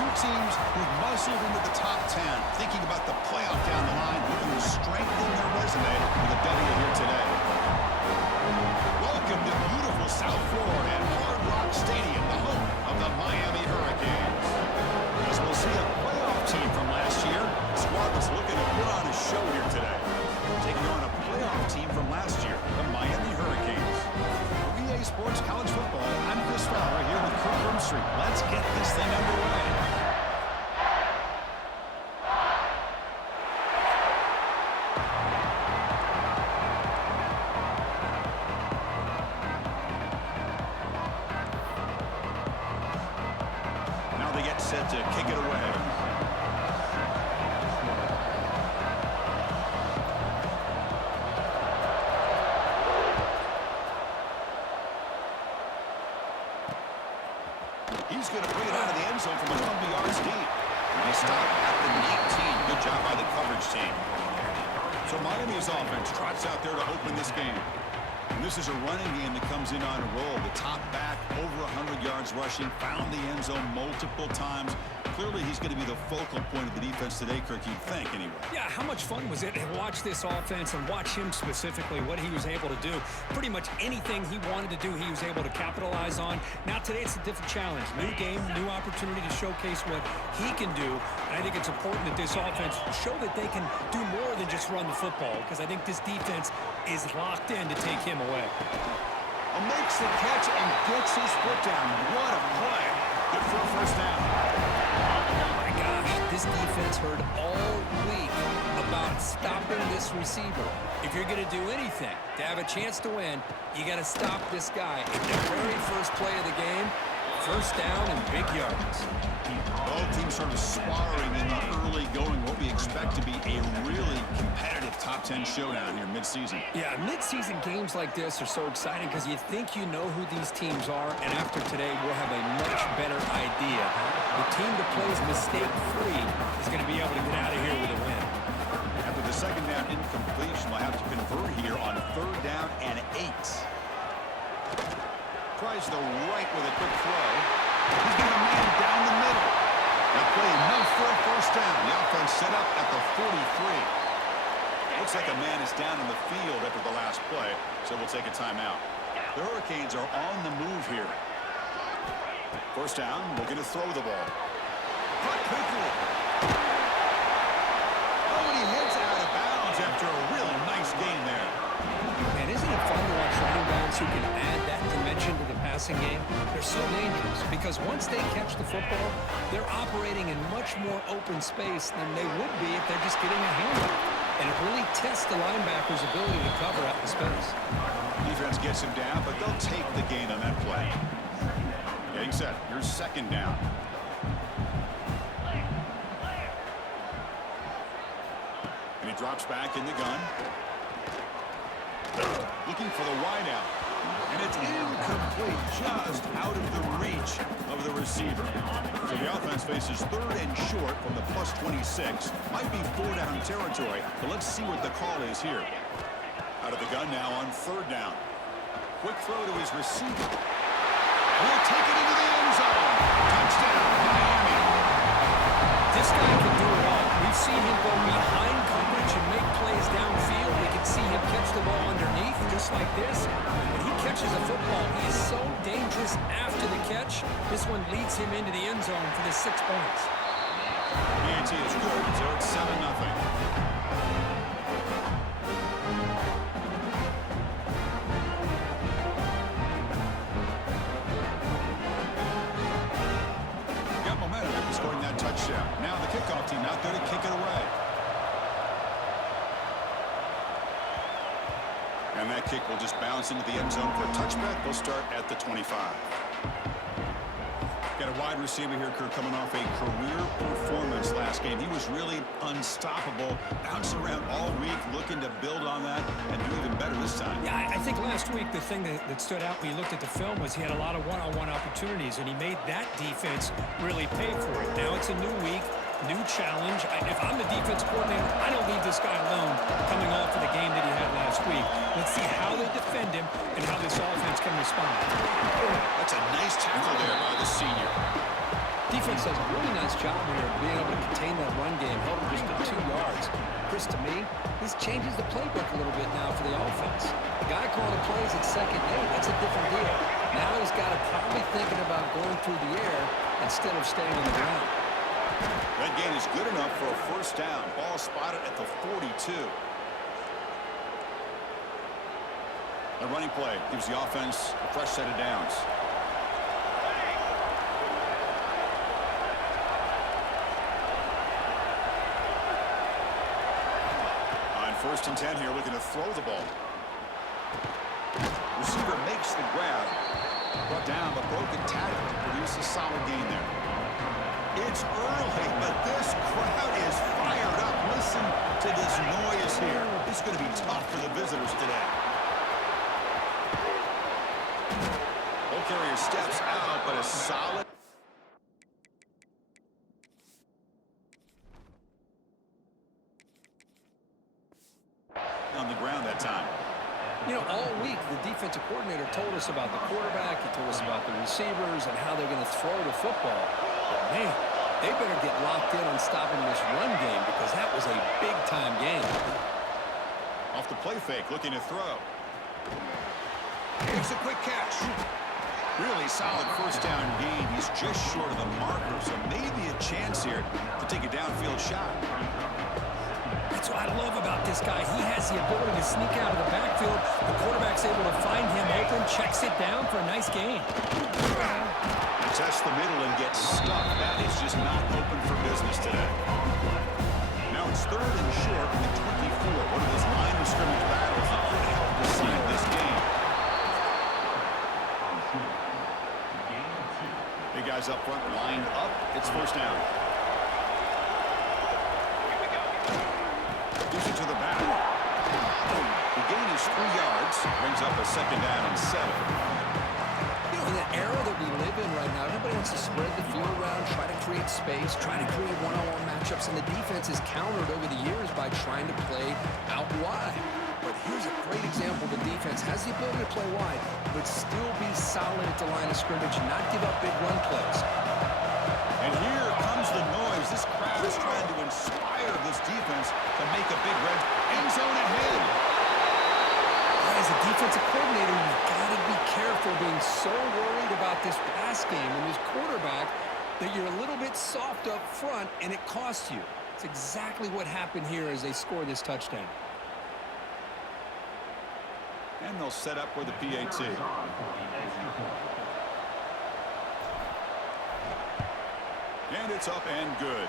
two teams who've muscled into the top 10, thinking about the playoff down the line, looking to strengthen their resume with a W here today. Welcome to beautiful South Florida and Hard Rock Stadium, the home of the Miami Hurricanes. As we'll see a playoff team from last year, the squad that's looking to put on a show here today. Taking on a playoff team from last year, the Miami Hurricanes. For EA Sports College Football, I'm Chris Fowler here with Kirk Broomstreet. Let's get this thing underway. Now they get set to kick it away. He's going to bring it out of the end zone from a couple yards deep. They stop at the 19. Good job by the coverage team. So Miami's offense trots out there to open this game. And this is a running game that comes in on a roll. The top back, over 100 yards rushing, found the end zone multiple times. Clearly, he's going to be the focal point of the defense today, Kirk, you'd think, anyway. Yeah, how much fun was it to watch this offense and watch him specifically, what he was able to do. Pretty much anything he wanted to do, he was able to capitalize on. Now, today, it's a different challenge. New game, new opportunity to showcase what he can do. And I think it's important that this offense show that they can do more than just run the football, because I think this defense is locked in to take him away. Makes the catch and gets his foot down. What a play. Good for a first down. Oh, my gosh. This defense heard all week about stopping this receiver. If you're going to do anything to have a chance to win, you got to stop this guy. At the very first play of the game, first down and big yards. Both teams sort of sparring in the early going. What we expect to be a really competitive top 10 showdown here mid-season. Yeah, mid-season games like this are so exciting because you think you know who these teams are, and after today, we'll have a much better idea. The team that plays mistake-free is going to be able to get out of here with a win. After the second down incompletion, we'll have to convert here on third down and 8. Tries the right with a quick throw. He's got a man down the middle. That play enough for a first down. The offense set up at the 43. Looks like a man is down in the field after the last play, so we'll take a timeout. The Hurricanes are on the move here. First down, looking to throw the ball. Caught quickly. Oh, and he heads out of bounds after a real nice game there. Man, isn't it fun to watch running backs who can add that dimension to the passing game? They're so dangerous because once they catch the football, they're operating in much more open space than they would be if they're just getting a handoff. And it really tests the linebacker's ability to cover out the space. Defense gets him down, but they'll take the gain on that play. Getting set. Here's second down. And he drops back in the gun. Looking for the wideout. And it's incomplete, just out of the reach of the receiver. So the offense faces third and short from the plus 26. Might be 4-down territory, but let's see what the call is here. Out of the gun now on third down. Quick throw to his receiver. He'll take it into the end zone. Touchdown, Miami. This guy can do it all. We've seen him go behind coverage and make plays downfield. We can see him catch the ball underneath, just like this. When he catches a football, he is so dangerous after the catch. This one leads him into the end zone for the 6 points. EAT is good, so it's 7-0. Scoring that touchdown. Now the kickoff team out there to kick it away. And that kick will just bounce into the end zone for a touchback. They'll start at the 25. Got a wide receiver here, Kirk, coming off a career performance last game. He was really unstoppable, bouncing around all week, looking to build on that and do even better this time. Yeah, I think last week the thing that stood out when you looked at the film was he had a lot of one-on-one opportunities, and he made that defense really pay for it. Now it's a new week, new challenge. If I'm the defense coordinator, I don't leave this guy alone coming off of the game that he had last week. Let's see how they defend him and how this offense can respond. That's a nice tackle there by the senior. Defense does a really nice job here of being able to contain that run game, held him just to 2 yards. Chris, to me, this changes the playbook a little bit now for the offense. The guy calling the plays at second and 8, that's a different deal. Now he's got to probably thinking about going through the air instead of staying on the ground. That gain is good enough for a first down. Ball spotted at the 42. A running play gives the offense a fresh set of downs. On 1st and 10 here, looking to throw the ball. Receiver makes the grab. Brought down, but broken tackle to produce a solid gain there. It's early, but this crowd is fired up. Listen to this noise here. This is going to be tough for the visitors today. Ball carrier steps out, but a solid. On the ground that time. You know, all week, the defensive coordinator told us about the quarterback. He told us about the receivers and how they're going to throw the football. But, man, they better get locked in on stopping this run game because that was a big-time game. Off the play fake, looking to throw. Makes a quick catch. Really solid first down gain. He's just short of the marker, so maybe a chance here to take a downfield shot. That's what I love about this guy. He has the ability to sneak out of the backfield. The quarterback's able to find him open, checks it down for a nice gain. Test the middle and get stuck. That is just not open for business today. Now it's 3rd and short at 24. One of those line of scrimmage battles that could help decide this game. Big guys up front lined up. It's first down. Gives it to the back. The gain is 3 yards. Brings up a 2nd down and 7. You know, in the era that we live in right now, everybody wants to spread the field around, try to create space, try to create one-on-one matchups, and the defense is countered over the years by trying to play out wide. But here's a great example. The defense has the ability to play wide, but still be solid at the line of scrimmage and not give up big run plays. And here comes the noise. This crowd is trying to inspire this defense to make a big red end zone ahead. As a defensive coordinator, you've got to be careful being so worried about this pass game and this quarterback that you're a little bit soft up front and it costs you. It's exactly what happened here as they score this touchdown. And they'll set up with the PAT. And it's up and good.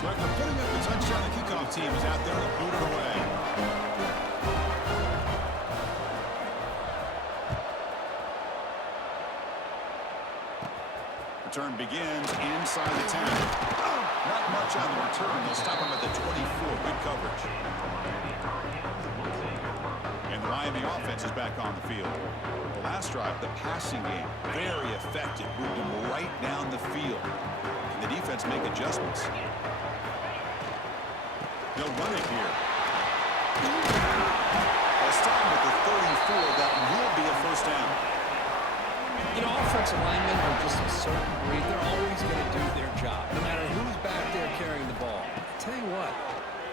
So after putting up the touchdown, the kickoff team is out there to boot it away. Return begins inside the 10. Not much on the return. They'll stop him at the 24. Good coverage. And the Miami offense is back on the field. The last drive, the passing game, very effective. Moved him right down the field. And the defense make adjustments. They'll run it here. They'll stop him at the 34. That will be a first down. You know, offensive linemen are just a certain breed. They're always going to do their job, no matter who's back there carrying the ball. I tell you what,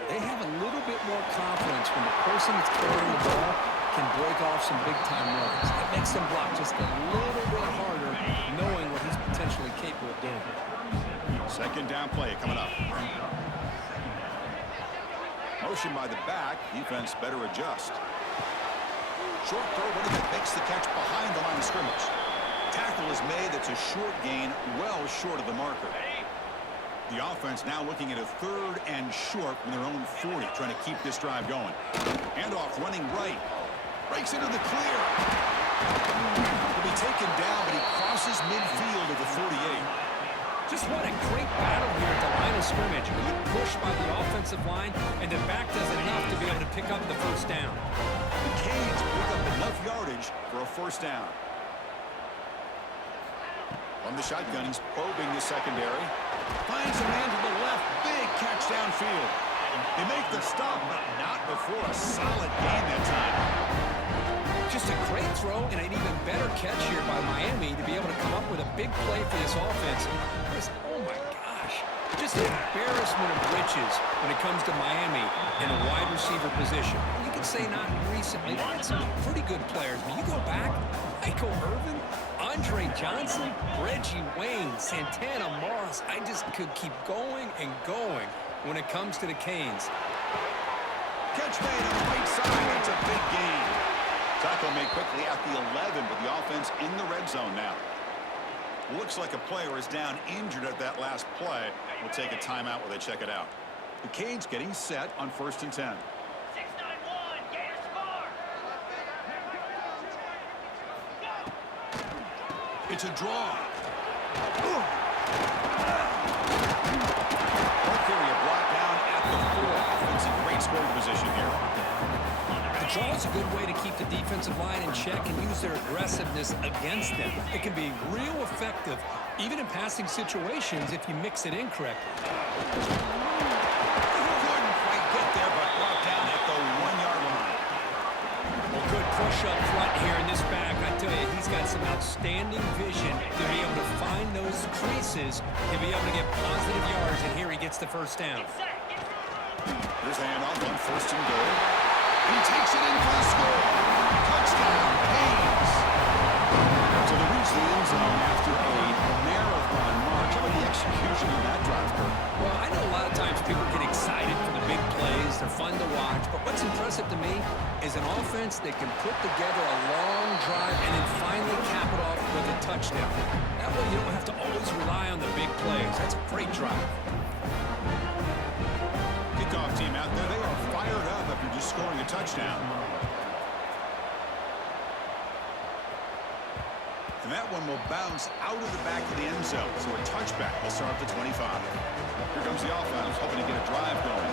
they have a little bit more confidence when the person that's carrying the ball can break off some big-time runs. That makes them block just a little bit harder, knowing what he's potentially capable of doing. 2nd down play coming up. Motion by the back. Defense better adjust. Short throw, Whittaker makes the catch behind the line of scrimmage. Tackle is made. That's a short gain, well short of the marker. The offense now looking at a 3rd and short from their own 40, trying to keep this drive going. Handoff running right. Breaks into the clear. Will be taken down, but he crosses midfield at the 48. Just what a great battle here at the line of scrimmage. Good push by the offensive line, and the back does enough to be able to pick up the first down. The Canes pick up enough yardage for a first down. From the shotgun, he's probing the secondary. Finds a man to the left. Big catch downfield. They make the stop, but not before a solid gain that time. Just a great throw and an even better catch here by Miami to be able to come up with a big play for this offense. Oh, my gosh. Just an embarrassment of riches when it comes to Miami in a wide receiver position. You can say not recently. They had some pretty good players. But you go back, Michael Irvin, Andre Johnson, Reggie Wayne, Santana Moss. I just could keep going and going when it comes to the Canes. Catch made on the right side. That's a big gain. Tackle made quickly at the 11, but the offense in the red zone now. Looks like a player is down injured at that last play. We'll take a timeout while they check it out. The Canes getting set on 1st and 10. 6-9-1, Gators score. It's a draw. Area blocked down at the 4. Offense in great scoring position here. The draw is a good way to keep the defensive line in check and use their aggressiveness against them. It can be real effective, even in passing situations, if you mix it in correctly. Couldn't quite get there, but brought down at the 1-yard line. Well, good push up front here in this back. I tell you, he's got some outstanding vision to be able to find those creases and be able to get positive yards, and here he gets the first down. Here's a handoff on 1st and goal. He takes it in for the score. Touchdown, Canes. So they reach the end zone after a marathon march. How about the execution on that drive, Kurt? Well, I know a lot of times people get excited for the big plays. They're fun to watch. But what's impressive to me is an offense that can put together a long drive and then finally cap it off with a touchdown. That way you don't have to always rely on the big plays. That's a great drive. Kickoff team out there. They are fired up after just scoring a touchdown. And that one will bounce out of the back of the end zone. So a touchback will start at the 25. Here comes the offense, hoping to get a drive going.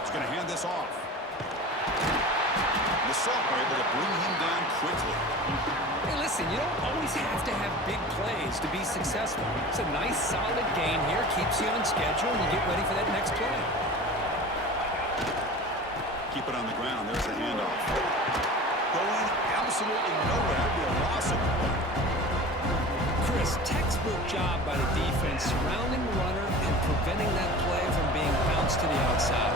He's going to hand this off. The Saints are able to bring him down quickly. Hey, listen, you don't always have to have big plays to be successful. It's a nice, solid gain here. Keeps you on schedule, and you get ready for that next play. Keep it on the ground. There's the handoff. Going absolutely nowhere. That'd be a loss of the play. Chris, textbook job by the defense surrounding the runner and preventing that play from being bounced to the outside.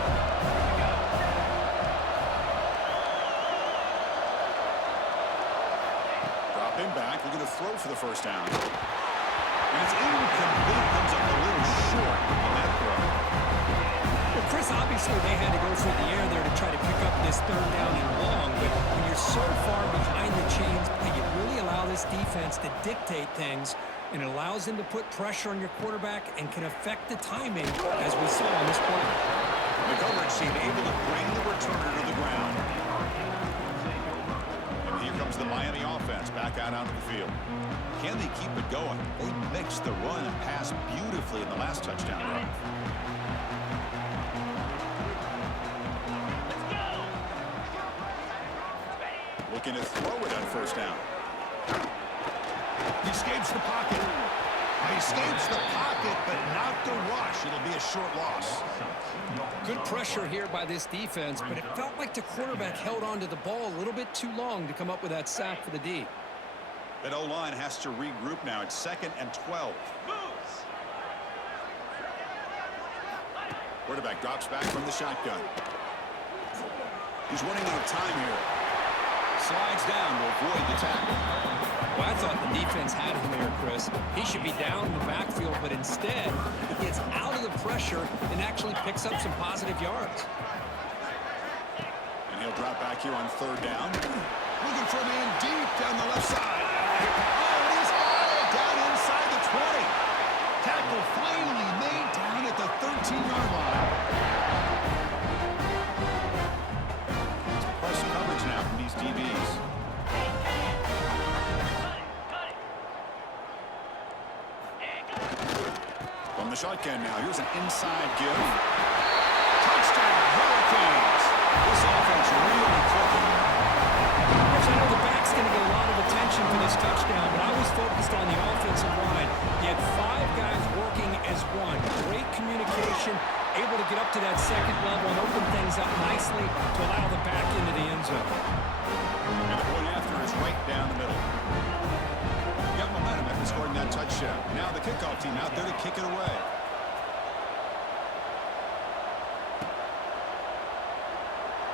Him back, looking to throw for the first down. And it's incomplete, comes up a little short on that throw. Well, Chris, obviously they had to go through the air there to try to pick up this 3rd down and long, but when you're so far behind the chains, you really allow this defense to dictate things, and it allows them to put pressure on your quarterback and can affect the timing, as we saw on this play. The coverage team able to bring the returner to the ground. Here comes the Miami offense back out onto the field. Can they keep it going? They mixed the run and pass beautifully in the last touchdown run. Looking to throw it on 1st down. He escapes the pocket. He escapes the pocket, but not the rush. It'll be a short loss. Good pressure here by this defense, but it felt like the quarterback held on to the ball a little bit too long to come up with that sack for the D. That O-line has to regroup now. It's 2nd and 12. Quarterback drops back from the shotgun. He's running out of time here. Slides down to avoid the tackle. Well, I thought the defense had him there, Chris. He should be down in the backfield, but instead, he gets out of the pressure and actually picks up some positive yards. And he'll drop back here on 3rd down. Looking for a man deep down the left side. Oh, and he's got it down inside the 20. Tackle finally made down at the 13-yard line. It's press coverage now from these DBs. From the shotgun now, here's an inside give. Touchdown, Hurricanes. This offense really clicking. I know the back's going to get a lot of attention for this touchdown, but I was focused on the offensive He had 5 guys working as one. Great communication, able to get up to that second level and open things up nicely to allow the back into the end zone. And the point after is right down the middle. Got momentum after scoring that touchdown. Now the kickoff team out there to kick it away.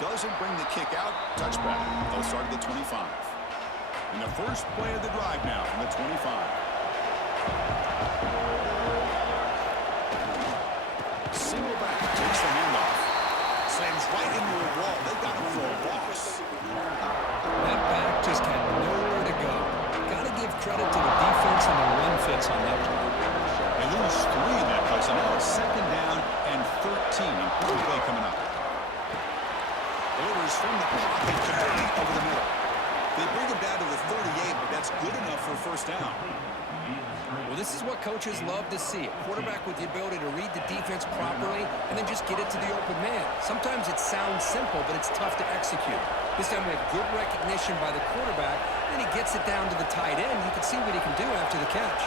Doesn't bring the kick out. Touchback. They'll start at the 25. And the first play of the drive now from the 25. Single back. Takes the handoff. Slams right into a wall. They got him for a loss. That back just had nowhere to go. Got to give credit to the defense and the run fits on that one. They lose 3 in that play, so now it's 2nd down and 13. Important play coming up. Delivers from the pocket, complete over the middle. They bring him down to the 38, but that's good enough for a first down. Well, this is what coaches love to see. A quarterback with the ability to read the defense properly and then just get it to the open man. Sometimes it sounds simple, but it's tough to execute. This time we have good recognition by the quarterback, then he gets it down to the tight end. You can see what he can do after the catch.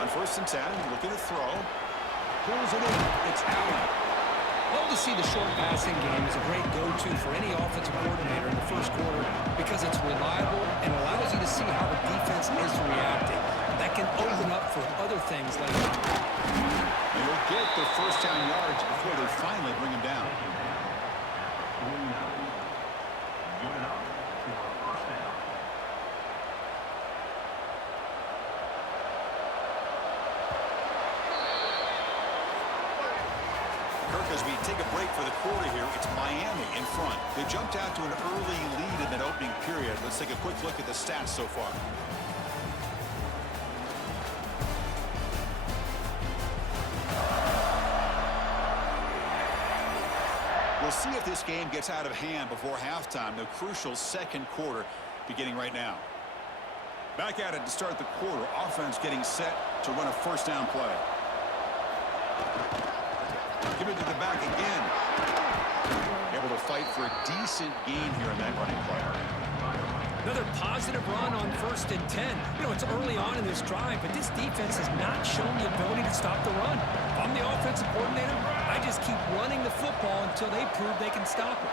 On 1st and 10, looking to throw. Pulls it in. It's Allen. Love to see the short passing game as a great go-to for any offensive coordinator in the first quarter because it's reliable and allows you to see how the defense is reacting. That can open up for other things later. They'll get the first down yards before they finally bring him down. As we take a break for the quarter here, it's Miami in front. They jumped out to an early lead in that opening period. Let's take a quick look at the stats so far. We'll see if this game gets out of hand before halftime. The crucial 2nd quarter beginning right now. Back at it to start the quarter. Offense getting set to run a first down play. Give it to the back again. Able to fight for a decent gain here in that running play. Another positive run on 1st and 10. You know, it's early on in this drive, but this defense has not shown the ability to stop the run. If I'm the offensive coordinator, I just keep running the football until they prove they can stop it.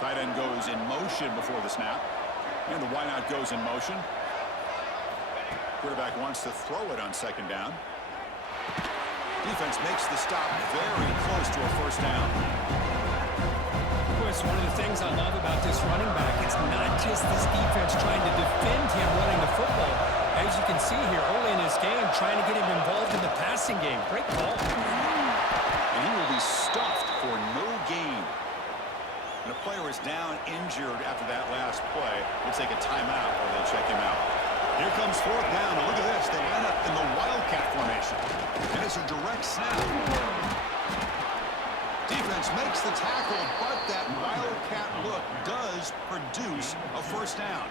Tight end goes in motion before the snap. And the wideout goes in motion. Quarterback wants to throw it on 2nd down. Defense makes the stop very close to a first down. Chris, one of the things I love about this running back, it's not just this defense trying to defend him running the football. As you can see here early in this game, trying to get him involved in the passing game. Great call. And he will be stuffed for no gain. And a player is down injured after that last play. We'll take a timeout while they check him out. Here comes 4th down. And look at this. They line up in the Wildcat formation. And it's a direct snap. Defense makes the tackle, but that Wildcat look does produce a first down.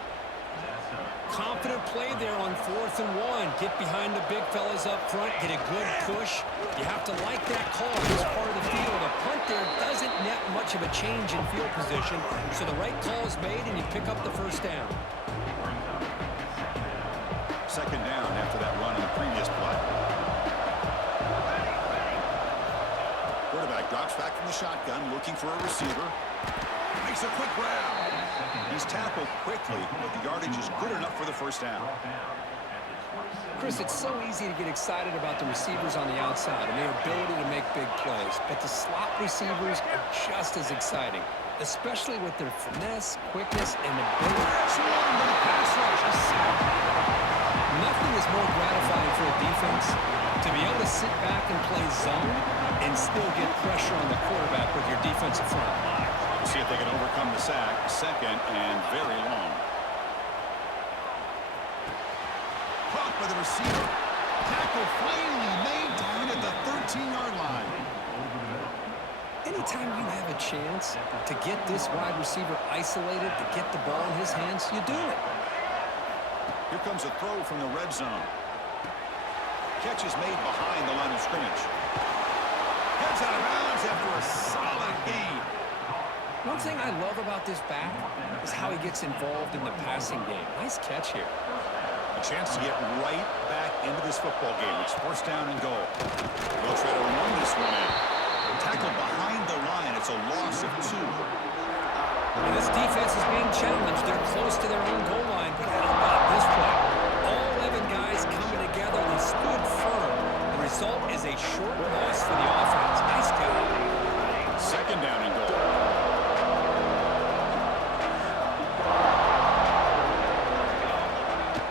Confident play there on 4th and 1. Get behind the big fellas up front. Get a good push. You have to like that call in this part of the field. A punt there doesn't net much of a change in field position. So the right call is made, and you pick up the first down. 2nd down after that run in the previous play. Quarterback drops back from the shotgun, looking for a receiver. Makes a quick grab. He's tackled quickly, but the yardage is good enough for the first down. Chris, it's so easy to get excited about the receivers on the outside and their ability to make big plays, but the slot receivers are just as exciting, especially with their finesse, quickness, and ability. Nothing is more gratifying for a defense to be able to sit back and play zone and still get pressure on the quarterback with your defensive front. See if they can overcome the sack. 2nd and very long. Caught by the receiver. Tackle finally made down at the 13-yard line. Anytime you have a chance to get this wide receiver isolated, to get the ball in his hands, you do it. Here comes a throw from the red zone. Catch is made behind the line of scrimmage. Heads out of bounds after a solid gain. One thing I love about this back is how he gets involved in the passing game. Nice catch here. A chance to get right back into this football game. It's first down and goal. They'll try to run this one in. Tackled behind the line. It's a loss of 2. And this defense is being challenged. They're close to their own goal line, but how about this play? All 11 guys coming together. They stood firm. The result is a short loss for the offense. Nice job. Second down and goal.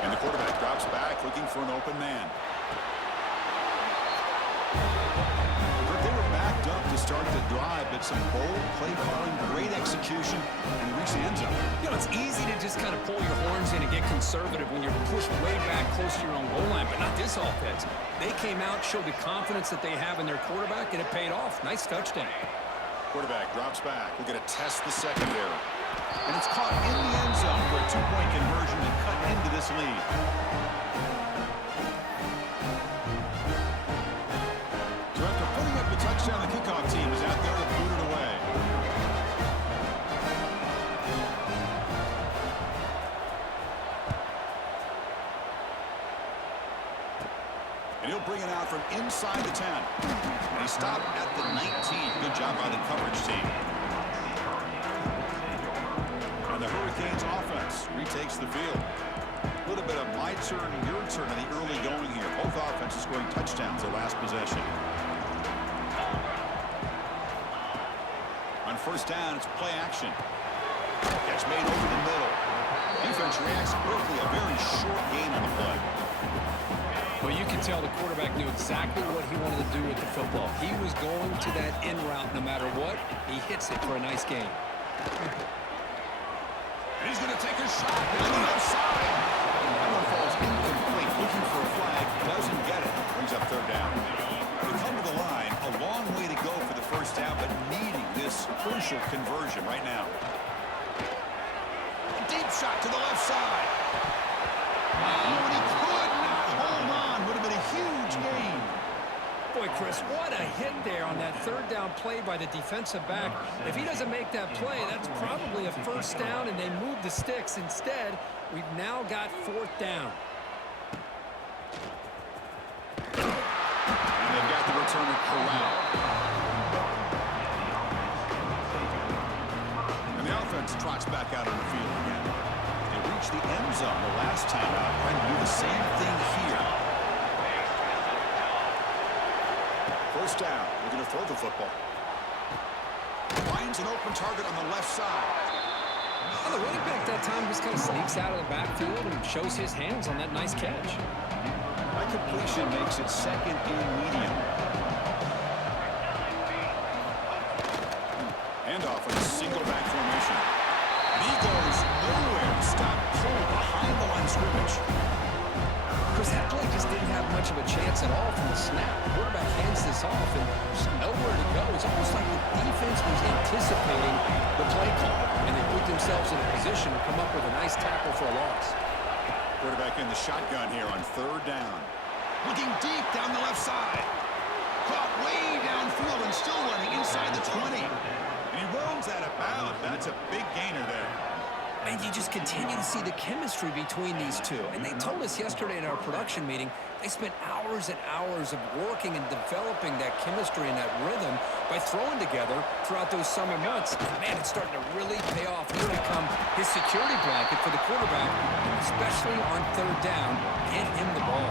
And the quarterback drops back, looking for an open man. They were backed up to start the drive, but some bold play calling, great execution, and they reach the end zone. You know, it's easy to just kind of pull your horns in and get conservative when you're pushed way back close to your own goal line, but not this offense. They came out, showed the confidence that they have in their quarterback, and it paid off. Nice touchdown. Quarterback drops back. We're going to test the secondary. And it's caught in the end zone for a 2-point conversion to cut into this lead. So after putting up the touchdown, the kickoff team is out there to boot it away. And he'll bring it out from inside the 10. And he stopped at the 19. Good job by the coverage team. And the Hurricanes offense retakes the field. A little bit of my turn, your turn in the early going here. Both offenses scoring touchdowns their last possession. On first down, it's play action. Catch made over the middle. Defense reacts quickly. A very short gain on the play. Well, you can tell the quarterback knew exactly what he wanted to do with the football. He was going to that in route no matter what. He hits it for a nice gain. And he's going to take a shot on the left side. That one falls incomplete. Looking for a flag. Doesn't get it. Brings up third down. They come to the line. A long way to go for the first down, but needing this crucial conversion right now. Deep shot to the left side. Oh, and he could not hold on. Would have been a huge gain. Boy, Chris, what a hit there on that third down play by the defensive back. If he doesn't make that play, that's probably a first down, and they move the sticks. Instead, we've now got fourth down. And they've got the returner corralled. And the offense trots back out on the field again. They reached the end zone the last time out, trying to do the same thing here. First down. We're going to throw the football. Finds an open target on the left side. Well, the running back that time just kind of sneaks out of the backfield and shows his hands on that nice catch. That completion makes it second and medium. Handoff in a single back formation. And he goes nowhere. Stop cold behind the line of scrimmage. Chris, that play just didn't have much of a chance at all from the snap. The quarterback hands this off, and there's nowhere to go. It's almost like the defense was anticipating the play call, and they put themselves in a position to come up with a nice tackle for a loss. Quarterback in the shotgun here on third down. Looking deep down the left side. Caught way downfield and still running inside the 20. And he rolls out of bounds. That's a big gainer there. And you just continue to see the chemistry between these two. And they told us yesterday in our production meeting, they spent hours and hours of working and developing that chemistry and that rhythm by throwing together throughout those summer months. And man, it's starting to really pay off. He's become his security blanket for the quarterback, especially on third down. Get him the ball.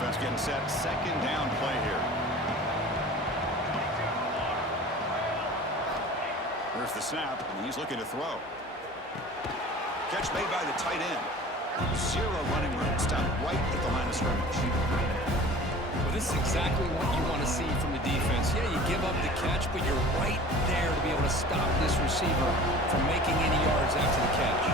Offense getting set. Second down play here. There's the snap, and he's looking to throw. Catch made by the tight end. Zero running room. Stopped right at the line of scrimmage. Well, this is exactly what you want to see from the defense. Yeah, you give up the catch, but you're right there to be able to stop this receiver from making any yards after the catch.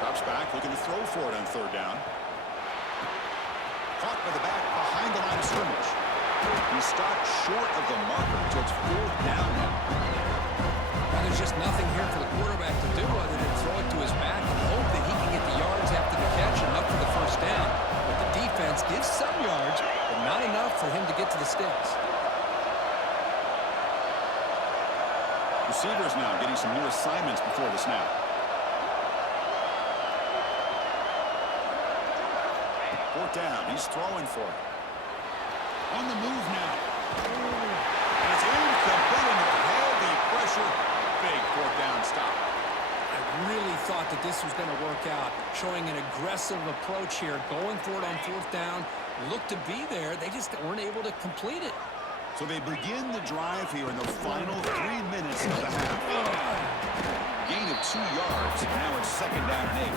Drops back, looking to throw for it on third down. Caught by the back behind the line of scrimmage. He stopped short of the marker, so it's fourth down now. there's just nothing here for the quarterback to do other than throw it to his back and hope that he can get the yards after the catch enough for the first down. But the defense gives some yards, but not enough for him to get to the sticks. Receivers now getting some new assignments before the snap. Fourth down. He's throwing for it. On the move now. And it's incomplete under heavy pressure. Big fourth down stop. I really thought that this was going to work out, showing an aggressive approach here, going for it on fourth down. Looked to be there. They just weren't able to complete it. So they begin the drive here in the final 3 minutes of the half. Gain of 2 yards. Now it's second down and 8.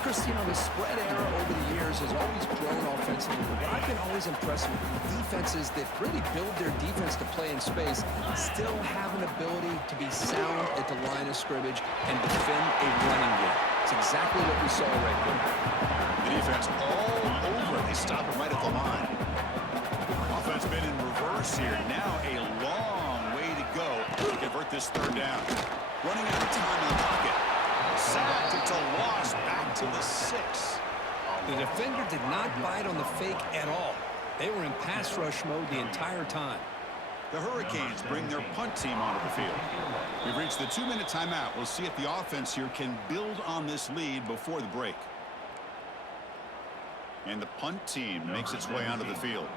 Chris, you know, the spread era over the years has always grown offensively, but I've been always impressed with defenses that really build their defense to play in space, still have an ability to be sound at the line of scrimmage and defend a running game. It's exactly what we saw right there. The defense all over it. They stop it right at the line. Offense been in reverse here. Now a long way to go to convert this third down. Running out of time in the pocket. Sacked. It's a loss. Back to the 6. The defender did not bite on the fake at all. They were in pass rush mode the entire time. The Hurricanes bring their punt team onto the field. We've reached the 2-minute timeout. We'll see if the offense here can build on this lead before the break. And the punt team makes its way onto the field.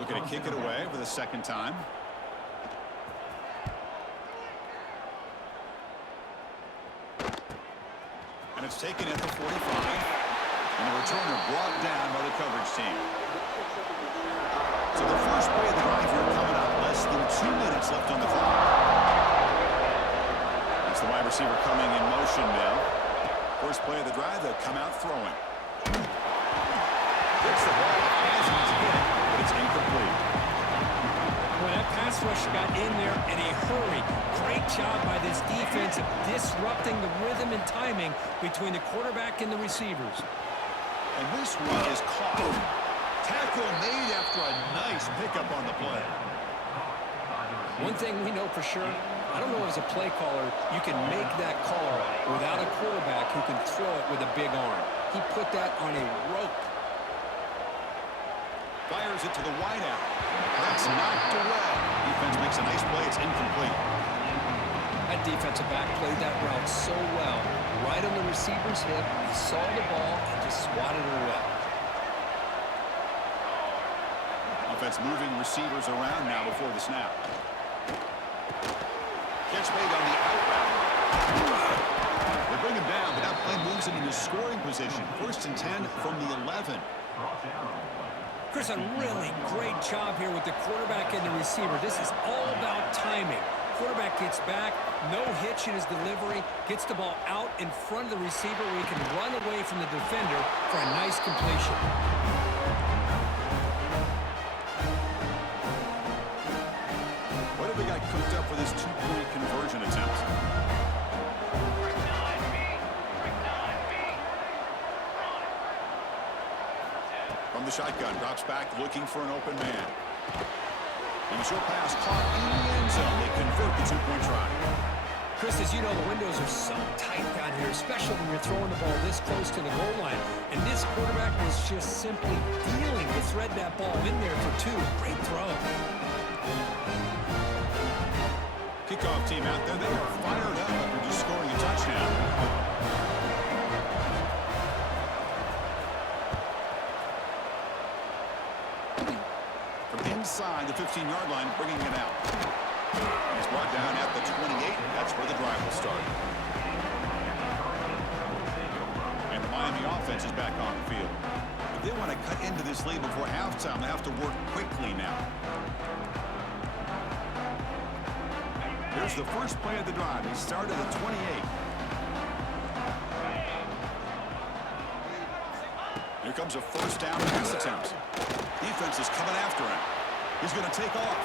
Looking to kick it away for the second time. And it's taken at the 45. And the returner brought down by the coverage team. So the first play of the drive here coming up. Less than 2 minutes left on the clock. That's the wide receiver coming in motion now. First play of the drive, they'll come out throwing. Gets the ball as he's hit, but it's incomplete. Well, that pass rush got in there in a hurry. Great job by this defense of disrupting the rhythm and timing between the quarterback and the receivers. And this one is caught. Tackle made after a nice pickup on the play. One thing we know for sure, I don't know as a play caller, you can make that call without a quarterback who can throw it with a big arm. He put that on a rope. Fires it to the wideout. That's knocked away. Defense makes a nice play. It's incomplete. That defensive back played that route so well. Right on the receiver's hip. He saw the ball and just swatted it away. Offense moving receivers around now before the snap. Catch made on the out route. They bring him down, but that play moves him into scoring position. First and 10 from the 11. Chris, a really great job here with the quarterback and the receiver. This is all about timing. Quarterback gets back, no hitch in his delivery, gets the ball out in front of the receiver where he can run away from the defender for a nice completion. What have we got cooked up for this two-point conversion attempt? From the shotgun, drops back, looking for an open man. And the short pass caught in the end zone. They convert the two-point try. Chris, as you know, the windows are so tight down here, especially when you're throwing the ball this close to the goal line. And this quarterback was just simply dealing to thread that ball in there for 2. Great throw. Kickoff team out there, they are fired up after just scoring a touchdown. From inside the 15-yard line, bringing it out. He's brought down at the 28. That's where the drive will start. And the Miami offense is back on the field. If they want to cut into this lead before halftime, they have to work quickly now. Here's the first play of the drive. He started at 28. Here comes a first down pass attempt. Defense is coming after him. He's going to take off.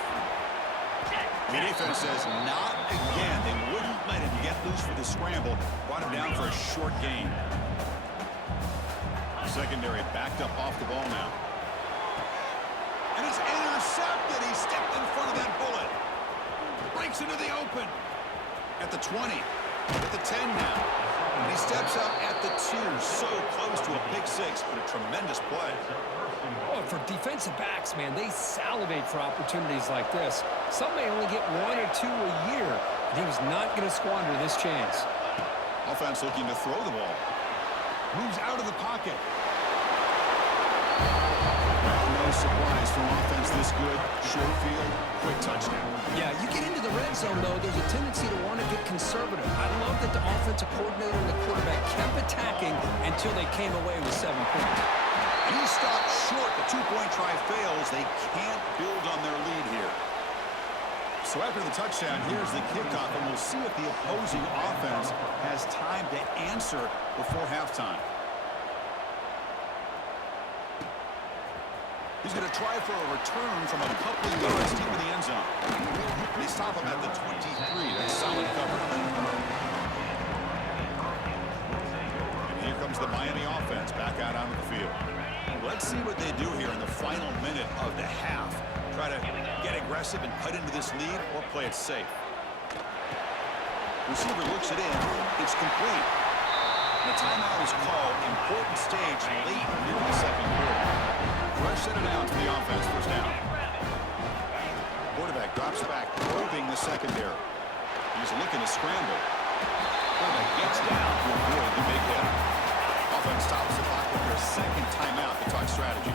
The defense says not again. They wouldn't let him get loose for the scramble. Brought him down for a short gain. Secondary backed up off the ball now. And it's intercepted. He stepped in front of that bullet. Breaks into the open. At the 20. At the 10 now. And he steps up at the 2. So close to a pick 6, but a tremendous play. Oh, for defensive backs, man, they salivate for opportunities like this. Some may only get 1 or 2 a year. And he was not going to squander this chance. Offense looking to throw the ball. Moves out of the pocket. No surprise from offense this good. Short field, quick touchdown. Yeah, you get into the red zone, though, there's a tendency to want to get conservative. I love that the offensive coordinator and the quarterback kept attacking until they came away with 7 points. And he stopped short. The two-point try fails. They can't build on their lead here. So after the touchdown, here's the kickoff, and we'll see if the opposing offense has time to answer before halftime. He's going to try for a return from a couple of yards deep in the end zone. They stop him at the 23. That's solid cover. And here comes the Miami offense back out onto the field. Let's see what they do here in the final minute of the half. Try to get aggressive and cut into this lead or play it safe. Receiver looks it in. It's complete. The timeout is called. Important stage late in the second quarter. Rush set it down to the offense. First down. Quarterback drops back, probing the secondary. He's looking to scramble. Quarterback gets down to avoid the big hit. Offense stops the clock with their second timeout to talk strategy.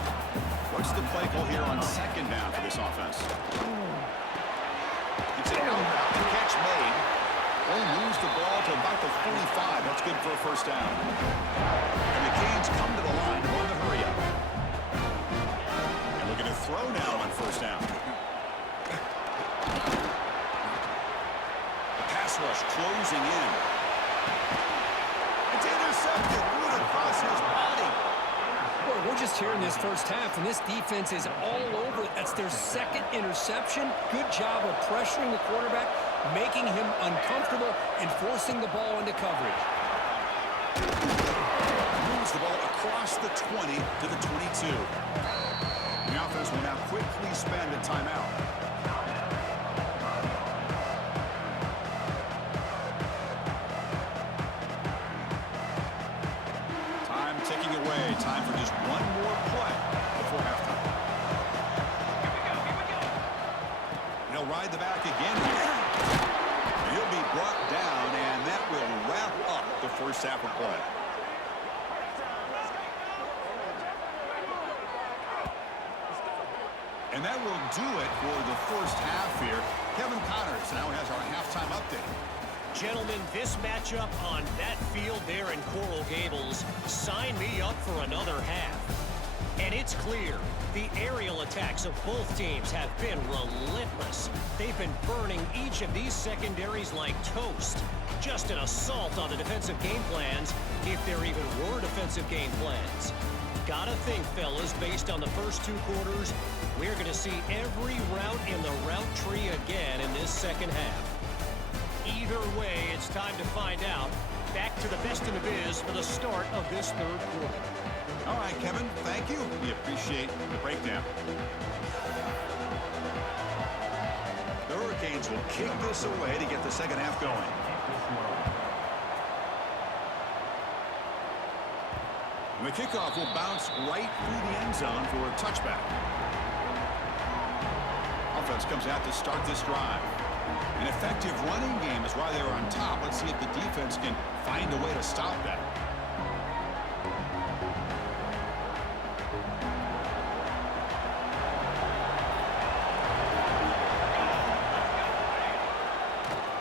What's the play call here on second down for this offense? It's an out route. The catch made. Only moves the ball to about the 45. That's good for a first down. And the Canes come to the line on the hurry up. And looking to throw now on first down. The pass rush closing in. It's intercepted. Right across his body. Boy, we're just here in this first half, and this defense is all over. That's their second interception. Good job of pressuring the quarterback, making him uncomfortable, and forcing the ball into coverage. Moves the ball across the 20 to the 22. The offense will now quickly spend a timeout. Time ticking away. Time for just one more play before halftime. He'll ride the back again here. He'll be brought down, and that will wrap up the first half of play. And that will do it for the first half here. Kevin Connors now has our halftime update. Gentlemen, this matchup on that field there in Coral Gables, sign me up for another half. And it's clear, the aerial attacks of both teams have been relentless. They've been burning each of these secondaries like toast. Just an assault on the defensive game plans, if there even were defensive game plans. Gotta think, fellas, based on the first 2 quarters, we're going to see every route in the route tree again in this second half. Either way, it's time to find out. Back to the best in the biz for the start of this third quarter. All right, Kevin, thank you. We appreciate the breakdown. The Hurricanes will kick this away to get the second half going. And the kickoff will bounce right through the end zone for a touchback. Offense comes out to start this drive. An effective running game is why they're on top. Let's see if the defense can find a way to stop that.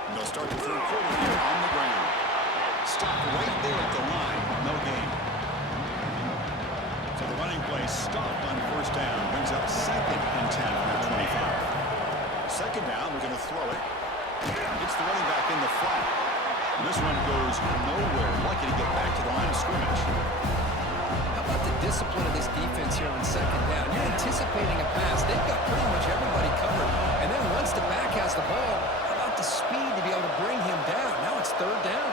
And they'll start the third quarter here on the ground. Stop right there at the line. No gain. So the running play stop on first down. Brings up 2nd and 10 from the 25. Second down, we're going to throw it. It's the running back in the flat. And this one goes nowhere. Lucky to get back to the line of scrimmage. How about the discipline of this defense here on second down? You're anticipating a pass. They've got pretty much everybody covered. And then once the back has the ball, how about the speed to be able to bring him down? Now it's third down.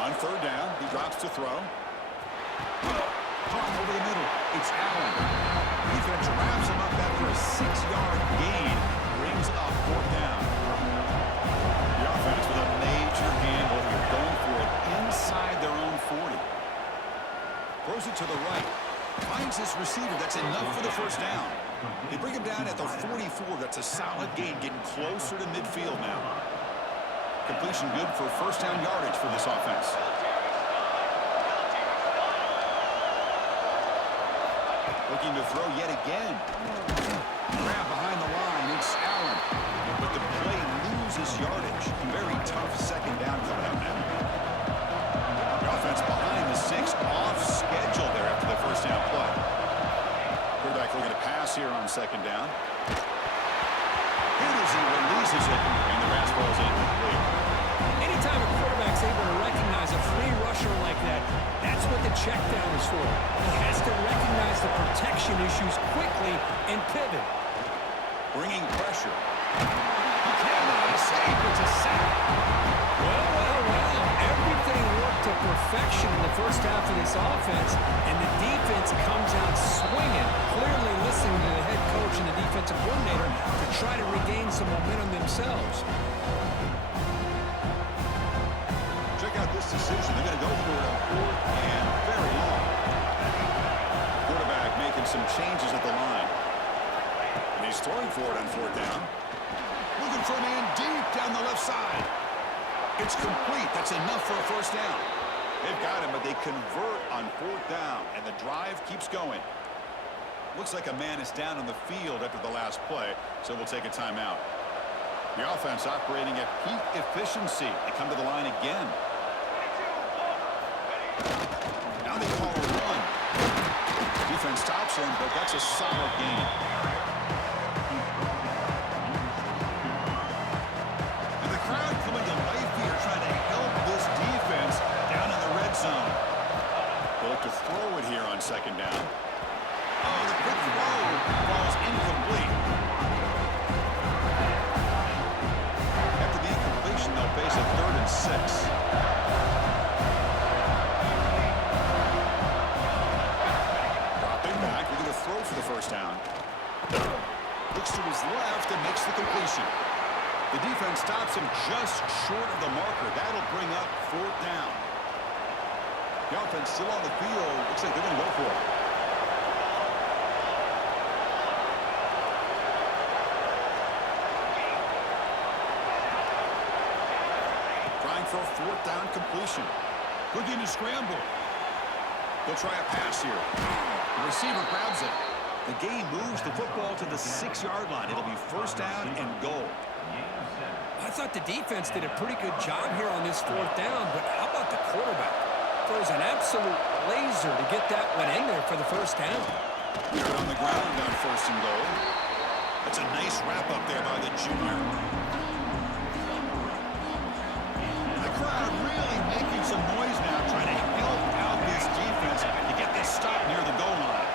On third down, he drops to throw. Caught over the middle. It's Allen. Defense wraps him up after a 6-yard gain. Brings up 4th down. The offense with a major gamble here, going for it inside their own 40. Throws it to the right. Finds this receiver. That's enough for the 1st down. They bring him down at the 44. That's a solid gain, getting closer to midfield now. Completion good for 1st down yardage for this offense. Looking to throw yet again. Grab behind the line. It's Allen. But the play loses yardage. Very tough 2nd down coming up now. The offense behind the 6, off schedule there after the 1st down play. Quarterback looking to pass here on 2nd down. Hit as he releases it, and the pass ball is incomplete. Anytime a quarterback's able to recognize a free rusher like that, that's what the check down is for. He has to recognize the protection issues quickly and pivot. Bringing pressure. He cannot escape. It's a sack. Well. Everything worked to perfection in the 1st half of this offense, and the defense comes out swinging, clearly listening to the head coach and the defensive coordinator to try to regain some momentum themselves. Check out this decision. They're going to go for it on 4th and very long. Quarterback making some changes at the line. And he's throwing for it on 4th down. Looking for a man deep down the left side. It's complete. That's enough for a 1st down. They've got him, but they convert on 4th down, and the drive keeps going. Looks like a man is down on the field after the last play, so we'll take a timeout. The offense operating at peak efficiency. They come to the line again. Now they call a run. Defense stops him, but that's a solid gain. And the crowd coming to life here, trying to help this defense down in the red zone. They'll look to throw it here on 2nd down. Oh, the quick throw falls incomplete. After the incompletion, they'll face a 3rd and 6. Dropping back, we're going to throw for the 1st down. Looks to his left and makes the completion. The defense stops him just short of the marker. That'll bring up 4th down. The offense still on the field. Looks like they're going to go for it. Trying for a 4th down completion. Looking to scramble. They'll try a pass here. The receiver grabs it. The game moves the football to the 6-yard line. It'll be 1st down and goal. I thought the defense did a pretty good job here on this 4th down, but how about the quarterback? Throws an absolute laser to get that one in there for the 1st down. They're on the ground on 1st and goal. That's a nice wrap up there by the junior. The crowd really making some noise now, trying to help out this defense to get this stop near the goal line.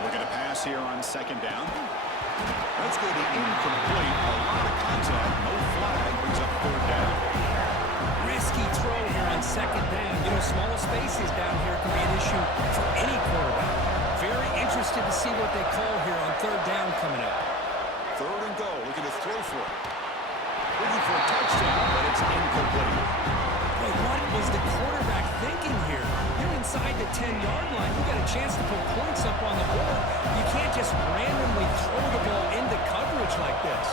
Looking to pass here on 2nd down. That's going to be incomplete. A lot of contact. No flag. Brings up 3rd down. Risky throw here on 2nd down. You know, small spaces down here can be an issue for any quarterback. Very interested to see what they call here on 3rd down coming up. 3rd and goal. Looking to throw for it. Looking for a touchdown, but it's incomplete. Boy, what was the quarterback thinking here? You're inside the 10-yard line. You got a chance to put points up on the board. You can't just randomly throw the ball into coverage like this.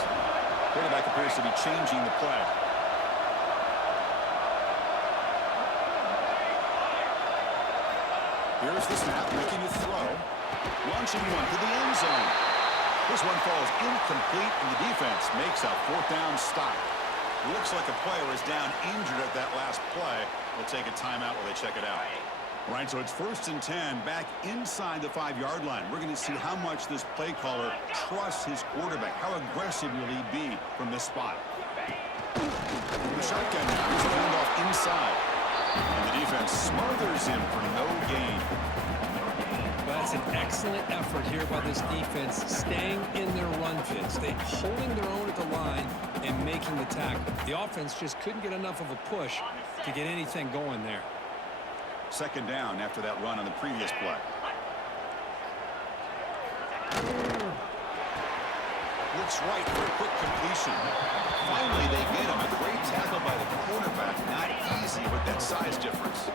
Quarterback appears to be changing the play. Here's the snap, making a throw. Launching one to the end zone. This one falls incomplete, and the defense makes a 4th down stop. Looks like a player is down injured at that last play. We'll take a timeout while they check it out. Right, so it's 1st and 10, back inside the 5-yard line. We're going to see how much this play caller trusts his quarterback. How aggressive will he be from this spot? The shotgun now is a handoff inside. And the defense smothers him for no gain. Well, that's an excellent effort here by this defense, staying in their run fits. They're holding their own at the line and making the tackle. The offense just couldn't get enough of a push to get anything going there. Second down after that run on the previous play. Looks right for a quick completion. Finally, they get him. A great tackle by the quarterback. Not easy with that size difference.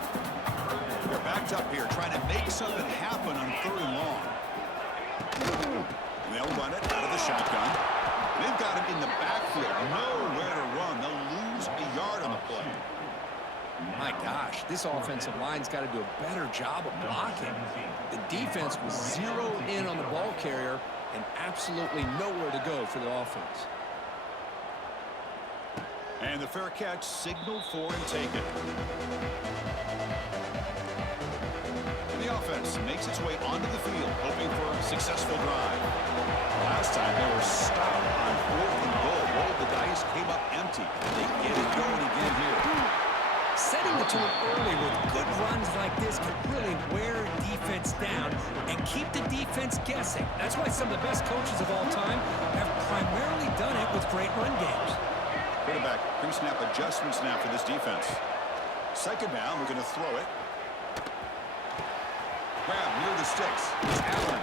They're backed up here trying to make something happen on 3rd and long. And they'll run it out of the shotgun. They've got him in the backfield. Nowhere to run. They'll lose a yard on the play. My gosh, this offensive line's got to do a better job of blocking. The defense was zeroed in on the ball carrier and absolutely nowhere to go for the offense. And the fair catch signaled for and taken. The offense makes its way onto the field, hoping for a successful drive. Last time they were stopped on 4th and goal. Rolled the dice, came up empty. They get it going again here. Setting the tone early with good runs like this can really wear defense down and keep the defense guessing. That's why some of the best coaches of all time have primarily done it with great run games. Quarterback pre-snap adjustments now for this defense. Second down, we're going to throw it. Grab near the sticks. It's Allen.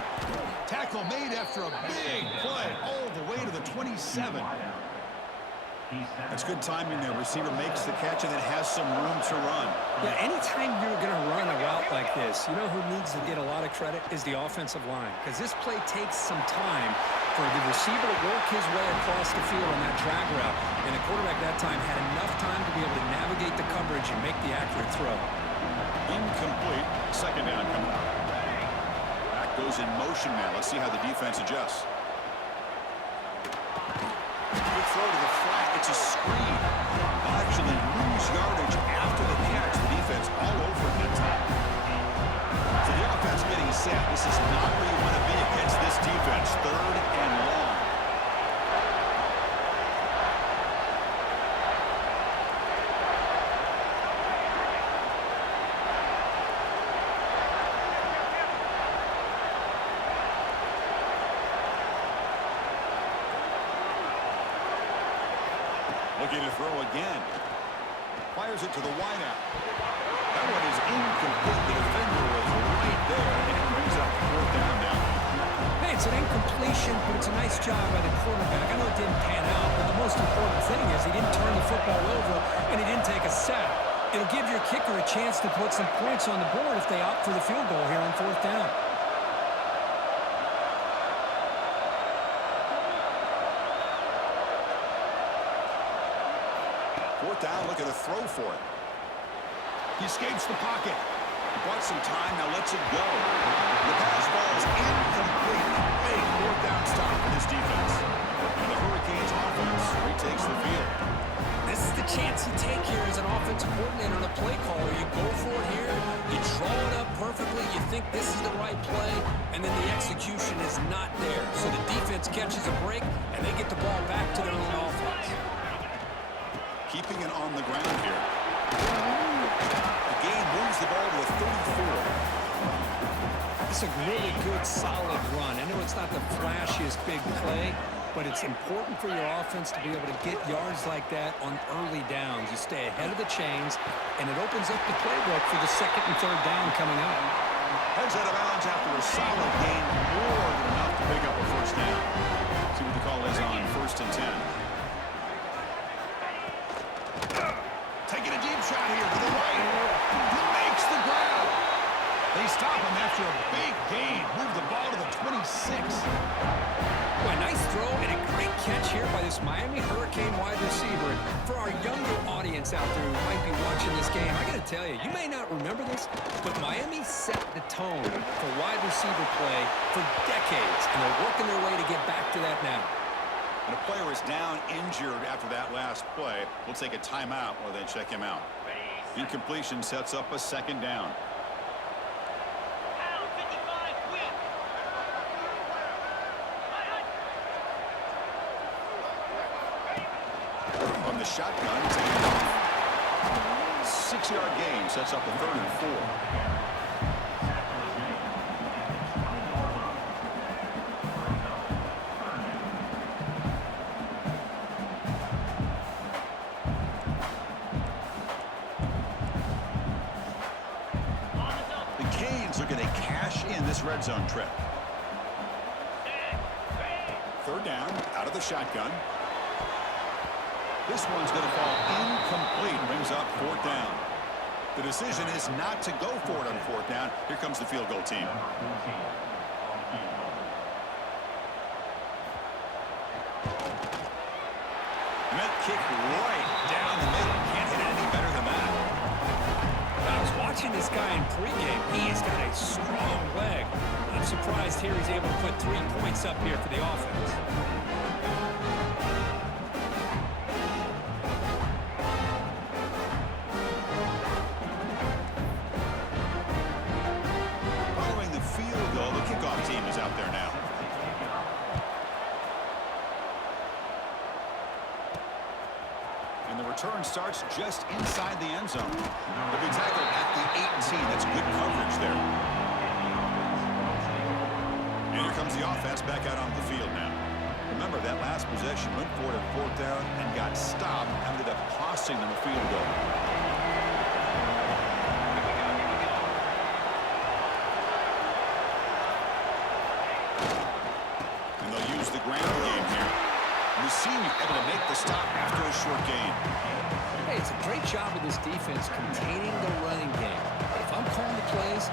Tackle made after a big play all the way to the 27. That's good timing there. Receiver makes the catch and then has some room to run. Yeah, anytime you're going to run a route like this, you know who needs to get a lot of credit is the offensive line. Because this play takes some time for the receiver to work his way across the field on that drag route. And the quarterback that time had enough time to be able to navigate the coverage and make the accurate throw. Incomplete. Second down coming up. Back goes in motion now. Let's see how the defense adjusts. Good throw to the flat. It's a screen. They'll actually lose yardage after the catch. The defense all over it that time. So the offense getting set. This is not where you want to be against this defense. 3rd and long. Looking to throw again. Fires it to the wideout. That one is incomplete. The defender was right there, and it brings up 4th down now. Hey, it's an incompletion, but it's a nice job by the quarterback. I know it didn't pan out, but the most important thing is he didn't turn the football over, and he didn't take a sack. It'll give your kicker a chance to put some points on the board if they opt for the field goal here on 4th down. Down, look at a throw for it. He escapes the pocket. Bought some time, now lets it go. The pass ball is incomplete. Big 4th down stop for this defense. And the Hurricanes offense retakes the field. This is the chance you take here as an offensive coordinator and a play caller. You go for it here, you draw it up perfectly, you think this is the right play, and then the execution is not there. So the defense catches a break, and they get the ball back to their own offense. Keeping it on the ground here. The game moves the ball to the 34. It's a really good, solid run. I know it's not the flashiest big play, but it's important for your offense to be able to get yards like that on early downs. You stay ahead of the chains, and it opens up the playbook for the 2nd and 3rd down coming up. Heads out of bounds after a solid gain, more than enough to pick up a 1st down. See what the call is on 1st and 10. Taking a deep shot here to the right. He makes the grab. They stop him after a big gain. Move the ball to the 26. Well, a nice throw and a great catch here by this Miami Hurricane wide receiver. For our younger audience out there who might be watching this game, I got to tell you, you may not remember this, but Miami set the tone for wide receiver play for decades, and they're working their way to get back to that now. And a player is down injured after that last play. We'll take a timeout while they check him out. Incompletion sets up a 2nd down. Pound 55, quick. From the shotgun, taking off. 6-yard gain sets up a 3rd and 4. this red zone trip. Third down, out of the shotgun. This one's going to fall incomplete. Brings up fourth down. The decision is not to go for it on fourth down. Here comes the field goal team. Met kick right down the middle. Can't hit anything better than that. I was watching this guy in pregame. He's got a strong leg. I'm surprised here he's able to put 3 points up here for the offense. Following the field goal, the kickoff team is out there now. And the return starts just inside the end zone. They'll be tackled at the 18. That's good coverage there. And here comes the offense back out onto the field now. Remember, that last possession went for it at fourth down and got stopped, ended up costing them a field goal. And they'll use the ground game here. Mussini able to make the stop after a short gain. Hey, it's a great job of this defense containing the running game. But if I'm calling the plays,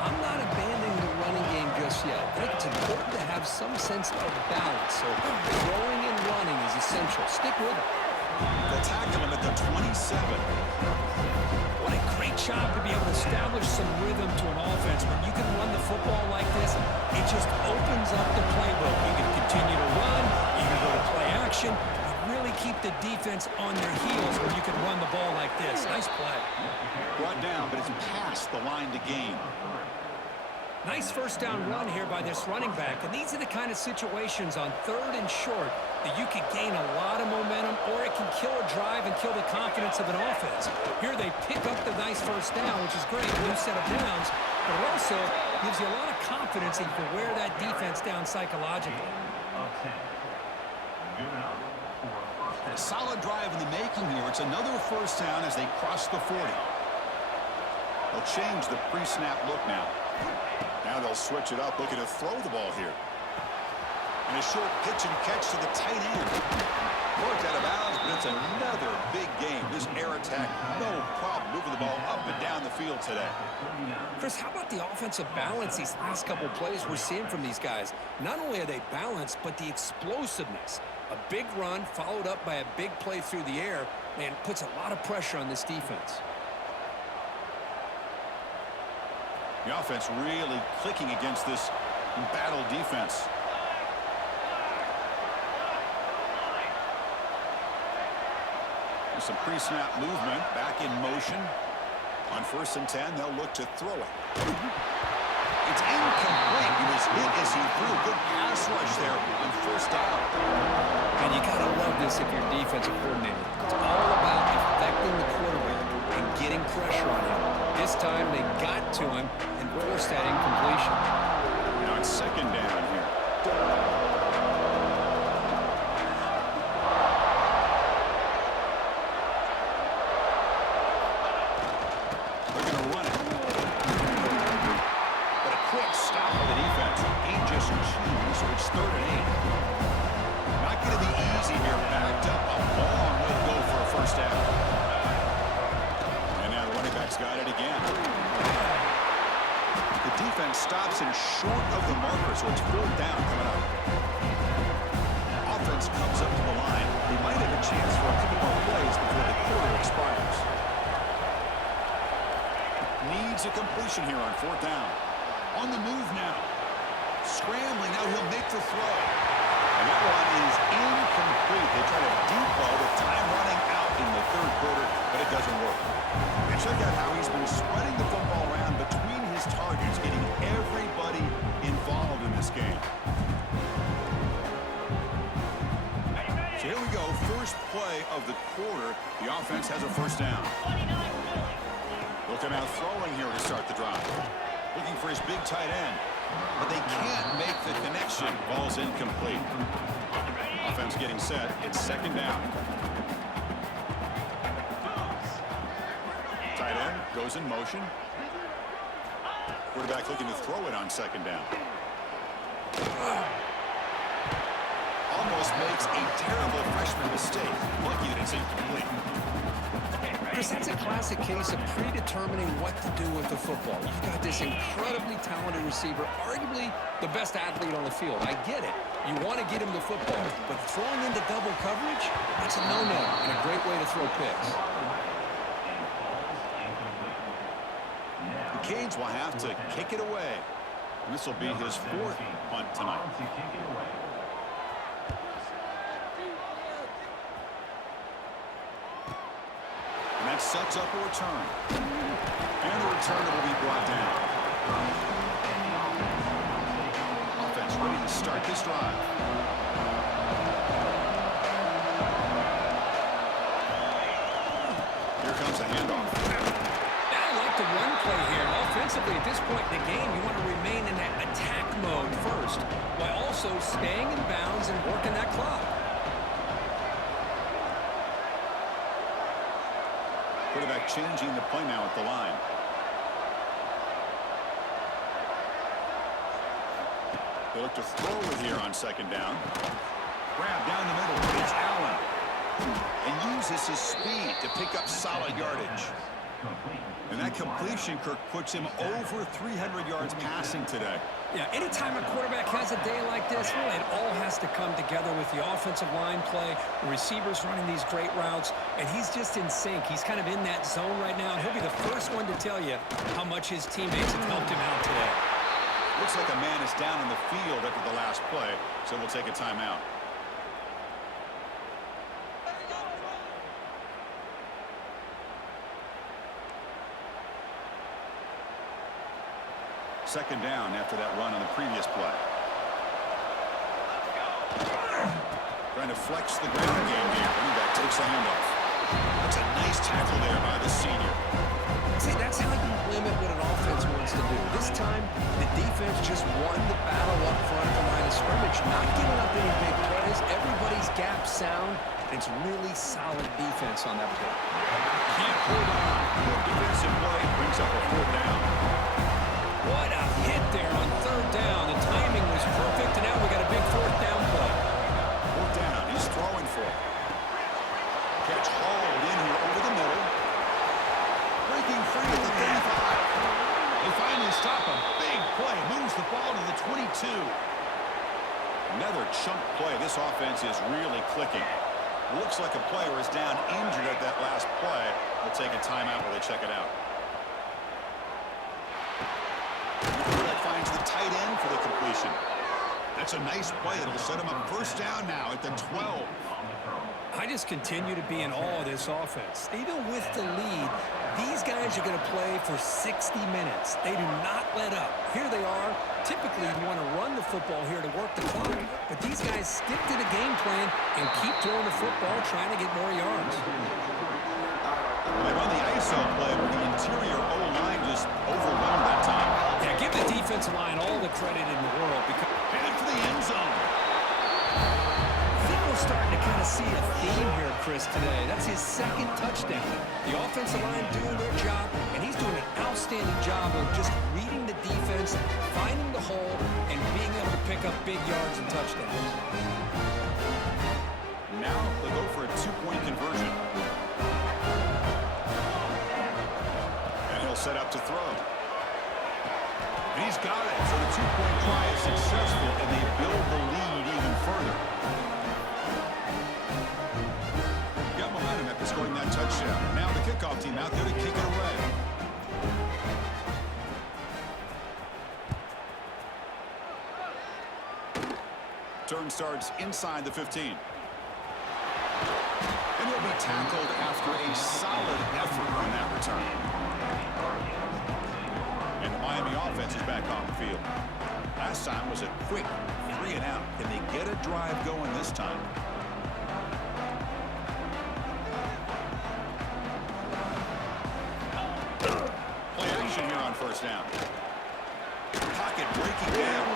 I'm not abandoning the running game just yet. I think it's important to have some sense of balance. So throwing and running is essential. Stick with it. They'll tackle him at the 27. What a great job to be able to establish some rhythm to an offense. When you can run the football like this, it just opens up the playbook. You can continue to run, you can go to play action, you really keep the defense on their heels when you can run the ball like this. Nice play. Brought down, but it's past the line to gain. Nice first down run here by this running back. And these are the kind of situations on third and short that you can gain a lot of momentum, or it can kill a drive and kill the confidence of an offense. Here they pick up the nice first down, which is great, a new set of downs, but it also gives you a lot of confidence that you can wear that defense down psychologically. A solid drive in the making here. It's another first down as they cross the 40. They'll change the pre-snap look now. Now they'll switch it up, looking to throw the ball here. And a short pitch and catch to the tight end. Worked out of bounds, but it's another big game. This air attack, no problem moving the ball up and down the field today. Chris, how about the offensive balance these last couple of plays we're seeing from these guys? Not only are they balanced, but the explosiveness. A big run followed up by a big play through the air, man, puts a lot of pressure on this defense. The offense really clicking against this battle defense. There's some pre-snap movement, back in motion. On 1st and 10, they'll look to throw it. It's incomplete. He was hit as he threw. Good pass rush there on 1st down. And you gotta love this if you're defensive coordinator. It's all about affecting the quarterback and getting pressure on him. This time they got to him and forced that incompletion. Now it's 2nd down here. They're going to run it. But a quick stop of the defense. He just chews, so it's 3rd and 8. Not going to be easy here. Backed up a long way to go for a first down. And now the running back's got it again. The defense stops him short of the marker, so it's 4th down coming up. Offense comes up to the line. They might have a chance for a couple more plays before the quarter expires. Needs a completion here on 4th down. On the move now. Scrambling, now he'll make the throw. And that one is incomplete. They try to deep ball with time running out in the 3rd quarter, but it doesn't work. And check out how he's been spreading the football around between his targets, getting everybody involved in this game. So here we go, first play of the quarter. The offense has a first down. Looking out throwing here to start the drive. Looking for his big tight end. But they can't make the connection. Ball's incomplete. Offense getting set. It's 2nd down. Tight end goes in motion. Quarterback looking to throw it on second down. Almost makes a terrible freshman mistake. Lucky that it's incomplete. Chris, that's a classic case of predetermining what to do with the football. You've got this incredibly talented receiver, arguably the best athlete on the field. I get it. You want to get him the football, but throwing into double coverage, that's a no-no and a great way to throw picks. The Canes will have to kick it away. And this will be his fourth punt tonight. And that sets up a return. And the returner will be brought down. Offense ready to start this drive. Here comes a handoff. I like the run play here. Offensively, at this point in the game, you want to remain in that attack mode first, while also staying in bounds and working that clock. Quarterback changing the play now at the line. They look to throw it here on second down. Grab down the middle. It's Allen. And uses his speed to pick up solid yardage. And that completion, Kirk, puts him over 300 yards passing today. Yeah, anytime a quarterback has a day like this, really, it all has to come together with the offensive line play, the receivers running these great routes, and he's just in sync. He's kind of in that zone right now, and he'll be the first one to tell you how much his teammates have helped him out today. Looks like a man is down on the field after the last play, so we'll take a timeout. Second down after that run on the previous play. Trying to flex the ground game here. Running back takes the handoff. That's a nice tackle there by the senior. See, that's how you limit what an offense wants to do. This time, the defense just won the battle up front at the line of scrimmage, not giving up any big plays. Everybody's gap sound. It's really solid defense on that play. Can't hold on. Good defensive play brings up a fourth down. What a hit there on third down. The timing was perfect, and now we got a big fourth down play. Fourth down. He's throwing for it. Catch hauled in here over the middle. Breaking free at the 35. They finally stop him. Big play. Moves the ball to the 22. Another chunk play. This offense is really clicking. Looks like a player is down injured at that last play. We'll take a timeout while they check it out. Quarterback finds the tight end for the completion. That's a nice play. It'll set him up first down now at the 12. I just continue to be in awe of this offense. Even with the lead, these guys are going to play for 60 minutes. They do not let up. Here they are. Typically, you want to run the football here to work the clock, but these guys stick to the game plan and keep throwing the football, trying to get more yards. They run the ISO play where the interior O-line just overwhelmed that time. Yeah, give the defensive line all the credit in the world because Headed for the end zone. I think we're starting to kind of see a theme here, Chris, today. That's his second touchdown. The offensive line doing their job, and he's doing an outstanding job of just reading the defense, finding the hole, and being able to pick up big yards and touchdowns. Now they'll go for a two-point conversion. And he'll set up to throw. And he's got it. So the two-point try is successful, and they build the lead even further. Got momentum after scoring that touchdown. Now the kickoff team out there to kick it away. Turn starts inside the 15. And he'll be tackled after a solid effort on that return. And the Miami offense is back on the field. Last time was a quick 3 and out. Can they get a drive going this time? Play action here on first down. Pocket breaking down.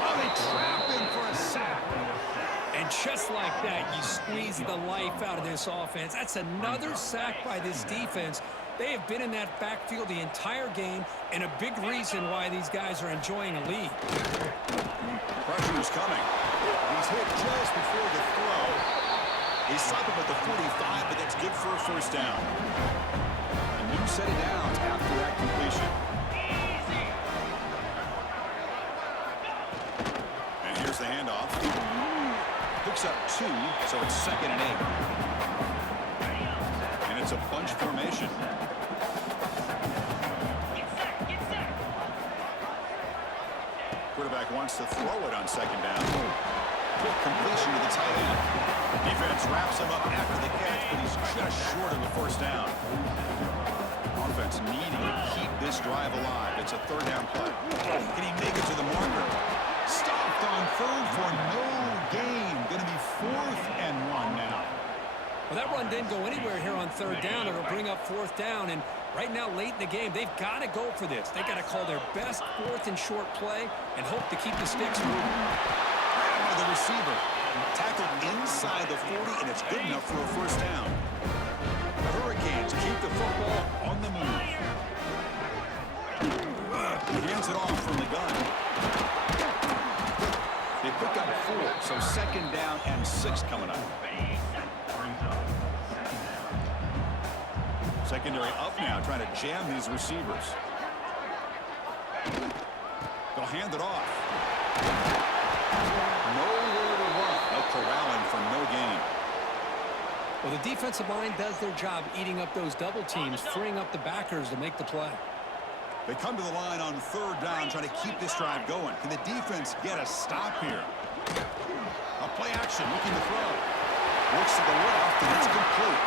Oh, they trap him for a sack. And just like that, you squeeze the life out of this offense. That's another sack by this defense. They have been in that backfield the entire game, and a big reason why these guys are enjoying a lead. Pressure's coming. He's hit just before the throw. He's stopped him at the 45, but that's good for a first down. A new set of downs after that completion. And here's the handoff. Picks up 2, so it's 2nd and 8. And it's a bunch formation. Quarterback wants to throw it on 2nd down. Quick completion to the tight end. Defense wraps him up after the catch, but he's just short of the first down. Offense needing to keep this drive alive. It's a 3rd down play. Can he make it to the marker? Stopped on 3rd for no gain. Going to be 4th and 1 now. Well, that run didn't go anywhere here on 3rd down. It'll bring up 4th down, and right now, late in the game, they've got to go for this. They've got to call their best 4th and short play and hope to keep the sticks moving. The receiver tackled inside the 40, and it's good enough for a first down. The Hurricanes keep the football on the move. He hands it off from the gun. They pick up 4, so 2nd down and 6 coming up. Secondary up now, trying to jam these receivers. They'll hand it off. Nowhere to run. No corralling for no gain. Well, the defensive line does their job eating up those double teams, freeing up the backers to make the play. They come to the line on 3rd down, trying to keep this drive going. Can the defense get a stop here? A play action, looking to throw. Looks to the left, and it's complete.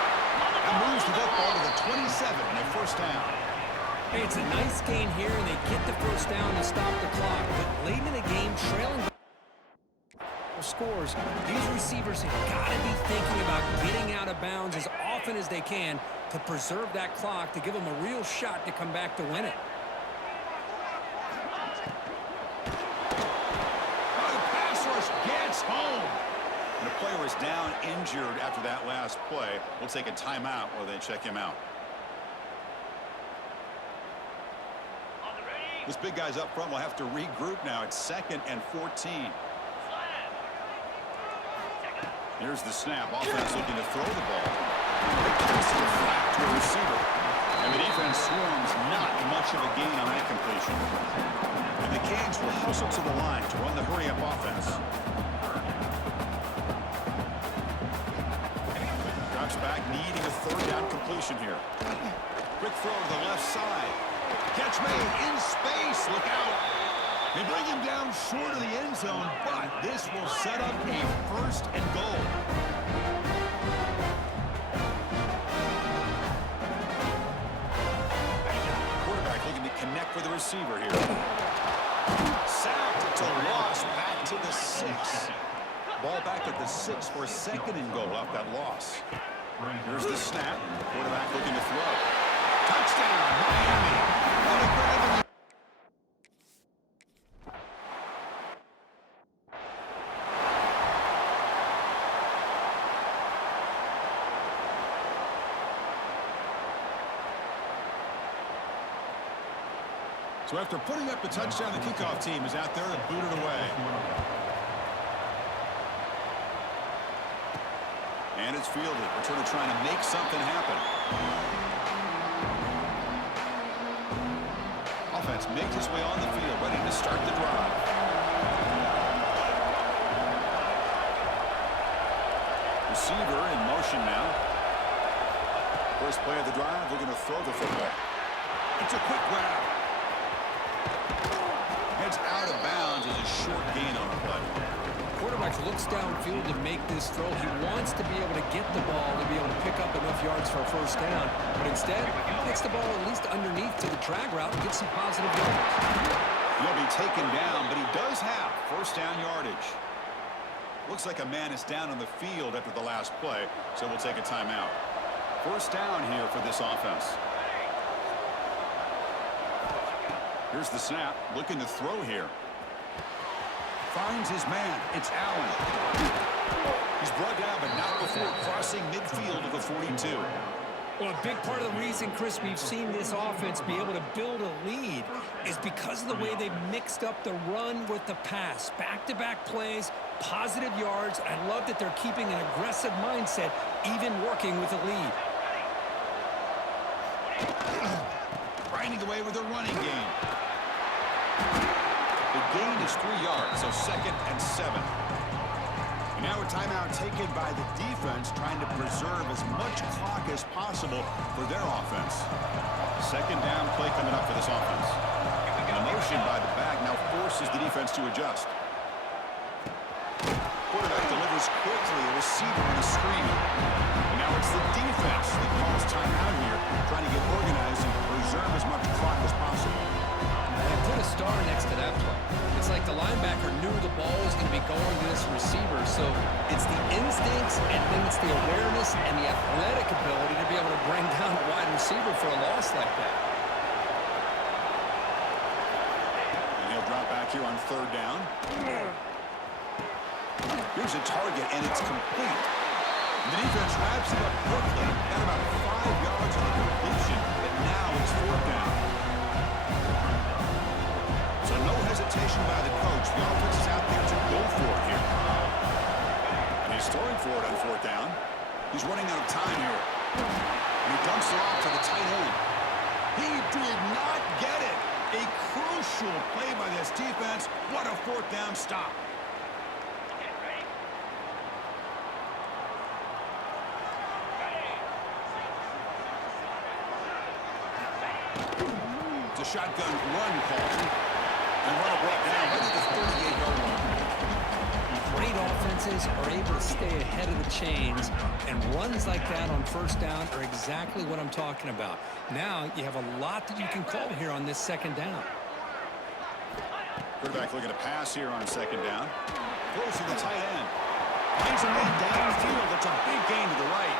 That moves the football to the 27 and a first down. Hey, it's a nice gain here, and they get the first down to stop the clock. But late in the game, trailing scores, these receivers have got to be thinking about getting out of bounds as often as they can to preserve that clock, to give them a real shot to come back to win it. The pass rush gets home. And the player is down injured after that last play. We'll take a timeout while they check him out. This big guy's up front will have to regroup now. It's 2nd and 14. Here's the snap. Offense looking to throw the ball. Pass to the flat to a receiver. And the defense swarms not much of a gain on that completion. And the Canes will hustle to the line to run the hurry-up offense. Drops back, needing a 3rd down completion here. Quick throw to the left side. Catch made in space. Look out. They bring him down short of the end zone, but this will set up a 1st and goal. Quarterback looking to connect with the receiver here. Sacked to loss, back to the 6. Ball back at the 6 for 2nd and goal off that loss. Here's the snap. Quarterback looking to throw. Touchdown, Miami. What a grab. So after putting up the touchdown, the kickoff team is out there to boot it away. And it's fielded. Returner trying to make something happen. Offense makes its way on the field, ready to start the drive. Receiver in motion now. First play of the drive, looking to throw the football. It's a quick grab. Heads out of bounds as a short gain on the play. Quarterback looks downfield to make this throw. He wants to be able to get the ball to be able to pick up enough yards for a first down. But instead, he gets the ball at least underneath to the drag route and gets some positive yards. He'll be taken down, but he does have first down yardage. Looks like a man is down on the field after the last play, so we'll take a timeout. First down here for this offense. Here's the snap, looking to throw here. Finds his man. It's Allen. He's brought down, but not before crossing midfield of the 42. Well, a big part of the reason, Chris, we've seen this offense be able to build a lead is because of the way they've mixed up the run with the pass. Back-to-back plays, positive yards. I love that they're keeping an aggressive mindset, even working with a lead. Grinding away with a running game. The gain is 3 yards, so 2nd and 7. And now a timeout taken by the defense, trying to preserve as much clock as possible for their offense. 2nd down play coming up for this offense. And a motion by the back now forces the defense to adjust. Quarterback delivers quickly, a receiver and a screen. And now it's the defense that calls timeout here, trying to get organized and preserve as much clock as possible. And put a star next to that play. It's like the linebacker knew the ball was going to be going to this receiver, so it's the instincts and then it's the awareness and the athletic ability to be able to bring down a wide receiver for a loss like that. And he'll drop back here on 3rd down. Here's a target, and it's complete. The defense wraps it up quickly. Got about 5 yards on the completion, but now it's 4th down. So no hesitation by the coach. The offense is out there to go for it here. And he's throwing for it on 4th down. He's running out of time here. And he dumps it off to the tight end. He did not get it. A crucial play by this defense. What a 4th down stop. It's a shotgun run call. And run brought down right at the 38-yard line. Great offenses are able to stay ahead of the chains, and runs like that on 1st down are exactly what I'm talking about. Now you have a lot that you can call here on this 2nd down. Quarterback looking to pass here on 2nd down. Throws to the tight end. Finds a man downfield. That's a big gain to the right.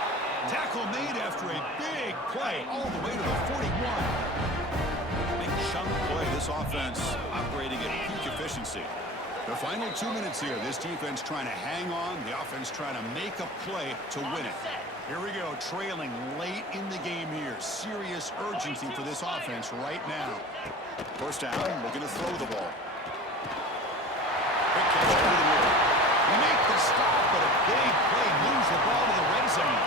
Tackle made after a big play all the way to the 41. Big chunk play. This offense operating at peak efficiency. The final 2 minutes here. This defense trying to hang on. The offense trying to make a play to win it. Here we go. Trailing late in the game here. Serious urgency for this offense right now. 1st down. Looking to throw the ball. Quick catch through the middle. Make the stop, but a big play moves the ball to the red zone.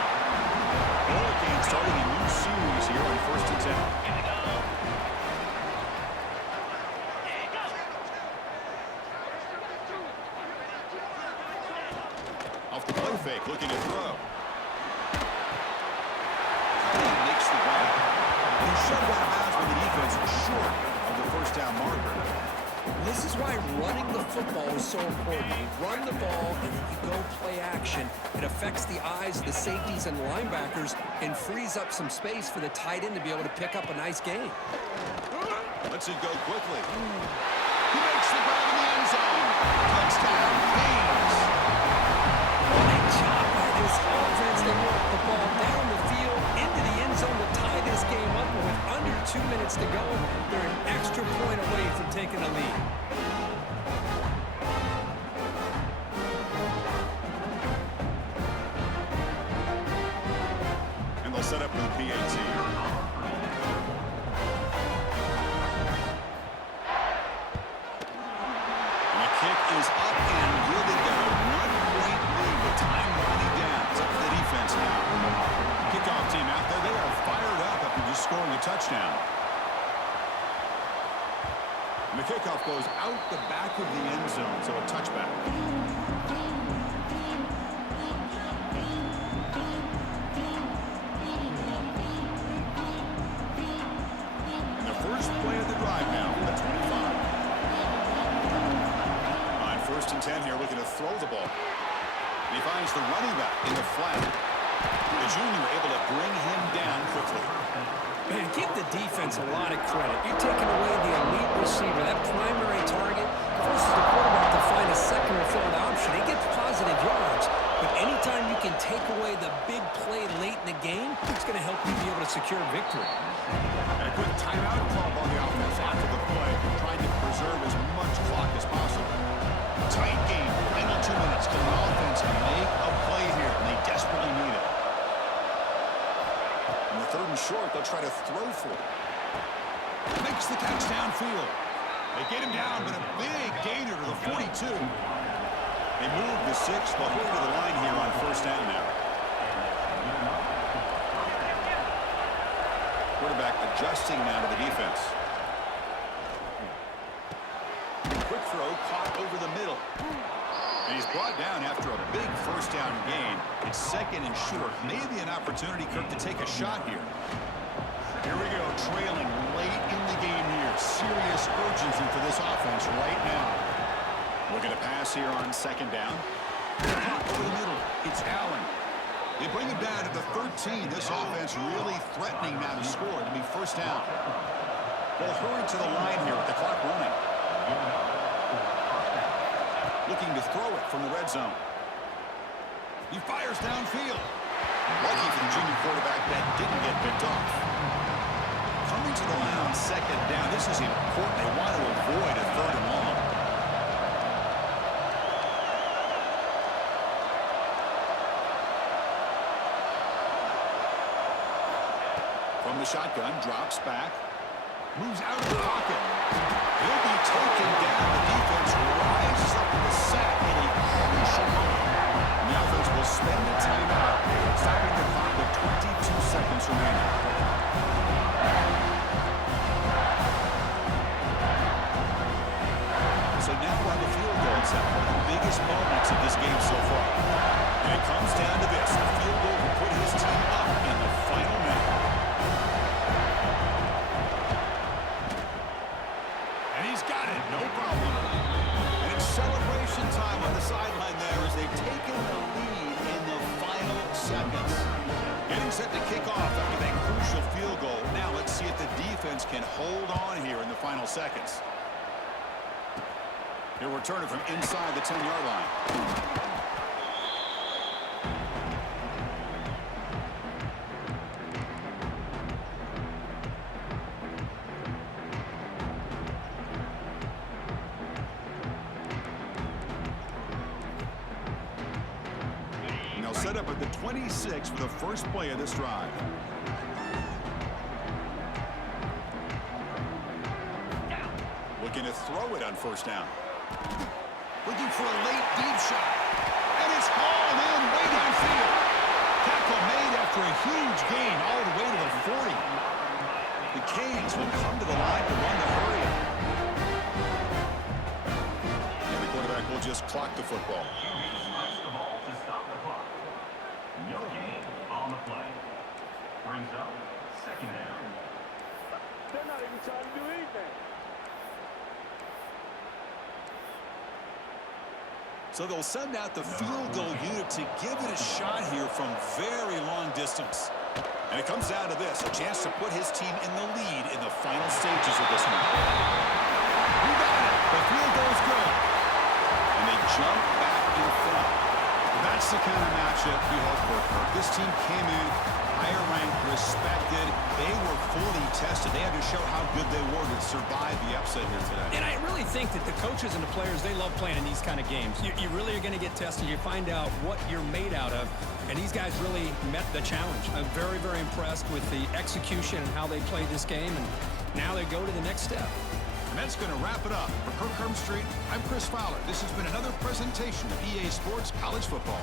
Hurricanes starting a new series here on 1st and 10. Off the play fake, looking to throw. Cody makes the grab. He's shoved out of bounds by the defense short of the 1st down marker. This is why running the football is so important. You run the ball and then you go play action. It affects the eyes of the safeties and linebackers and frees up some space for the tight end to be able to pick up a nice gain. Lets it go quickly. He makes the grab in the end zone. Touchdown, Canes. What a job by this offense. They work the ball down the field into the end zone to tie this game up. With under 2 minutes to go, they're an extra point away from taking the lead. And they'll set up for the PAT. And the kick is up and good to go. 1-point lead with time running down. It's up to the defense now. Kickoff team out there. They are fired up after just scoring a touchdown. And the kickoff goes out the back of the end zone, so a touchback. And the first play of the drive now from the 25. On 1st and 10 here, looking to throw the ball. And he finds the running back in the flat. The junior able to bring him down quickly. Man, give the defense a lot of credit. You're taking away the elite receiver, that primary target, forces the quarterback to find a 2nd or 3rd option. He gets positive yards, but anytime you can take away the big play late in the game, it's going to help you be able to secure victory. And a quick timeout call on the offense after the play, trying to preserve as much clock as possible. Tight game, final 2 minutes. Can the offense make a play here? And they desperately need it. On the 3rd and short, they'll try to throw for it. Makes the catch downfield. They get him down, but a big gainer to the 42. They move the 6. They'll hold to the line here on 1st down now. Quarterback adjusting now to the defense. Quick throw caught over the middle. And he's brought down after a big 1st down gain. It's 2nd and short. Maybe an opportunity, Kirk, to take a shot here. Here we go, trailing late in the game here. Serious urgency for this offense right now. Looking to pass here on 2nd down. Caught over the middle. It's Allen. They bring him down to the 13. This offense really threatening now to score. It'll be 1st down. They'll hurry to the line here with the clock running. Looking to throw it from the red zone. He fires downfield. Lucky for the junior quarterback that didn't get picked off. Coming to the line on 2nd down. This is important. They want to avoid a 3rd and long. From the shotgun, drops back. Moves out of the pocket. He'll be taken down. The defense rises up in the sack in a crucial moment. And the offense will spend the timeout, stopping the clock with 22 seconds remaining. So now we're on the field goal set, one of the biggest moments of this game so far. And it comes down to this. The field goal will put his team up in the final minute. No problem. And it's celebration time on the sideline there as they've taken the lead in the final seconds. Getting set to kick off after that crucial field goal. Now let's see if the defense can hold on here in the final seconds. He'll return it from inside the 10-yard line. Set up at the 26 for the first play of this drive. Looking to throw it on 1st down. Looking for a late deep shot. And it's hauled in way downfield. Tackle made after a huge gain all the way to the 40. The Canes will come to the line to run the hurry up. And the quarterback will just clock the football. No gain on the play. Brings up 2nd down. They're not even trying to do anything. So they'll send out the field goal unit to give it a shot here from very long distance. And it comes down to this, a chance to put his team in the lead in the final stages of this one. You got it. The field goal's good. And they jump back in front. That's the kind of matchup you hope for, Kirk. This team came in higher ranked, respected. They were fully tested. They had to show how good they were to survive the upset here today. And I really think that the coaches and the players, they love playing in these kind of games. You really are going to get tested. You find out what you're made out of. And these guys really met the challenge. I'm very, very impressed with the execution and how they played this game. And now they go to the next step. And that's going to wrap it up. For Kirk Herbstreit, I'm Chris Fowler. This has been another presentation of EA Sports College Football.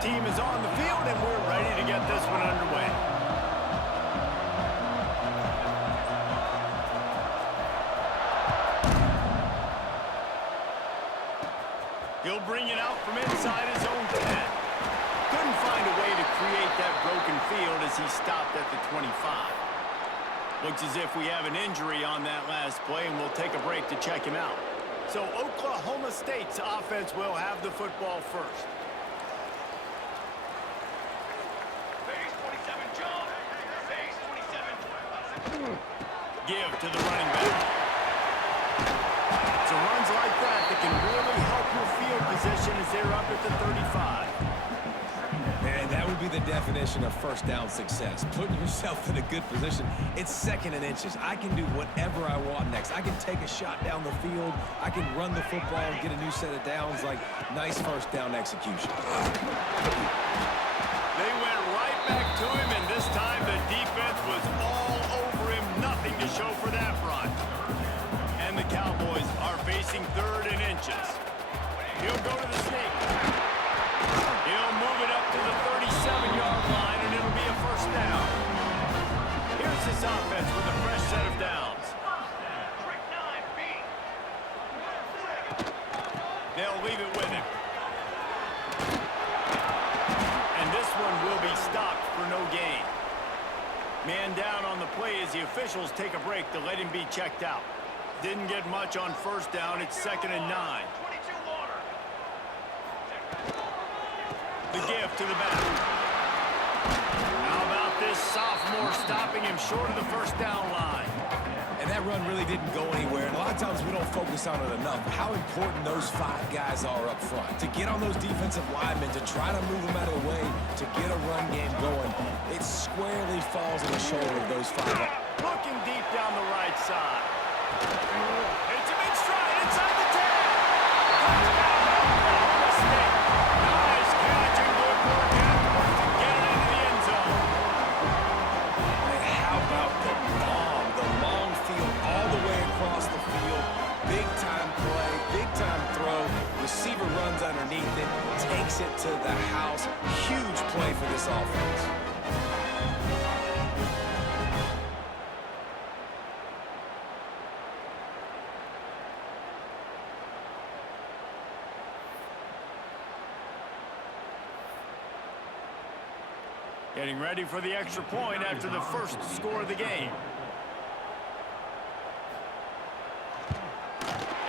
team is on the field, and we're ready to get this one underway. He'll bring it out from inside his own 10. Couldn't find a way to create that broken field as he stopped at the 25. Looks as if we have an injury on that last play, and we'll take a break to check him out. So Oklahoma State's offense will have the football first. Phase 27, John. Phase 27. Give to the running back. It's runs like that that can really help your field position as they're up at the 35. Man, that would be the definition of first down success. Putting yourself in a good position. It's 2nd and inches. I can do whatever I want next. I can take a shot down the field. I can run the football and get a new set of downs. Like, nice first down execution. They went right back to him, and this time the defense was all over him. Nothing to show for that run. And the Cowboys are facing 3rd and inches. He'll go to the sneak. He'll move it up to the 37-yard line, and it'll be a first down. Here's this offense with a fresh set of downs. Trick 9, B. They'll leave it with him. And this one will be stopped for no gain. Man down on the play as the officials take a break to let him be checked out. Didn't get much on first down. It's 2nd and 9. 22 water. The give to the back. How about this sophomore stopping him short of the first down line? And that run really didn't go anywhere. And a lot of times we don't focus on it enough. How important those 5 guys are up front. To get on those defensive linemen, to try to move them out of the way, to get a run game going, it squarely falls on the shoulder of those 5. Looking deep down the right side. It's him in stride inside the 10. Oklahoma State. Nice catch and good work afterwards to get it into the end zone. And how about the bomb? The long field all the way across the field. Big time play, big time throw. Receiver runs underneath it, takes it to the house. Huge play for this offense. Getting ready for the extra point after the first score of the game.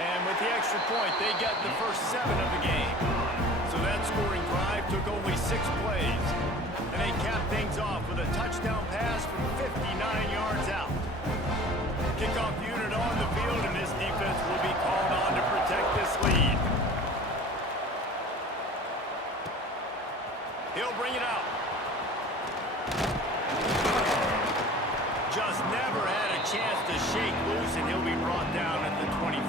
And with the extra point, they get the first 7 of the game. So that scoring drive took only 6 plays. And they capped things off with a touchdown pass from 59 yards out. Kickoff unit on the field, and this defense will be called on to protect this lead. He'll bring it out. Just never had a chance to shake loose, and he'll be brought down at the 24.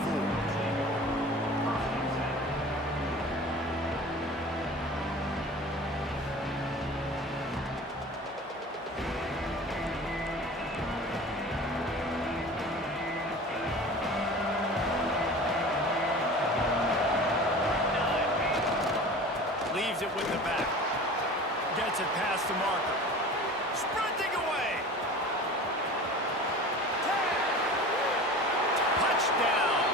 Leaves it with the back. Gets it past the marker. Sprinting away. Touchdown.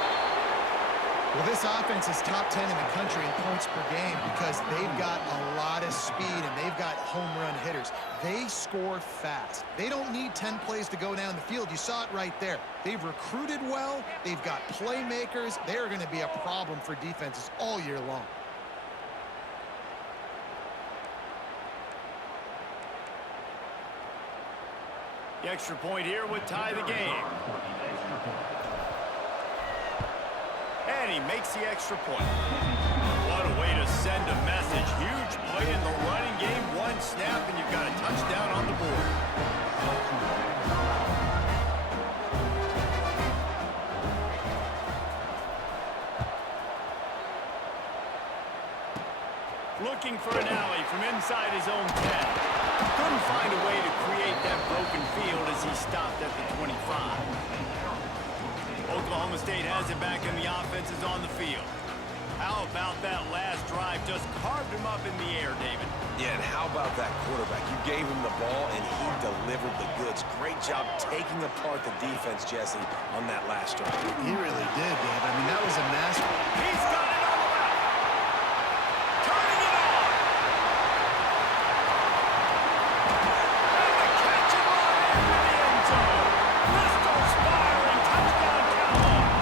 Well, this offense is top 10 in the country in points per game because they've got a lot of speed and they've got home run hitters. They score fast. They don't need 10 plays to go down the field. You saw it right there. They've recruited well. They've got playmakers. They're going to be a problem for defenses all year long. The extra point here would tie the game. And he makes the extra point. What a way to send a message. Huge play in the running game. One snap, and you've got a touchdown on the board. Looking for an alley from inside his own 10. Couldn't find a way to create that broken field as he stopped at the 25. Oklahoma State has it back and the offense is on the field. How about that last drive? Just carved him up in the air, David. Yeah, and how about that quarterback? You gave him the ball, and he delivered the goods. Great job taking apart the defense, Jesse, on that last drive. He really did, Dave. I mean, that was a masterpiece. He's got it on the left. Turning it on. And the catch and run into the end zone. Pistols firing. Touchdown, Cowboys.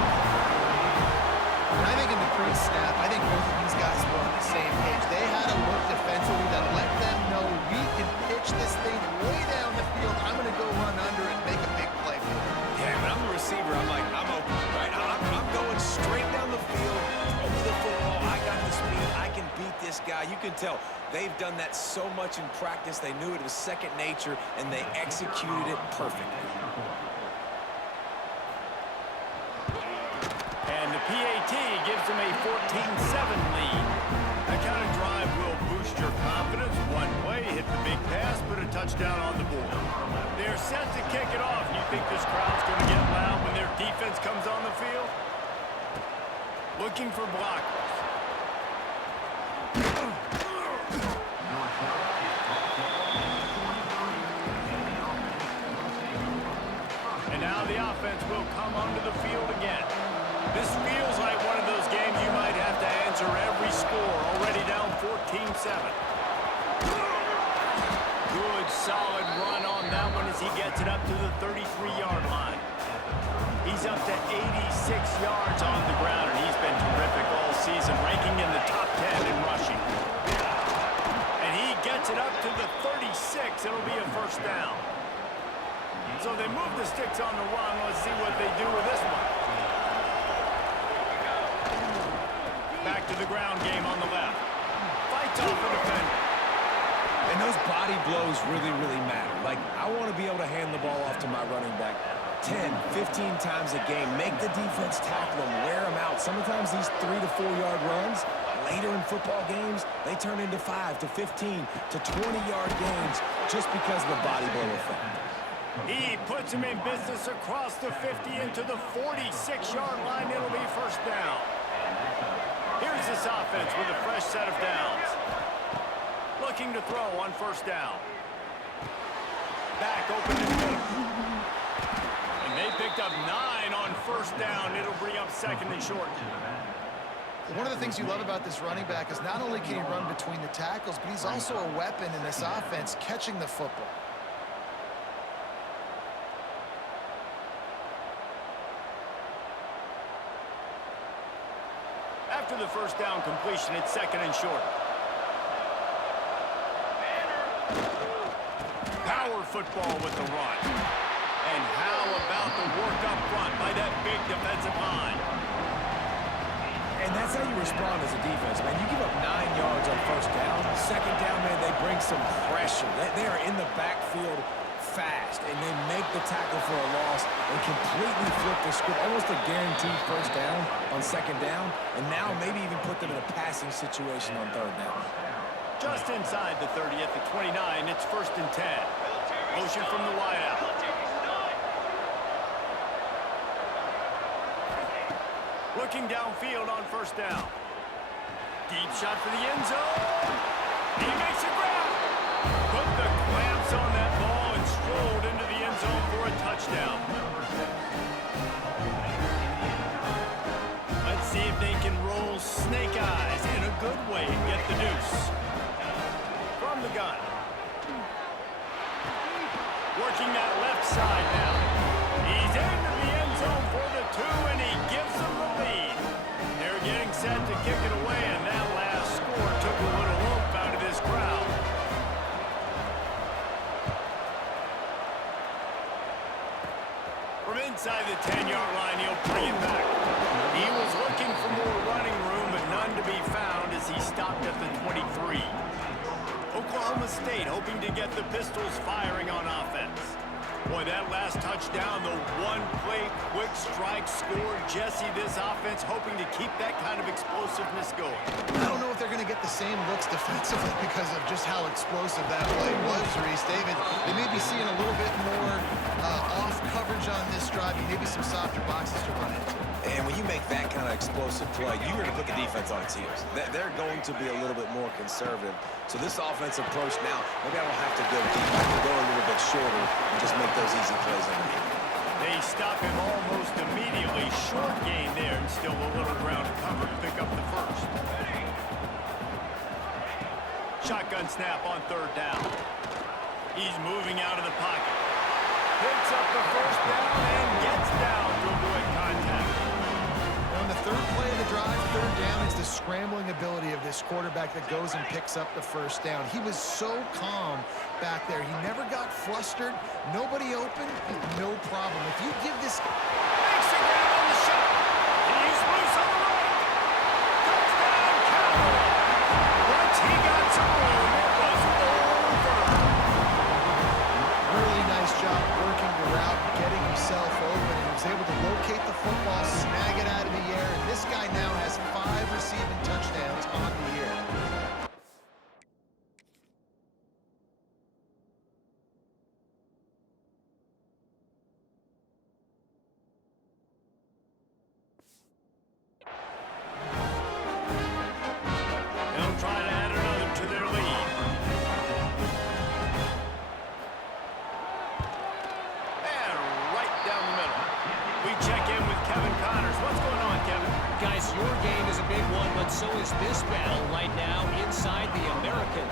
And I think in the pre-snap, I think both of these guys were on the same page. They had a look defensively that let them know we can pitch this thing way down the field. I'm going to go run under and make a big play for it. Yeah, when I'm the receiver, I'm like, I'm open, right? I'm going straight down the field, throw me the football. I got the speed. I can beat this guy. You can tell they've done that so much in practice. They knew it was second nature, and they executed it perfectly. And the PAT gives them a 14-7 lead. That kind of drive will boost your confidence. One play, hit the big pass, put a touchdown on the board. They're set to kick it off. You think this crowd's going to get loud when their defense comes on the field? Looking for blockers. And now the offense will come onto the field again. This feels like one of those games you might have to answer every score. Already down 14-7. Good, solid run on that one as he gets it up to the 33-yard line. He's up to 86 yards on the ground, and he's been terrific all season, ranking in the top 10 in rushing. And he gets it up to the 36. It'll be a first down. So they move the sticks on the run. Let's see what they do with this one. Back to the ground game on the left. Fights off the defender. And those body blows really, really matter. Like, I want to be able to hand the ball off to my running back 10, 15 times a game. Make the defense tackle them, wear them out. Sometimes these 3 to 4 yard runs, later in football games, they turn into 5 to 15 to 20-yard gains just because of the body blow effect. He puts him in business across the 50 into the 46-yard line. It'll be first down. Here's this offense with a fresh set of downs. Looking to throw on first down. Back open to good. And they picked up 9 on first down. It'll bring up second and short. One of the things you love about this running back is not only can he run between the tackles, but he's also a weapon in this offense catching the football. After the first down completion, it's second and short. Power football with the run. And how about the work up front by that big defensive line? And that's how you respond as a defense, man. You give up 9 yards on first down. Second down, man, they bring some pressure. They are in the backfield fast, and they make the tackle for a loss and completely flip the script. Almost a guaranteed first down on second down, and now maybe even put them in a passing situation on third down. Just inside the 30 at the 29, it's first and 10. Motion from the wideout. Looking downfield on first down. Deep shot for the end zone. He makes a grab. Put the clamps on that ball and strolled into the end zone for a touchdown. Let's see if they can roll snake eyes in a good way and get the deuce. From the gun. Working that left side now. He's into the end zone for the 2, and he gives them the lead. They're getting set to kick it away, and that last score took a little oomph out of this crowd. From inside the 10-yard line, he'll bring it back. He was looking for more running room, but none to be found as he stopped at the 23. Oklahoma State hoping to get the Pistols firing on offense. Boy, that last touchdown, the one-play quick strike score. Jesse, this offense hoping to keep that kind of explosiveness going. I don't know if they're going to get the same looks defensively because of just how explosive that play was, Reese. David, they may be seeing a little bit more off coverage on this drive and maybe some softer boxes to run into. And when you make that kind of explosive play, you're going to put the defense on its heels. They're going to be a little bit more conservative. So this offensive approach now, maybe I don't have to go deep. I can go a little bit shorter and just make those easy plays underneath. They stop him almost immediately. Short gain there, and still a little ground cover to pick up the first. Shotgun snap on third down. He's moving out of the pocket. Picks up the first down and gets down to avoid contact. On the third play of the drive, third down, is the scrambling ability of this quarterback that goes and picks up the first down. He was so calm back there. He never got flustered. Nobody open, no problem. If you give this... Makes a grab on the shot. He's loose on the right. Touchdown, Cowboys. Once he got some room, it was over. Really nice job working the route, getting himself open, and he was able to locate the football, snag it out of the air, and this guy now has 5 receiving touchdowns on the year. They'll try to add another to their lead. And right down the middle. We check in with Kevin Connors. What's going on, Kevin? Guys, your game is a big one, but so is this battle right now inside the American.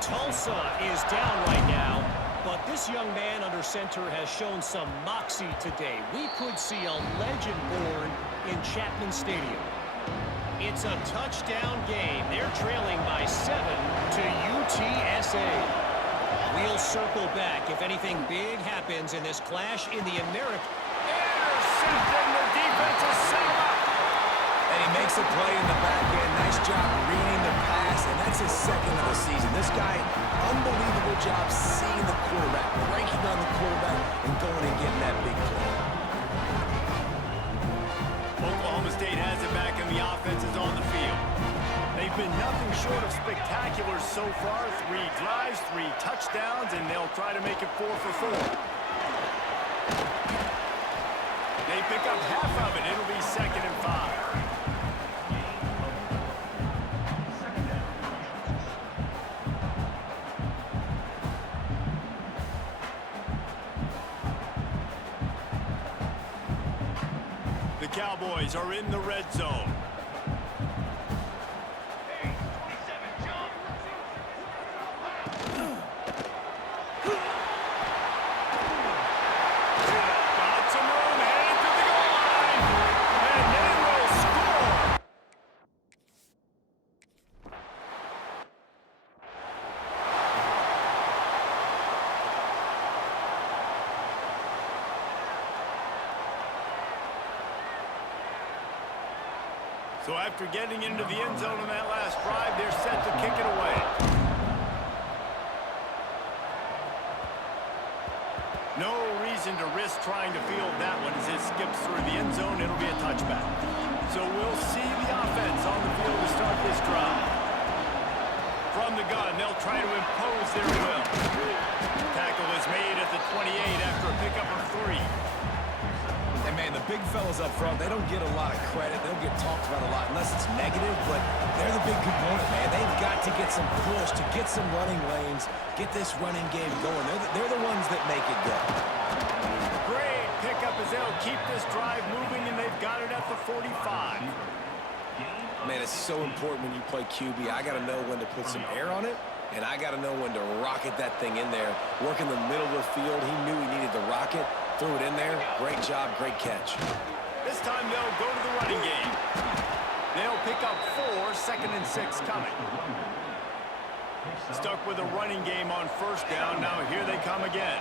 Tulsa is down right now, but this young man under center has shown some moxie today. We could see a legend born in Chapman Stadium. It's a touchdown game. They're trailing by 7 to UTSA. We'll circle back if anything big happens in this clash in the American. Intercepting, the defense is set up. And he makes a play in the back end. Nice job reading the pass, and that's his second of the season. This guy, unbelievable job seeing the quarterback, breaking on the quarterback, and going and getting that big play. Oklahoma State has it back, and the offense is on the field. They've been nothing short of spectacular so far. 3 drives, 3 touchdowns, and they'll try to make it 4 for 4. They pick up half of it. It'll be 2nd and 5. The Cowboys are in the red zone. Got some room, headed to the goal line, and they will score. So after getting into the end zone on that last drive, they're set to kick it away. No reason to risk trying to field that one as it skips through the end zone. It'll be a touchback. So we'll see the offense on the field to start this drive. From the gun, they'll try to impose their will. Tackle is made at the 28 after a pickup of 3. And man, the big fellas up front, they don't get a lot of credit. They don't get talked about a lot unless it's negative, but they're the big component, man. They've got to get some push, to get some running lanes, get this running game going. They're the ones that make it go. Great pickup as they'll keep this drive moving, and they've got it at the 45. Man, it's so important when you play QB. I got to know when to put some air on it, and I got to know when to rocket that thing in there. Work in the middle of the field. He knew he needed to rocket. Threw it in there. Great job, great catch. This time they'll go to the running game. They'll pick up 4, 2nd and 6 coming. Stuck with a running game on first down. Now here they come again.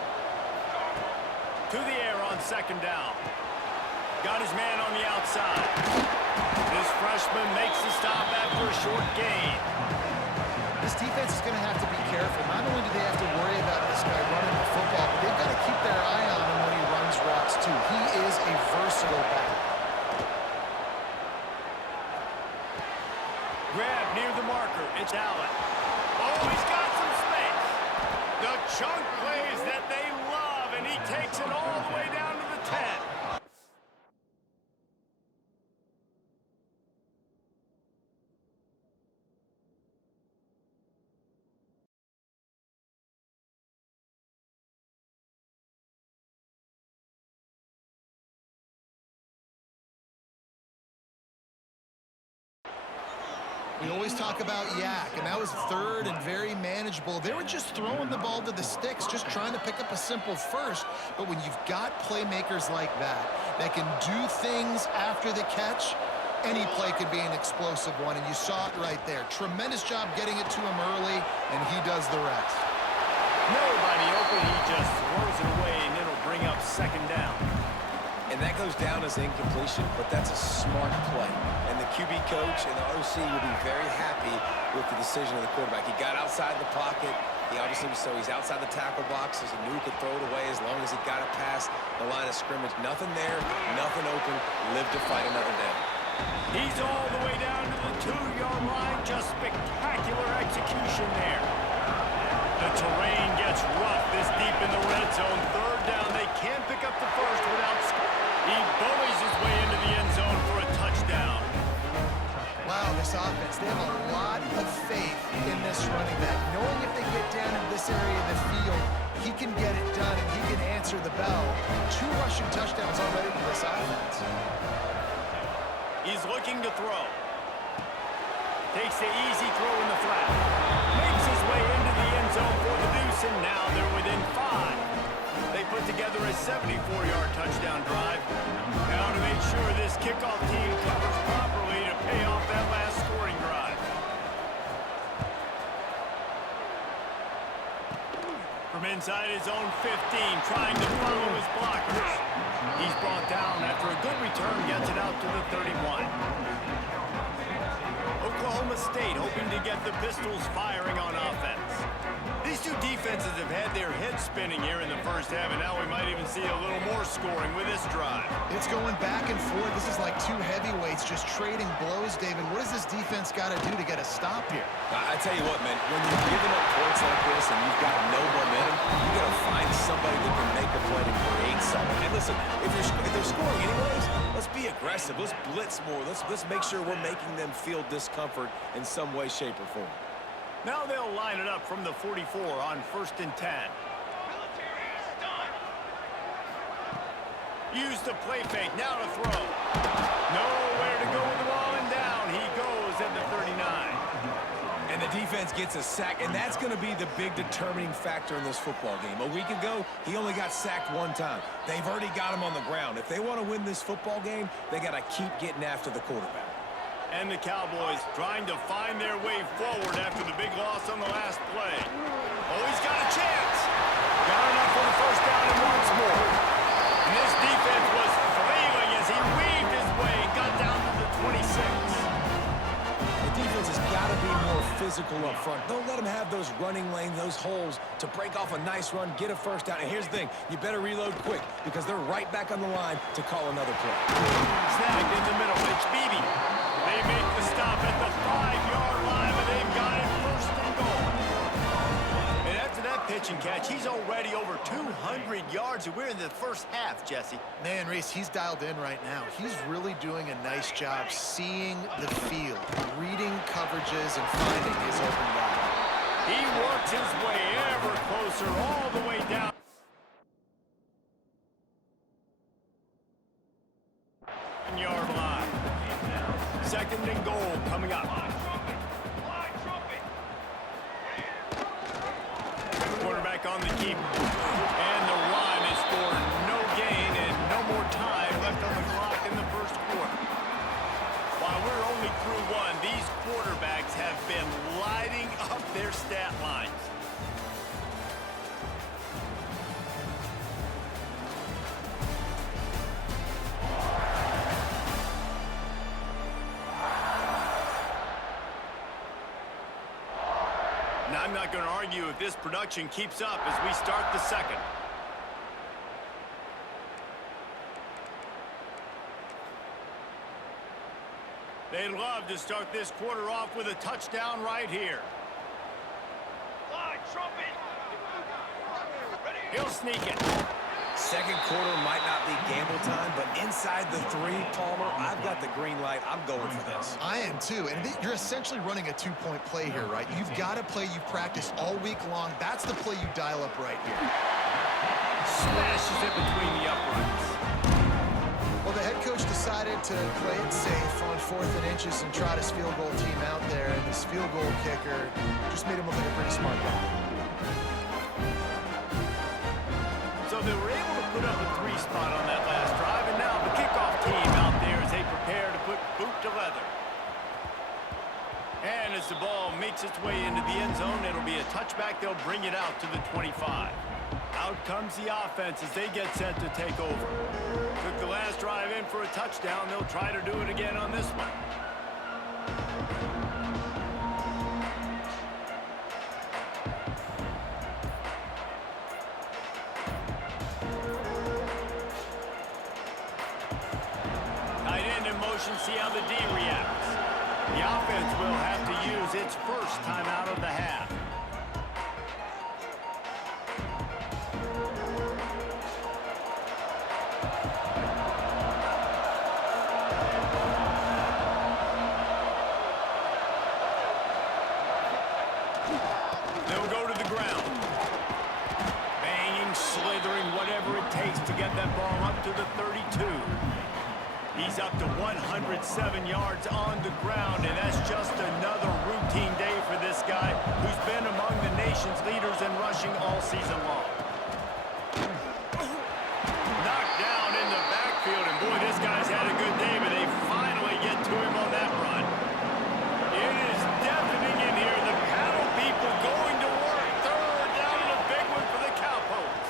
To the air on 2nd down. Got his man on the outside. This freshman makes the stop after a short gain. This defense is going to have to be careful. Not only do they have to worry about this guy running the football, but they've got to keep their eye on him when he runs routes too. He is a versatile back. Grab near the marker. It's Allen. Oh, he's got some space. The chunk plays that they love, and he he takes it all the way down to the 10. We always talk about Yak, and that was third and very manageable. They were just throwing the ball to the sticks, just trying to pick up a simple first. But when you've got playmakers like that can do things after the catch, any play could be an explosive one, and you saw it right there. Tremendous job getting it to him early, and he does the rest. Nobody open, he just throws it away, and it'll bring up second down. And that goes down as incompletion, but that's a smart play. And the QB coach and the OC will be very happy with the decision of the quarterback. He got outside the pocket. He obviously was so he's outside the tackle box, so he knew he could throw it away as long as he got it past the line of scrimmage. Nothing there, nothing open. Live to fight another day. He's all the way down to the 2-yard line. Just spectacular execution there. The terrain gets rough this deep in the red zone. Third down, they can't pick up the first without scoring. He bullies his way into the end zone for a touchdown. Wow, this offense, they have a lot of faith in this running back, knowing if they get down in this area of the field, he can get it done and he can answer the bell. 2 rushing touchdowns already for this offense. He's looking to throw. Takes the easy throw in the flat. Makes his way into the end zone for the deuce, and now they're within 5. They put together a 74-yard touchdown drive. Now to make sure this kickoff team covers properly to pay off that last scoring drive. From inside his own 15, trying to follow his blockers. He's brought down after a good return, gets it out to the 31. Oklahoma State hoping to get the Pistols firing on offense. These two defenses have had their heads spinning here in the first half, and now we might even see a little more scoring with this drive. It's going back and forth. This is like 2 heavyweights just trading blows, David. What does this defense got to do to get a stop here? I tell you what, man, when you're giving up points like this and you've got no momentum, you got to find somebody that can make a play to create something. And listen, if they're scoring anyways, let's be aggressive. Let's blitz more. Let's make sure we're making them feel discomfort in some way, shape, or form. Now they'll line it up from the 44 on 1st and 10. Use the play fake, now to throw. Nowhere to go with the ball, and down he goes at the 39. And the defense gets a sack, and that's going to be the big determining factor in this football game. A week ago, he only got sacked 1 time. They've already got him on the ground. If they want to win this football game, they got to keep getting after the quarterback. And the Cowboys trying to find their way forward after the big loss on the last play. Oh, he's got a chance. Got enough for the first down and once more. And this defense was flailing as he weaved his way and got down to the 26. The defense has got to be more physical up front. Don't let them have those running lanes, those holes to break off a nice run, get a first down. And here's the thing, you better reload quick because they're right back on the line to call another play. Snagged in the middle. It's Beebe. They make the stop at the 5-yard line, but they've got it 1st and goal. And after that pitch and catch, he's already over 200 yards, and we're in the first half, Jesse. Man, Reese, he's dialed in right now. He's really doing a nice job seeing the field, reading coverages, and finding his open guy. He works his way ever closer all the way down. Yard line. 2nd and goal coming up. Quarterback on the keep. And the run is for no gain and no more time left on the clock in the first quarter. While we're only through 1, these quarterbacks have been lighting up their stat lines. Now, I'm not going to argue if this production keeps up as we start the second. They'd love to start this quarter off with a touchdown right here. Fly, trumpet. Ready. He'll sneak it. Second quarter might not be gamble time, but inside the 3, Palmer, I've got the green light. I'm going for this. I am too, and you're essentially running a 2-point play here, right? You've got a play you practice all week long. That's the play you dial up right here. Smashes it between the uprights. Well, the head coach decided to play it safe on 4th and inches and trot his field goal team out there, and this field goal kicker just made him look like a pretty smart guy. So they were able to put up a 3 spot on that last drive, and now the kickoff team out there as they prepare to put boot to leather. And as the ball makes its way into the end zone, it'll be a touchback. They'll bring it out to the 25. Out comes the offense as they get set to take over. Took the last drive in for a touchdown. They'll try to do it again on this one. Tight end in motion, see how the D reacts. The offense will have to use its first timeout of the half. They'll go to the ground. Banging, slithering, whatever it takes to get that ball up to the 32. He's up to 107 yards on the ground, and that's just another routine day for this guy who's been among the nation's leaders in rushing all season long. Knocked down in the backfield, and boy, this guy's had a good day, but they finally get to him on that run. It is deafening in here. The paddle people going to work. Third down and a big one for the Cowpokes.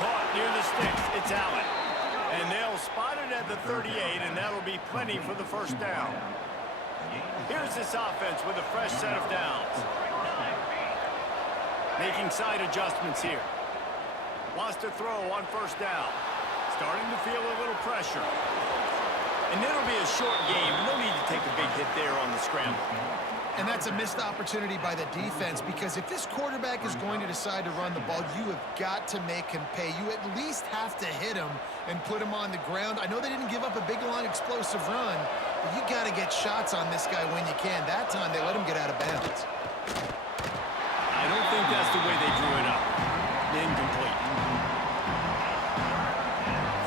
Caught near the sticks. It's Allen. And they'll spot it at the 38, and that'll be plenty for the first down. Here's this offense with a fresh set of downs. Making side adjustments here. Wants to throw on first down. Starting to feel a little pressure. And it'll be a short game. No need to take a big hit there on the scramble. And that's a missed opportunity by the defense, because if this quarterback is going to decide to run the ball, you have got to make him pay. You at least have to hit him and put him on the ground. I know they didn't give up a big, long, explosive run, but you got to get shots on this guy when you can. That time, they let him get out of bounds. I don't think that's the way they drew it up. Incomplete.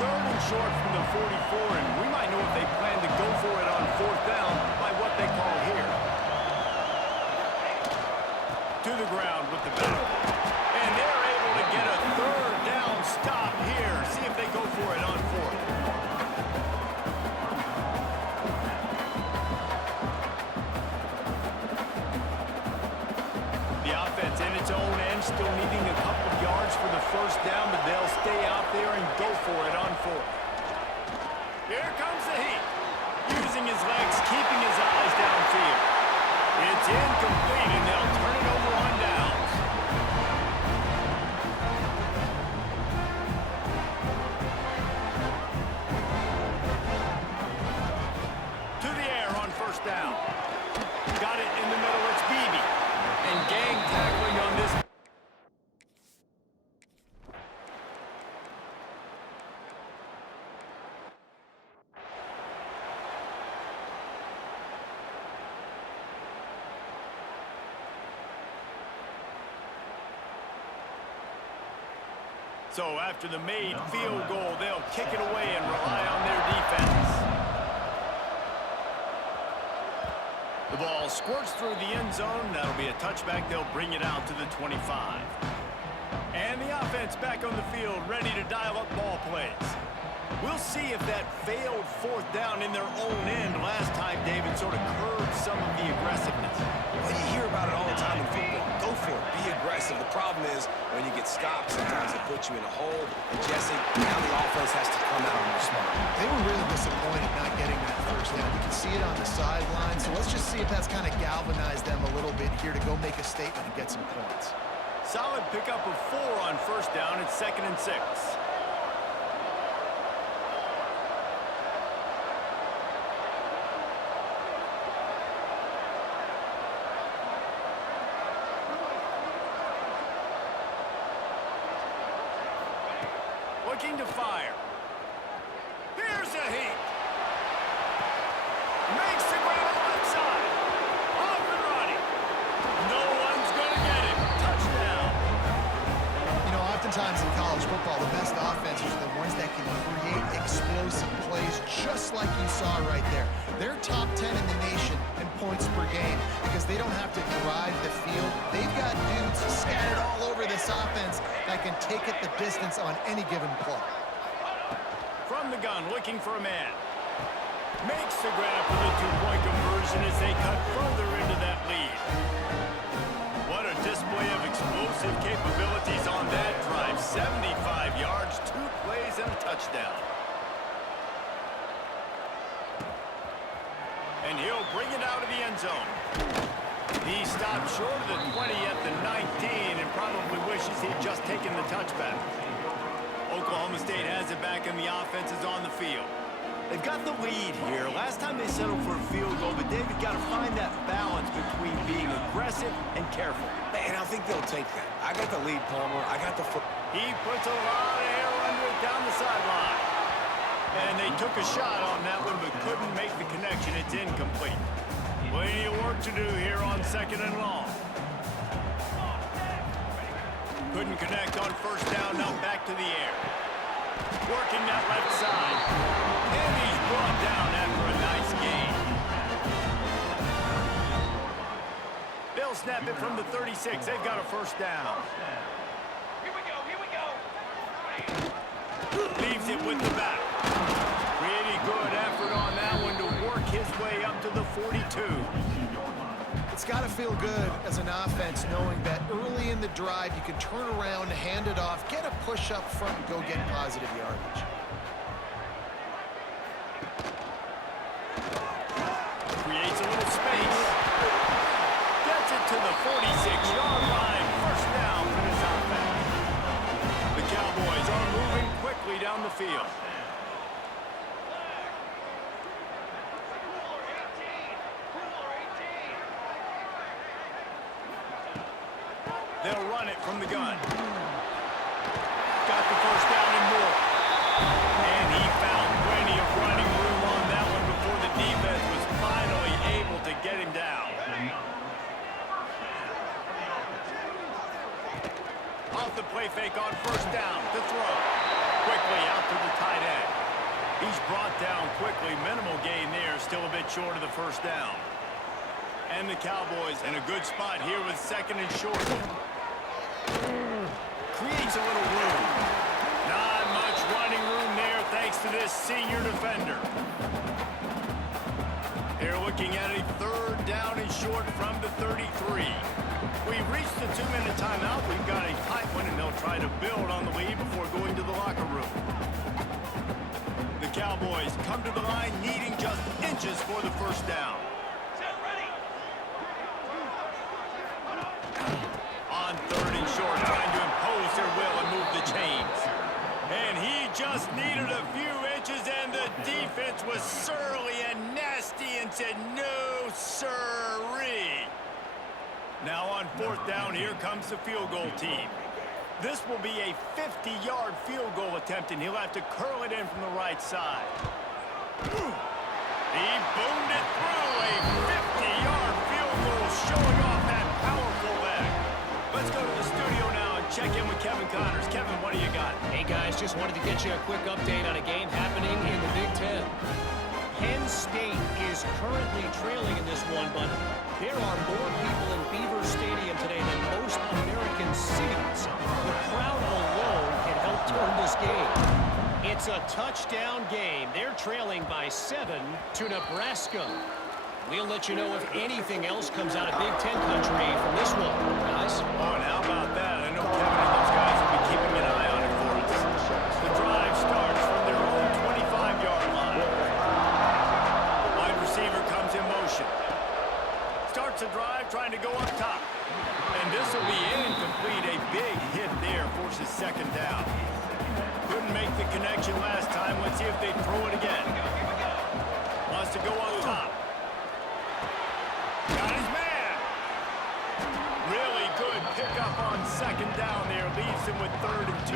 Third and short from the 44, and we might know if they plan to go for it on 4th down by what they call here. To the ground with the back. And they're able to get a third down stop here. See if they go for it on 4th. The offense in its own end, still needing a couple of yards for the first down, but they'll stay out there and go for it on 4th. Here comes the heat. Using his legs, keeping his eyes downfield. It's incomplete, and they'll turn it over on downs. To the air on first down. Got it in the middle, it's Beebe. And gang tackling on this. So after the made field goal, they'll kick it away and rely on their defense. The ball squirts through the end zone. That'll be a touchback. They'll bring it out to the 25. And the offense back on the field, ready to dial up ball plays. We'll see if that failed 4th down in their own end last time, David, sort of curbed some of the aggressiveness. Well, you hear about it all the time in football. Go for it. Be aggressive. The problem is when you get stopped, sometimes it puts you in a hole. And, Jesse, now the offense has to come out and respond. They were really disappointed not getting that first down. You can see it on the sideline. So let's just see if that's kind of galvanized them a little bit here to go make a statement and get some points. Solid pickup of 4 on first down. It's 2nd and 6. Looking to fire. Here's a heat. Makes the grab left side. Off and running. No one's going to get him. Touchdown. You know, oftentimes in college football, the best offenses are the ones that can create explosive plays just like you saw right there. They're top 10 in the nation in points per game because they don't have to drive the field. They've got dudes scattered all over this offense that can take it the distance on any given play. From the gun, looking for a man. Makes the grab for the two-point conversion as they cut further into that lead. What a display of explosive capabilities on that drive. 75 yards, 2 plays, and a touchdown. And he'll bring it out of the end zone. He stopped short of the 20 at the 19 and probably wishes he'd just taken the touchback. Oklahoma State has it back and the offense is on the field. They've got the lead here. Last time they settled for a field goal, but David got to find that balance between being aggressive and careful. And I think they'll take that. I got the lead, Palmer. I got the foot. He puts a lot of air under it down the sideline. And they took a shot on that one, but couldn't make the connection. It's incomplete. Plenty of work to do here on 2nd and long. Couldn't connect on first down, now back to the air. Working that left side. And he's brought down after a nice gain. They'll snap it from the 36. They've got a first down. Here we go, here we go. Leaves it with the back. Pretty good effort on that one to work his way up to the 42. It's got to feel good as an offense knowing that early in the drive you can turn around, hand it off, get a push up front, and go get positive yardage. Creates a little space. Gets it to the 46-yard line. First down for this offense. The Cowboys are moving quickly down the field. They'll run it from the gun. Got the first down and more. And he found plenty of running room on that one before the defense was finally able to get him down. Off the play fake on first down to throw. Quickly out to the tight end. He's brought down quickly. Minimal gain there. Still a bit short of the first down. And the Cowboys in a good spot here with 2nd and short. Creates a little room. Not much running room there thanks to this senior defender. They're looking at a 3rd down and short from the 33. We've reached the 2-minute timeout. We've got a tight one, and they'll try to build on the lead before going to the locker room. The Cowboys come to the line needing just inches for the first down. On 3rd and short, trying to impose their will and move the chains. And he just needed a few inches, and the defense was surly and nasty and said, no, sirree. Now on 4th down, here comes the field goal team. This will be a 50-yard field goal attempt, and he'll have to curl it in from the right side. He boomed it through a 50-yard field goal, showing off that powerful leg. Let's go to the studio now and check in with Kevin Connors. Kevin, what do you got? Hey, guys, just wanted to get you a quick update on a game happening in the Big Ten. Penn State is currently trailing in this one, but there are more people in Beaver Stadium today than most American cities. The crowd alone can help turn this game. It's a touchdown game. They're trailing by 7 to Nebraska. We'll let you know if anything else comes out of Big Ten country from this one, guys. Oh, and how about that? I know Kevin and those guys will be keeping an eye on it for us. The drive starts from their own 25-yard line. Wide receiver comes in motion. Starts a drive trying to go up top. And this will be incomplete. A big hit there forces 2nd down. Couldn't make the connection last time. Let's see if they throw it again. Wants to go up top. Got his man. Really good pickup on 2nd down there. Leaves him with 3rd and 2.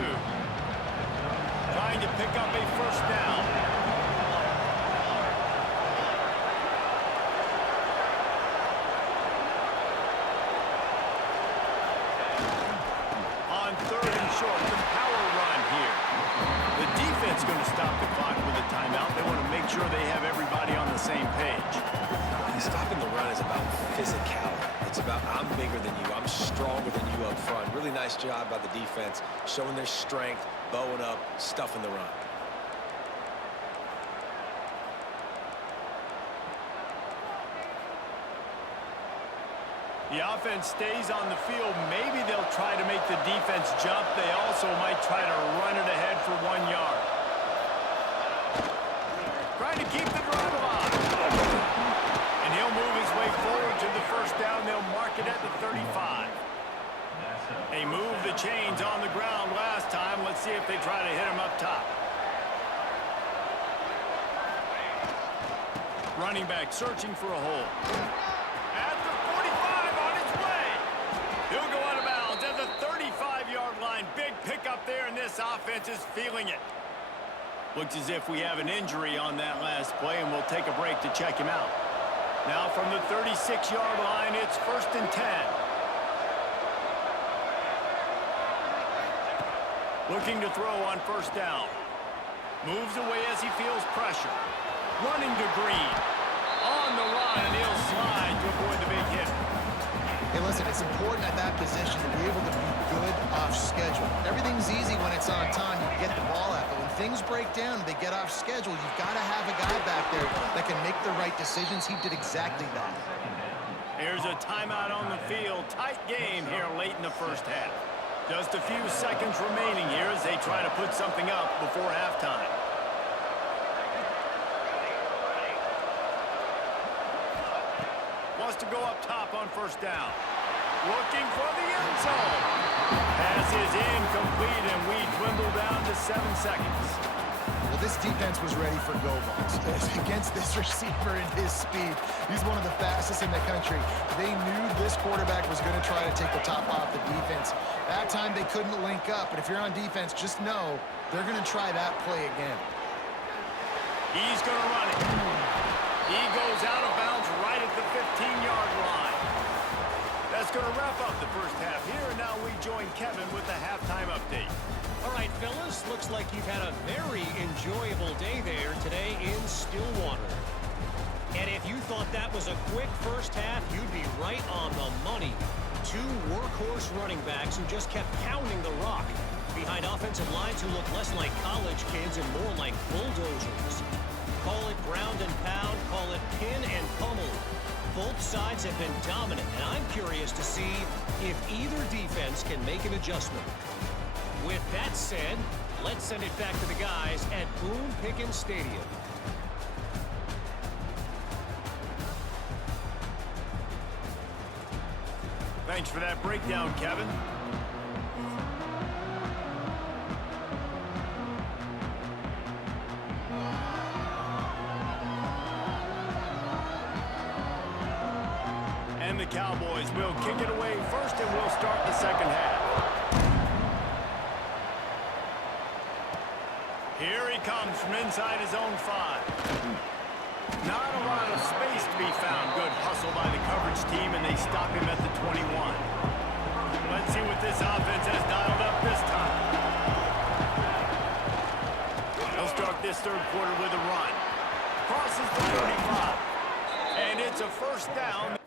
short. The power run here. The defense going to stop the clock with a timeout. They want to make sure they have everybody on the same page. Stopping the run is about physicality. It's about I'm bigger than you. I'm stronger than you up front. Really nice job by the defense, showing their strength, bowing up, stuffing the run. The offense stays on the field. Maybe they'll try to make the defense jump. They also might try to run it ahead for 1 yard. Trying to keep the drive alive. And he'll move his way forward to the first down. They'll mark it at the 35. They moved the chains on the ground last time. Let's see if they try to hit him up top. Running back searching for a hole. At the 45 on his way. He'll go out of bounds at the 35-yard line. Big pickup there, and this offense is feeling it. Looks as if we have an injury on that last play, and we'll take a break to check him out. Now from the 36-yard line, it's 1st and 10. Looking to throw on first down. Moves away as he feels pressure. Running to Green. On the run, and he'll slide to avoid the big hit. Hey, listen, it's important at that position to be able to be good off schedule. Everything's easy when it's on time. You get the ball out. But when things break down and they get off schedule, you've got to have a guy back there that can make the right decisions. He did exactly that. Here's a timeout on the field. Tight game here late in the first half. Just a few seconds remaining here as they try to put something up before halftime. Wants to go up top on first down. Looking for the end zone. Pass is incomplete, and we dwindle down to 7 seconds. Well, this defense was ready for go balls. Against this receiver and his speed, he's one of the fastest in the country. They knew this quarterback was going to try to take the top off the defense. That time they couldn't link up, but if you're on defense, just know they're going to try that play again. He's going to run it. He goes out of bounds right at the 15-yard line. That's going to wrap up the first half here, and now we join Kevin with the halftime update. All right, fellas, looks like you've had a very enjoyable day there today in Stillwater. And if you thought that was a quick first half, you'd be right on the money. Two workhorse running backs who just kept pounding the rock behind offensive lines who look less like college kids and more like bulldozers. Call it ground and pound, call it pin and pummel. Both sides have been dominant, and I'm curious to see if either defense can make an adjustment. With that said, let's send it back to the guys at Boone Pickens Stadium. Thanks for that breakdown, Kevin. And the Cowboys will kick it away first, and we'll start the second half. Here he comes from inside his own 5. Not a lot of space to be found. Good hustle by the coverage team, and they stop him at the 21. Let's see what this offense has dialed up this time. They'll start this third quarter with a run. Crosses the 35. And it's a first down.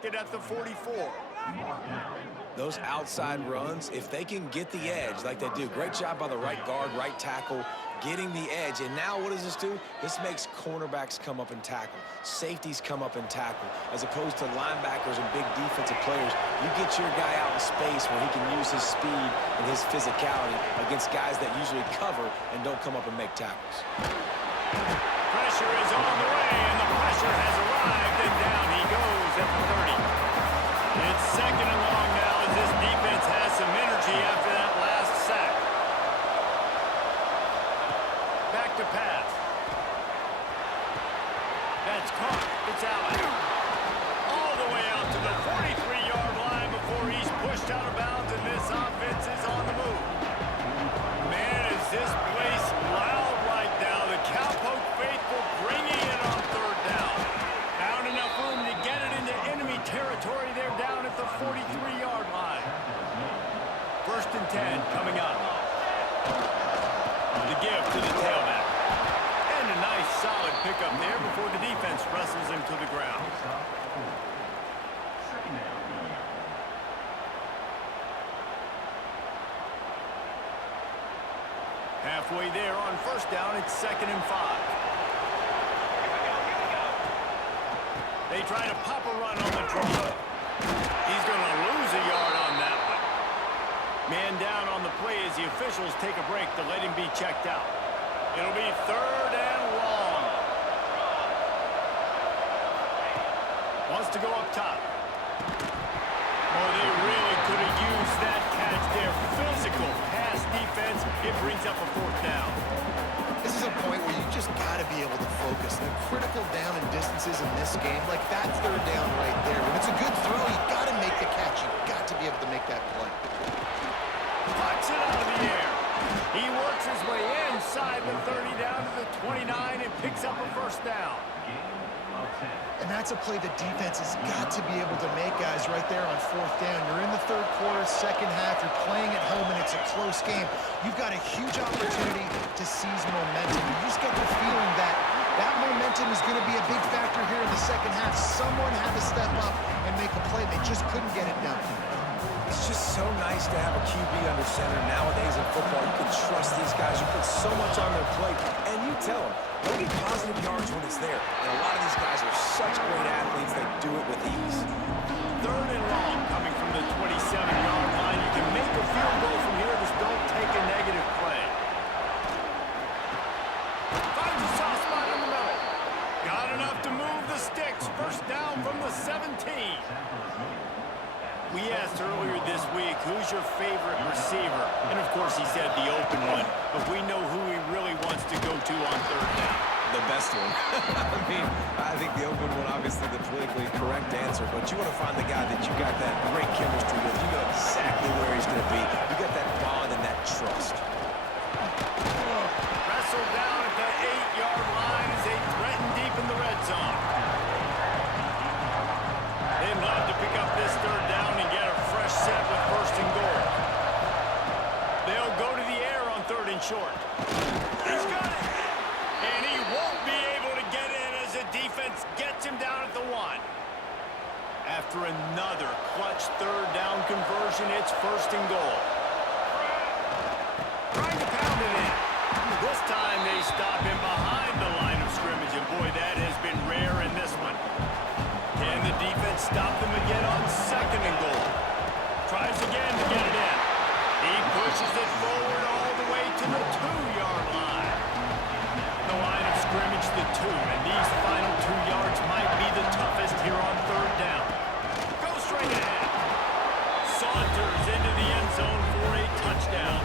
expected at the 44. Those outside runs, if they can get the edge like they do, great job by the right guard, right tackle, getting the edge. And now what does this do? This makes cornerbacks come up and tackle. Safeties come up and tackle. As opposed to linebackers and big defensive players, you get your guy out in space where he can use his speed and his physicality against guys that usually cover and don't come up and make tackles. Pressure is on the way, and the pressure has arrived, and down he goes at the 30. It's second and long now as this defense has some energy after that last sack. Back to pass. That's caught. It's out. All the way out to the 43-yard line before he's pushed out of bounds, and this offense is on the move. Man, is this place loud right now. The Cowpoke faithful bringing it on third down. Found enough room to get it into enemy territory. They're down at the 43-yard line. First and 10 coming up. The give to the tailback. And a nice solid pickup there before the defense wrestles him to the ground. Halfway there on first down, it's 2nd and 5. They try to pop a run on the draw. He's going to lose a yard on that one. Man down on the play as the officials take a break to let him be checked out. It'll be 3rd and long. Wants to go up top. Oh, they really could have used that catch there. Physical pass defense. It brings up a 4th down. This is a point where you just got to be able to focus. The critical down and distances in this game, like that 3rd down right there. When it's a good throw, you got to make the catch. You got to be able to make that play. Puts it out of the air. He works his way inside the 30 down to the 29 and picks up a 1st down. And that's a play the defense has got to be able to make, guys, right there on 4th down. You're in the 3rd quarter, 2nd half. You're playing at home, and it's a close game. You've got a huge opportunity to seize momentum. You just get the feeling that that momentum is going to be a big factor here in the 2nd half. Someone had to step up and make a play. They just couldn't get it done. It's just so nice to have a QB under center. Nowadays in football, you can trust these guys. You put so much on their plate, and you tell them, they'll get positive yards when it's there. And a lot of these guys are such great athletes, they do it with ease. 3rd and long coming from the 27-yard line. You can make a field goal from here. Just don't take a negative play. Finds a soft spot in the middle. Got enough to move the sticks. 1st down from the 17. We asked earlier this week, who's your favorite receiver? And, of course, he said the open one. But we know who he really wants to go to on 3rd down. The best one. I think the open one, obviously the politically correct answer, but you want to find the guy that you got that great chemistry with. You know exactly where he's going to be. You got that bond and that trust. Wrestled down at the 8-yard line as they threaten deep in the red zone. They'd love to pick up this 3rd down and get a fresh set with 1st and goal. They'll go to the air on 3rd and short. He's got it! And he won't be able to get in as the defense gets him down at the 1. After another clutch 3rd down conversion, it's 1st and goal. Trying to pound it in. This time they stop him behind the line of scrimmage, and boy, that has been rare in this one. Can the defense stop them again on 2nd and goal? Tries again to get it in. He pushes it forward all the way to the 2-yard line. The line of scrimmage, the 2, and these final 2 yards might be the toughest here on 3rd down. Go straight ahead. Saunters into the end zone for a touchdown.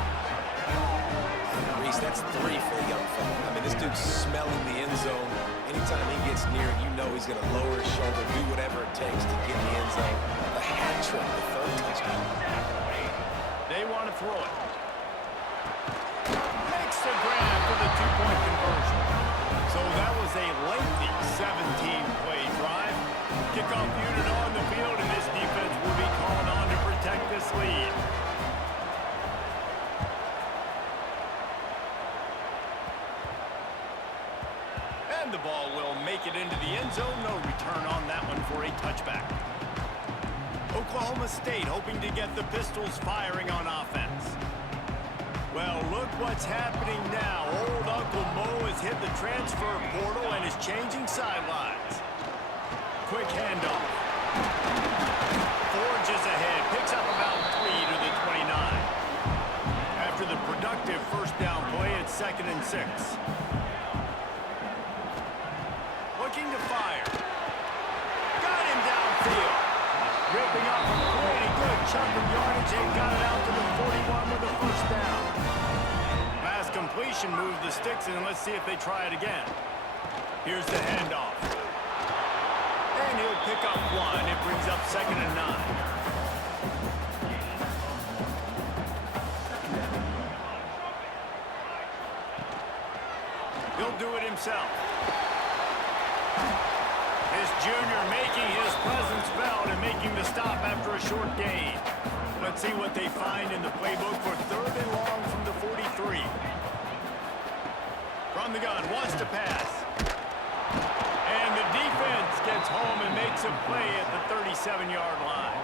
Reese, that's 3 for the young fella. I mean, this dude's smelling the end zone. Anytime he gets near it, you know he's going to lower his shoulder, do whatever it takes to get in the end zone. The hat trick, the 3rd touchdown. They want to throw it. Makes the grab for the 2-point conversion. So that was a lengthy 17-play drive. Kickoff unit on the field, and this defense will be called on to protect this lead. And the ball will make it into the end zone. No return on that one for a touchback. Oklahoma State hoping to get the Pistols firing on offense. Well, look what's happening now. Old Uncle Mo has hit the transfer portal and is changing sidelines. Quick handoff. Forges ahead, picks up about 3 to the 29. After the productive first down play, it's 2nd and 6. Looking to fire. Got him downfield. Ripping up a pretty good chunk of yardage and got it out to the 41 with a first down. Pass completion moves the sticks, and let's see if they try it again. Here's the handoff. And he'll pick up 1. It brings up 2nd and 9. He'll do it himself. His junior making his presence felt and making the stop after a short gain. Let's see what they find in the playbook for 3rd and long from the 43. From the gun, wants to pass. And the defense gets home and makes a play at the 37-yard line.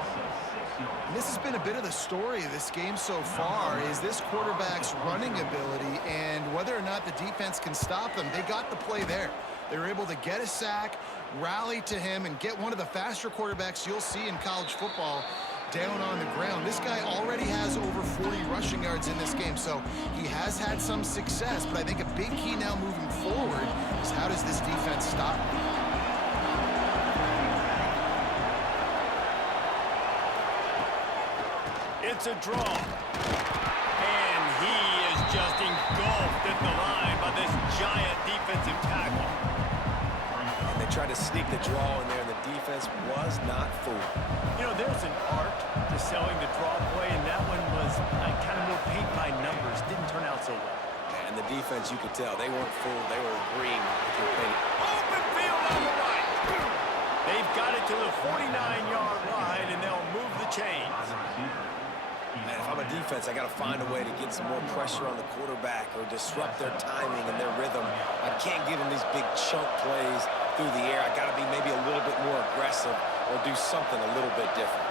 And this has been a bit of the story of this game so far, is this quarterback's running ability and whether or not the defense can stop them. They got the play there. They were able to get a sack, rally to him, and get one of the faster quarterbacks you'll see in college football down on the ground. This guy already has over 40 rushing yards in this game, so he has had some success, but I think a big key now moving forward is how does this defense stop him? It's a draw. And he is just engulfed at the line by this giant defensive tackle. And they tried to sneak the draw in there, and the defense was not fooled. You know, there's an art to selling the draw play, and that one was kind of more paint by numbers. Didn't turn out so well. And the defense, you could tell, they weren't fooled. They were agreeing with your paint. Open field on the right. They've got it to the 49-yard line, and they'll move the chains. Man, if I'm a defense, I got to find a way to get some more pressure on the quarterback or disrupt their timing and their rhythm. I can't give them these big chunk plays through the air. I got to be maybe a little bit more aggressive or do something a little bit different.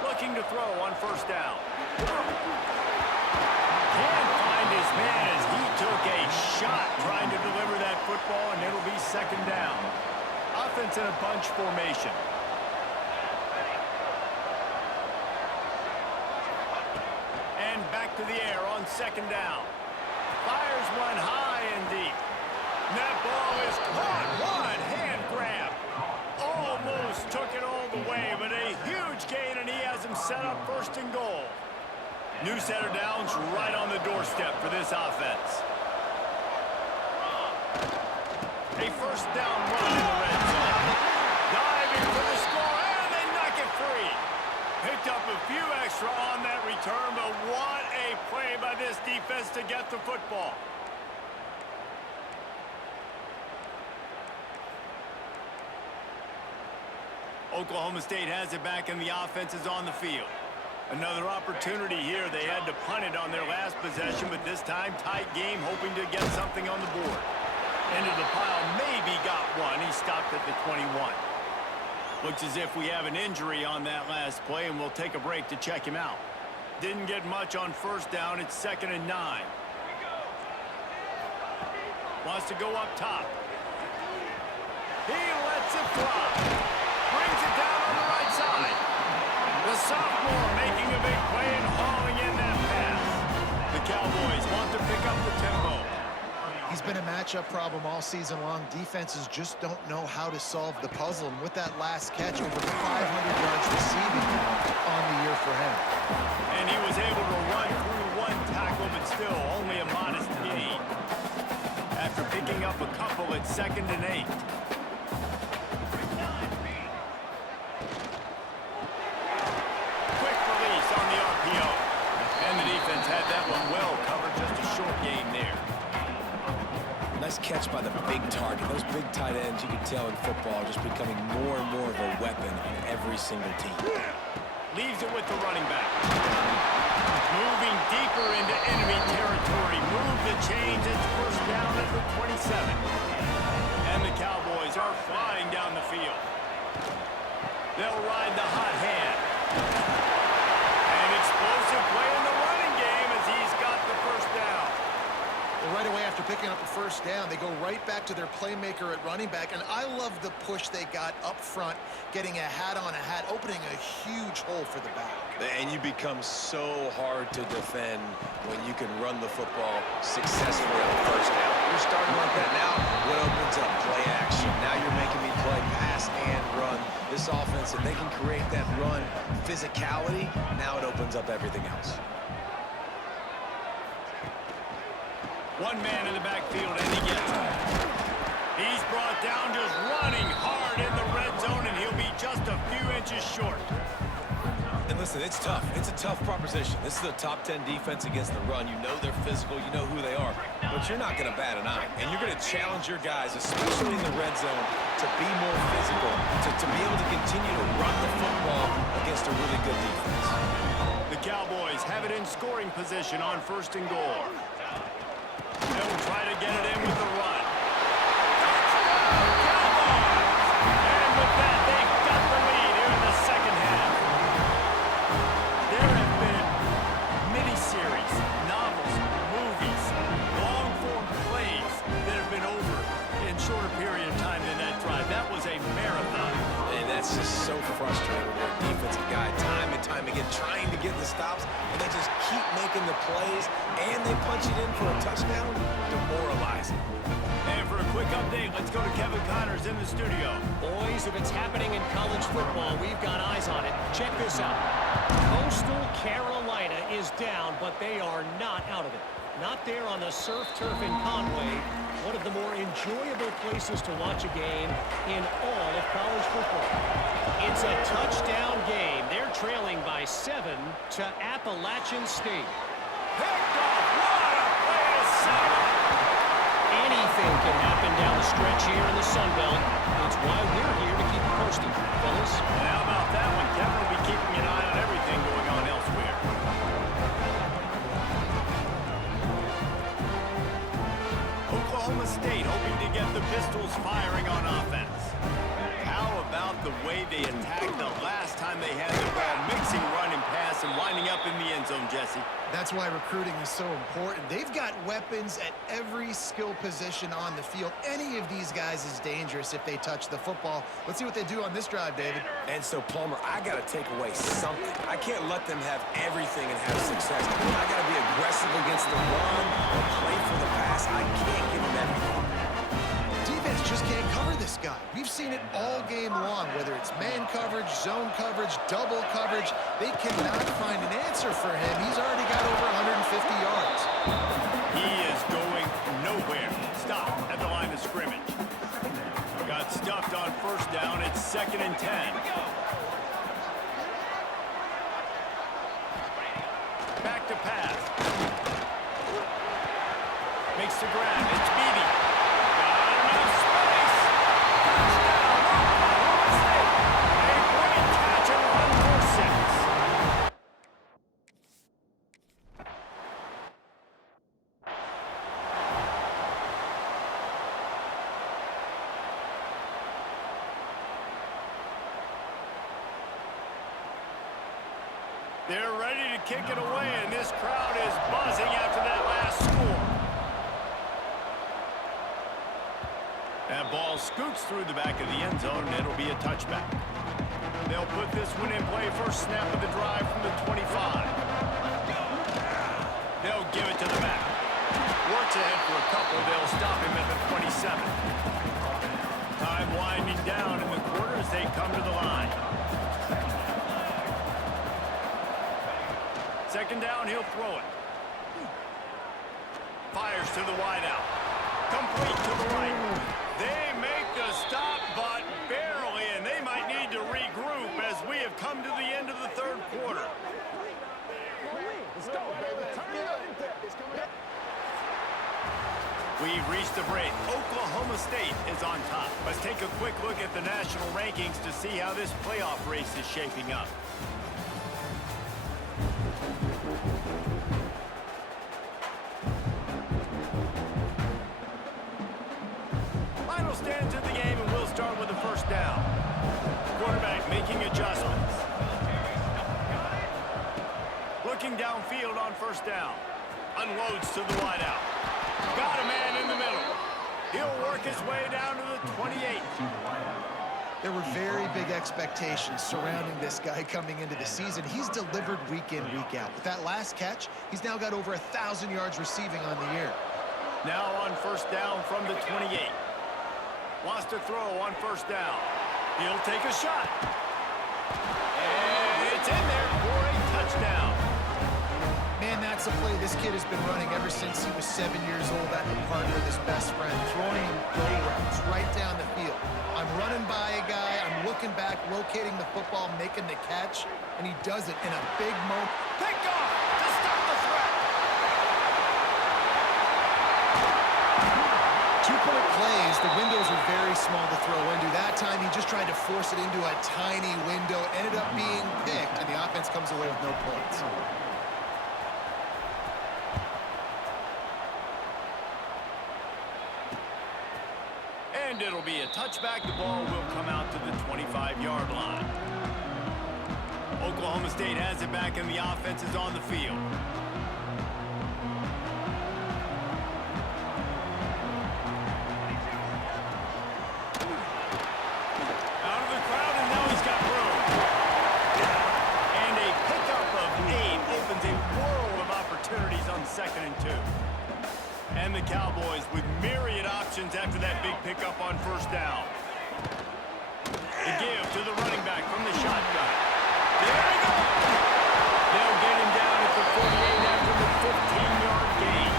Looking to throw on first down. Can't find his man as he took a shot trying to deliver that football, and it'll be 2nd down. Offense in a bunch formation. And back to the air on 2nd down. Fires one high and deep. And that ball is caught. One hand grab. Almost took it all the way, but a huge gain, and he has him set up 1st and goal. New set of downs right on the doorstep for this offense. A 1st down run in the red zone. Diving for the score, and they knock it free. Picked up a few extra on that return, but what a play by this defense to get the football. Oklahoma State has it back, and the offense is on the field. Another opportunity here. They had to punt it on their last possession, but this time tight game, hoping to get something on the board. Into the pile, maybe got one. He stopped at the 21. Looks as if we have an injury on that last play, and we'll take a break to check him out. Didn't get much on first down. It's 2nd and 9. Wants to go up top. He lets it fly. Brings it down on the right side. The sophomore making a big play and hauling in that pass. The Cowboys want to pick up the tempo. He's been a matchup problem all season long. Defenses just don't know how to solve the puzzle. And with that last catch, over 500 yards receiving on the year for him. And he was able to run through one tackle, but still only a modest gain. After picking up a couple at 2nd and 8. Quick release on the RPO. And the defense had that one well covered, just a short gain there. Nice catch by the big target. Those big tight ends, you can tell in football, are just becoming more and more of a weapon on every single team. Leaves it with the running back. Moving deeper into enemy territory. Move the chains. It's 1st down at the 27. And the Cowboys are flying down the field. They'll ride the hot hand. An explosive play in the running game as he's got the first down. Well, right away after picking up a first down, they go right back to their playmaker at running back, and I love the push they got up front, getting a hat on a hat, opening a huge hole for the back. And you become so hard to defend when you can run the football successfully on first down. You're starting like that now. What opens up? Play action. Now you're making me play pass and run. This offense, if they can create that run physicality, now it opens up everything else. One man in the backfield, and he gets it. He's brought down just running hard in the red zone, and he'll be just a few inches short. And listen, it's tough. It's a tough proposition. This is a top 10 defense against the run. You know they're physical. You know who they are. But you're not going to bat an eye. And you're going to challenge your guys, especially in the red zone, to be more physical, to be able to continue to run the football against a really good defense. The Cowboys have it in scoring position on 1st and goal. They'll try to get it in with the run. Touchdown, Cowboys! And with that, they've got the lead here in the second half. There have been miniseries, novels, movies, long-form plays that have been over in shorter period of time than that drive. That was a marathon. And that's just so frustrating when you're a defensive guy, time and time again, trying to get the stops, and they just keep making the plays, and they punch it in for a touchdown. Demoralizing. And for a quick update, let's go to Kevin Connors in the studio. Boys, if it's happening in college football, we've got eyes on it. Check this out. Coastal Carolina is down, but they are not out of it. Not there on the surf turf in Conway, one of the more enjoyable places to watch a game in all of college football. It's a touchdown game. They're trailing by 7 to Appalachian State. Picked off. What a play to center. Anything can happen down the stretch here in the Sun Belt. That's why we're here to keep you posted, fellas. And how about that one? Kevin will be keeping an eye on everything going on elsewhere. Oklahoma State hoping to get the Pistols firing on offense. How about the way they attacked the last time they had the ball, mixing run and pass and lining up in the end zone, Jesse? That's why recruiting is so important. They've got weapons at every skill position on the field. Any of these guys is dangerous if they touch the football. Let's see what they do on this drive, David. And so, Palmer, I got to take away something. I can't let them have everything and have success. I got to be aggressive against the run or play for the pass. I can't give them everything. Defense just can't cover this guy. We've seen it all game long, whether it's man coverage, zone coverage, double coverage. They cannot find an answer for him. He's already got over 150 yards. He is going nowhere. Stop at the line of scrimmage. Got stuffed on 1st down. It's 2nd and 10. Back to pass. Makes the grab. It's Beebe. Got enough space. Touchdown, Oklahoma State. A great catch and run for 6. They're ready to kick it away, and this crowd is buzzing after that last score. That ball scoots through the back of the end zone, and it'll be a touchback. They'll put this one in play, first snap of the drive from the 25. They'll give it to the back. Works ahead for a couple. They'll stop him at the 27. Time winding down in the quarter as they come to the line. 2nd down, he'll throw it. Fires to the wideout. Complete to the right. They make the stop, but barely, and they might need to regroup as we have come to the end of the 3rd quarter. Let's go, baby. Turn it up. We've reached the break. Oklahoma State is on top. Let's take a quick look at the national rankings to see how this playoff race is shaping up. Final stands of the game, and we'll start with the 1st down. quarterback making adjustments. Looking downfield on first down. Unloads to the wideout. Got a man in the middle. He'll work his way down to the 28. There were very big expectations surrounding this guy coming into the season. He's delivered week in, week out. With that last catch, he's now got over 1,000 yards receiving on the year. Now on first down from the 28. Wants to throw on first down. He'll take a shot. And it's in there for a touchdown. Man, that's a play this kid has been running ever since he was 7 years old at the park with his best friend, throwing go routes right down the field. I'm running by a guy, I'm looking back, locating the football, making the catch, and he does it in a big moment. Pick off to stop the threat. 2-point plays, the windows are very small to throw into. That time, he just tried to force it into a tiny window, ended up being picked, and the offense comes away with no points. And it'll be a touchback. The ball will come out to the 25-yard line. Oklahoma State has it back, and the offense is on the field. Out of the crowd, and now he's got room. And a pickup of 8 opens a world of opportunities on 2nd and 2. And the Cowboys with myriad options after that big pickup on first down. The give to the running back from the shotgun. There we go! They'll get him down at the 48 after the 15-yard gain.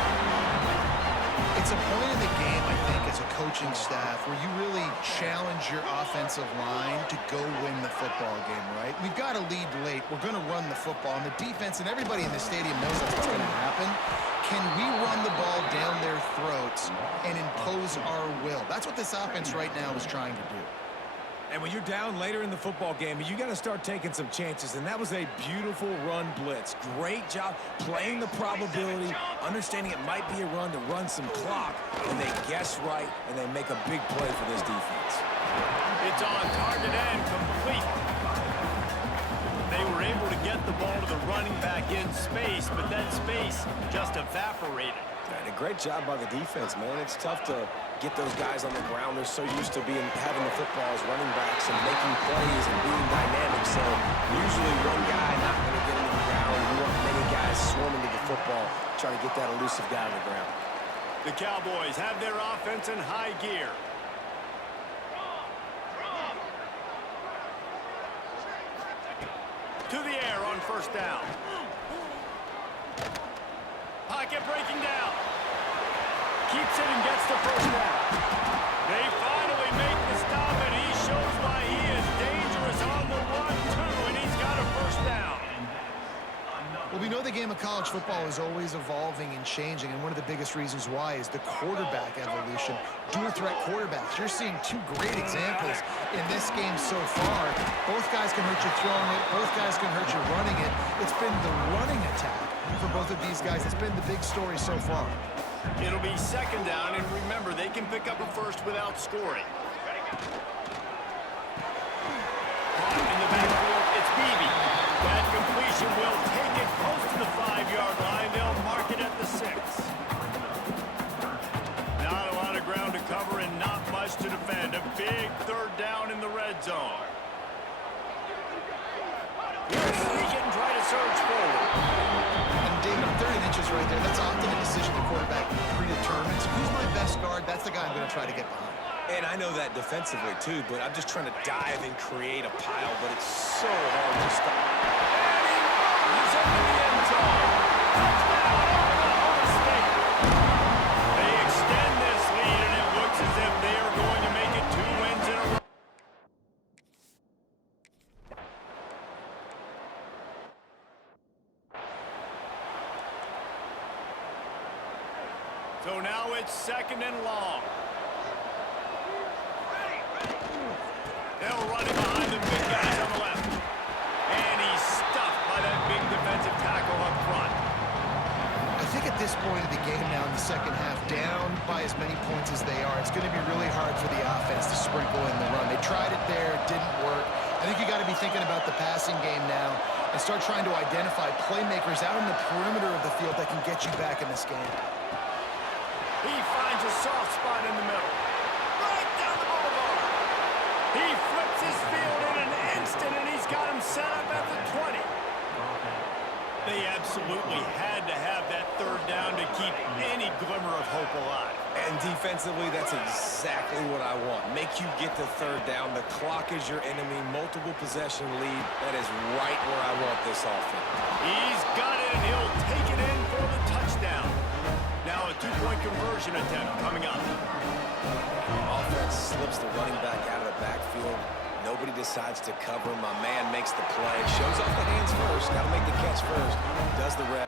It's a point in the game, I think, as a coaching staff where you really challenge your offensive line to go win the football game, right? We've got to lead late. We're going to run the football. And the defense and everybody in the stadium knows that's what's going to happen. Can we run the ball down their throats and impose our will? That's what this offense right now is trying to do. And when you're down later in the football game, you got to start taking some chances. And that was a beautiful run blitz. Great job playing the probability, understanding it might be a run to run some clock. And they guess right, and they make a big play for this defense. It's on target and complete. They were able to get the ball to the running back in space, but that space just evaporated. And a great job by the defense, man. It's tough to get those guys on the ground. They're so used to having the football as running backs and making plays and being dynamic. So usually one guy not going to get into the ground. You want many guys swarming to the football, try to get that elusive guy on the ground. The Cowboys have their offense in high gear. To the air on first down. Pocket breaking down. Keeps it and gets the first down. They finally make the stop, and he shows why he is dangerous on the run, too, and he's got a first down. Well, we know the game of college football is always evolving and changing, and one of the biggest reasons why is the quarterback evolution. Dual threat quarterbacks. You're seeing 2 great examples in this game so far. Both guys can hurt you throwing it. Both guys can hurt you running it. It's been the running attack for both of these guys. It's been the big story so far. It'll be second down, and remember, they can pick up a first without scoring. Caught in the backfield, it's Beebe. That completion will take it close to the 5-yard line. They'll mark it at the 6. Not a lot of ground to cover and not much to defend. A big third down in the red zone. He'll sneak it and try to surge forward. And David, on 30 inches right there, that's often a decision the quarterback predetermines. Who's my best guard? That's the guy I'm going to try to get behind. And I know that defensively, too, but I'm just trying to dive and create a pile, but it's so hard to stop. And he runs into the end zone. Touchdown, Oklahoma State. They extend this lead, and it looks as if they are going to make it 2 wins in a row. So now it's second and long. They'll run it behind the big guys on the left. And he's stuffed by that big defensive tackle up front. I think at this point of the game now in the second half, down by as many points as they are, it's going to be really hard for the offense to sprinkle in the run. They tried it there, it didn't work. I think you got to be thinking about the passing game now and start trying to identify playmakers out in the perimeter of the field that can get you back in this game. He finds a soft spot in the middle. Right down the boulevard. He flips his field in an instant, and he's got him set up at the 20. They absolutely had to have that third down to keep any glimmer of hope alive. And defensively, that's exactly what I want. Make you get the third down. The clock is your enemy. Multiple possession lead. That is right where I want this offense. He's got it, and he'll take it in for the touchdown. Now a two-point conversion attempt coming up. Offense slips the running back out of the backfield. Nobody decides to cover. My man makes the play. Shows off the hands first. Got to make the catch first. Does the rest.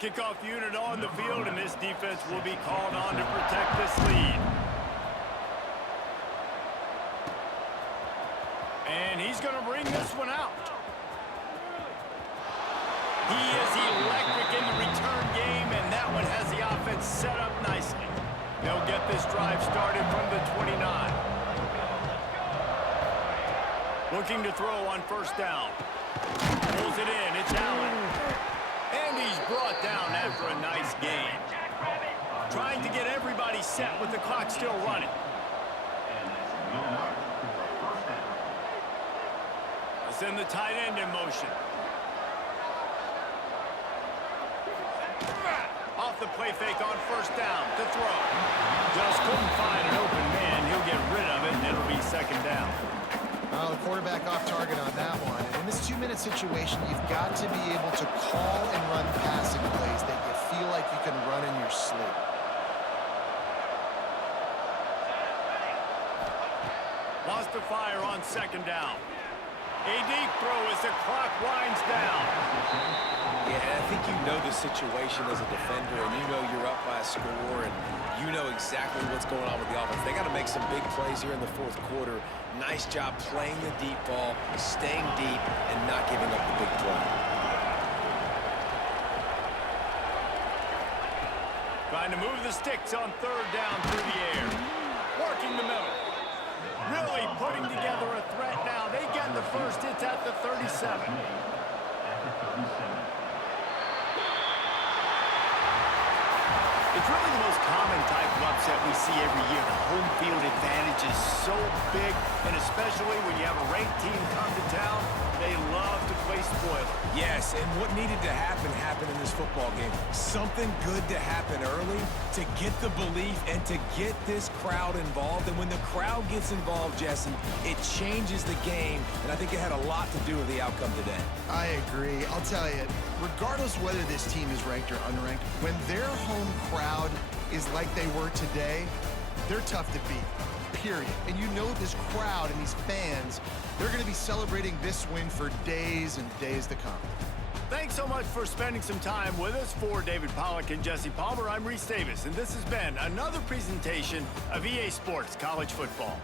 Kickoff unit on the field, and this defense will be called on to protect this lead. And he's going to bring this one out. He is electric in the return game, and that one has the offense set up nicely. They'll get this drive started from the 29. Looking to throw on first down. Pulls it in. It's Allen. And he's brought down after a nice gain. Trying to get everybody set with the clock still running. Send the tight end in motion. Off the play fake on first down to throw. Just couldn't find an open man. He'll get rid of it, and it'll be second down. Well, the quarterback off target on that one. And in this two-minute situation, you've got to be able to call and run passing plays that you feel like you can run in your sleep. Wants to fire on second down. A deep throw as the clock winds down. Yeah, and I think you know the situation as a defender, and you know you're up by a score, and you know exactly what's going on with the offense. They got to make some big plays here in the fourth quarter. Nice job playing the deep ball, staying deep, and not giving up the big play. Trying to move the sticks on third down through the air. Working the middle. Really putting together a threat now. They get the first. It's at the 37. It's really the most common type of upset we see every year. The home field advantage is so big, and especially when you have a ranked team come to town, they love to play spoiler. Yes, and what needed to happen happened in this football game. Something good to happen early to get the belief and to get this crowd involved. And when the crowd gets involved, Jesse, it changes the game, and I think it had a lot to do with the outcome today. I agree. I'll tell you, regardless whether this team is ranked or unranked, when their home crowd is like they were today, they're tough to beat, period. And you know this crowd and these fans, they're going to be celebrating this win for days and days to come. Thanks so much for spending some time with us. For David Pollack and Jesse Palmer, I'm Reese Davis, and this has been another presentation of EA Sports College Football.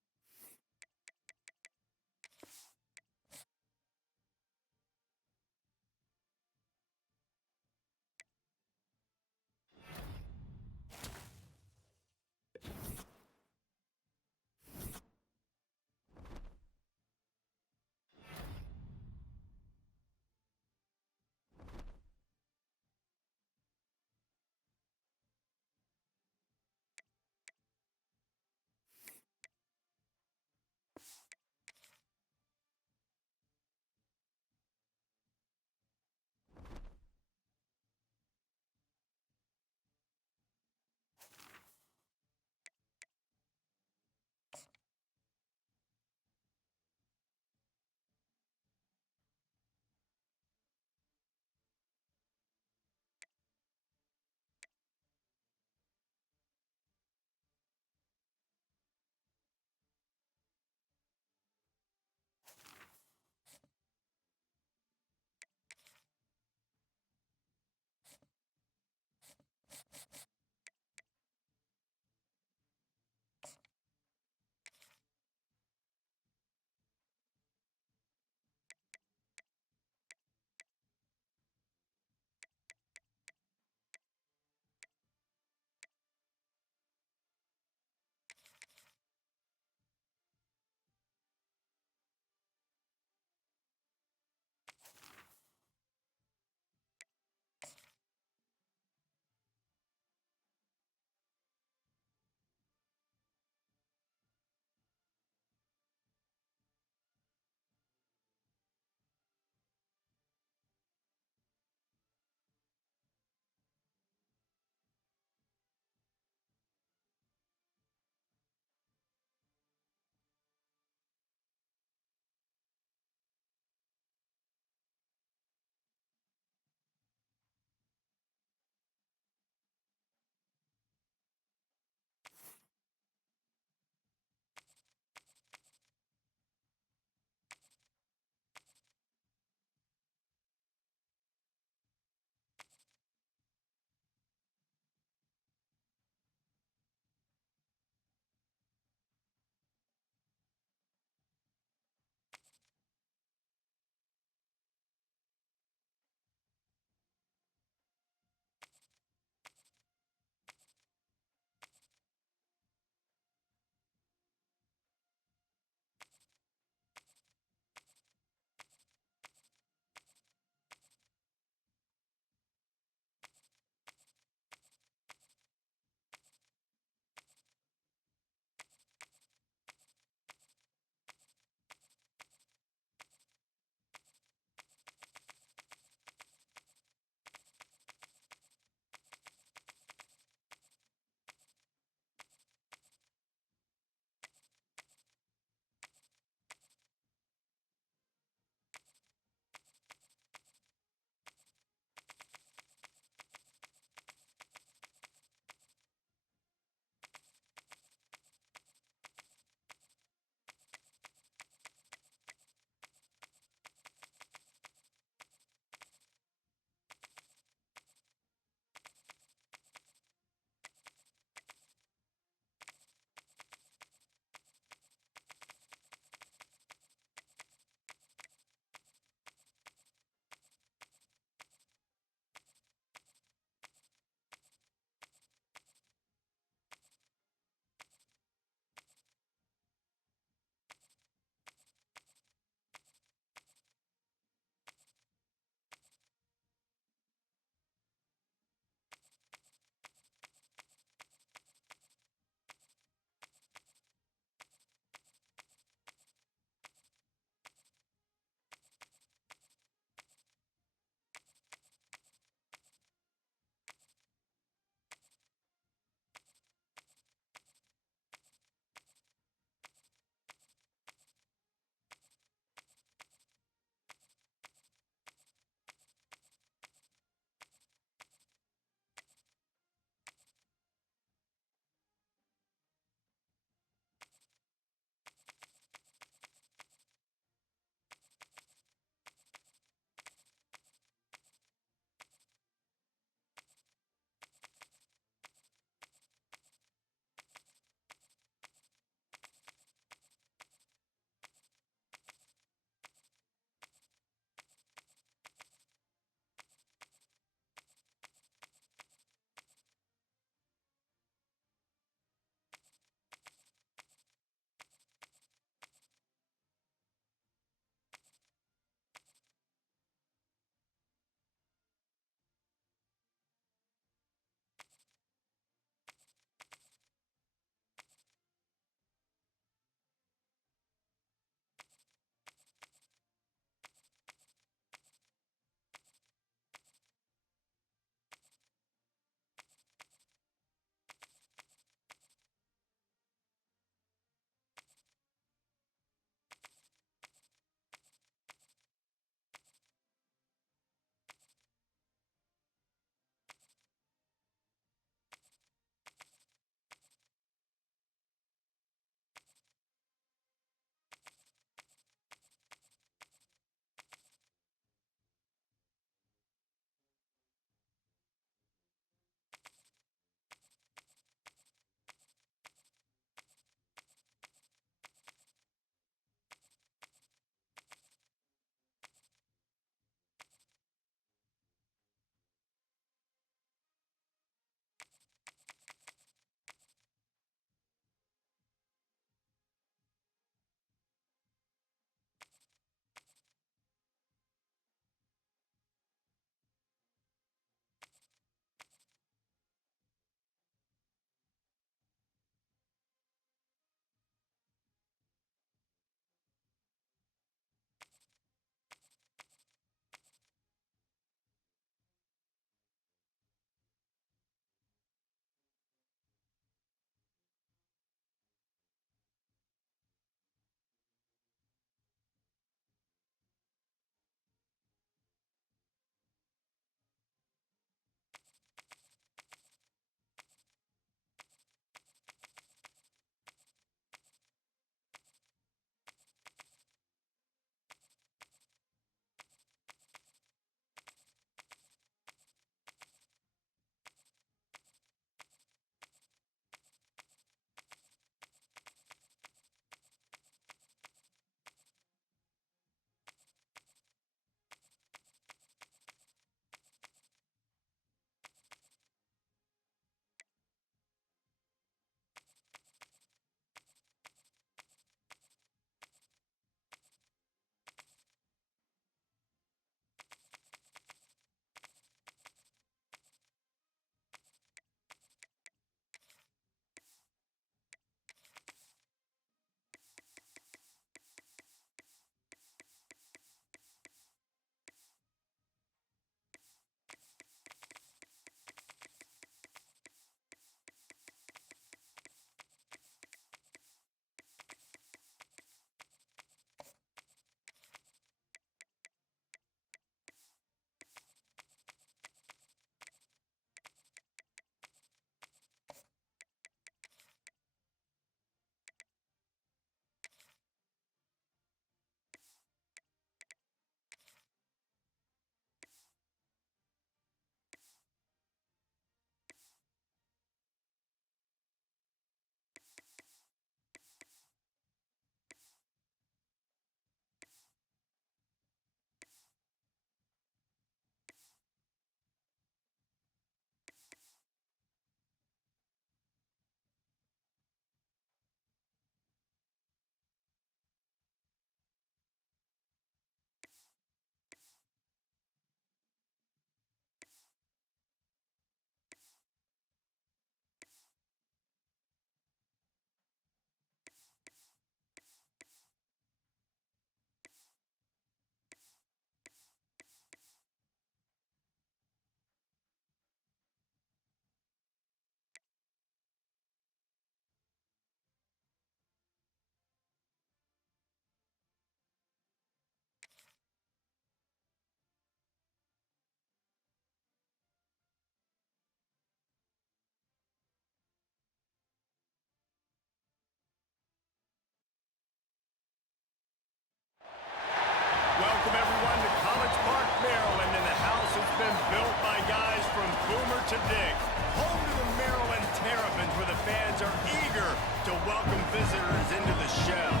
Welcome everyone to College Park, Maryland, and the house has been built by guys from Boomer to Dick. Home to the Maryland Terrapins, where the fans are eager to welcome visitors into the shell.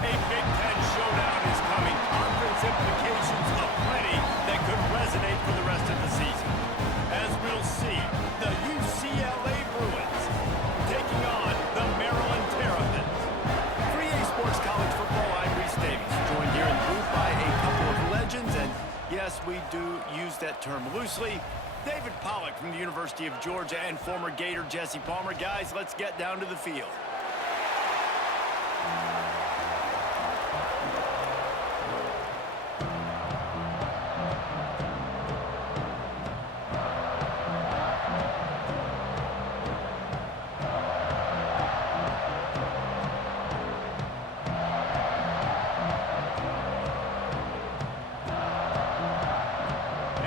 A Big Ten showdown is coming. Conference implications aplenty that could resonate for the rest of the season. As we'll see, the UCLA Bruins taking on the Maryland Terrapins. For EA Sports College Football, I'm Reese Davies, joined here in the booth by a couple of legends, and yes, we do use that term loosely. David Pollack from the University of Georgia and former Gator Jesse Palmer. Guys, let's get down to the field.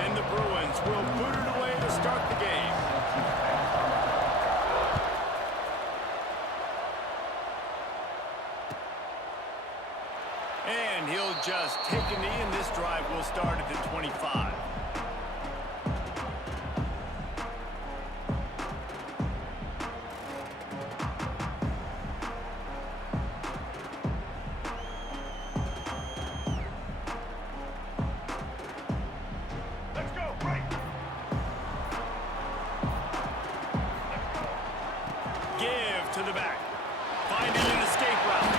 And the Bruins will boot it away to start the game. And he'll just take a knee, and this drive will start at the 25. Let's go, right. Give to the back. Finding an escape route.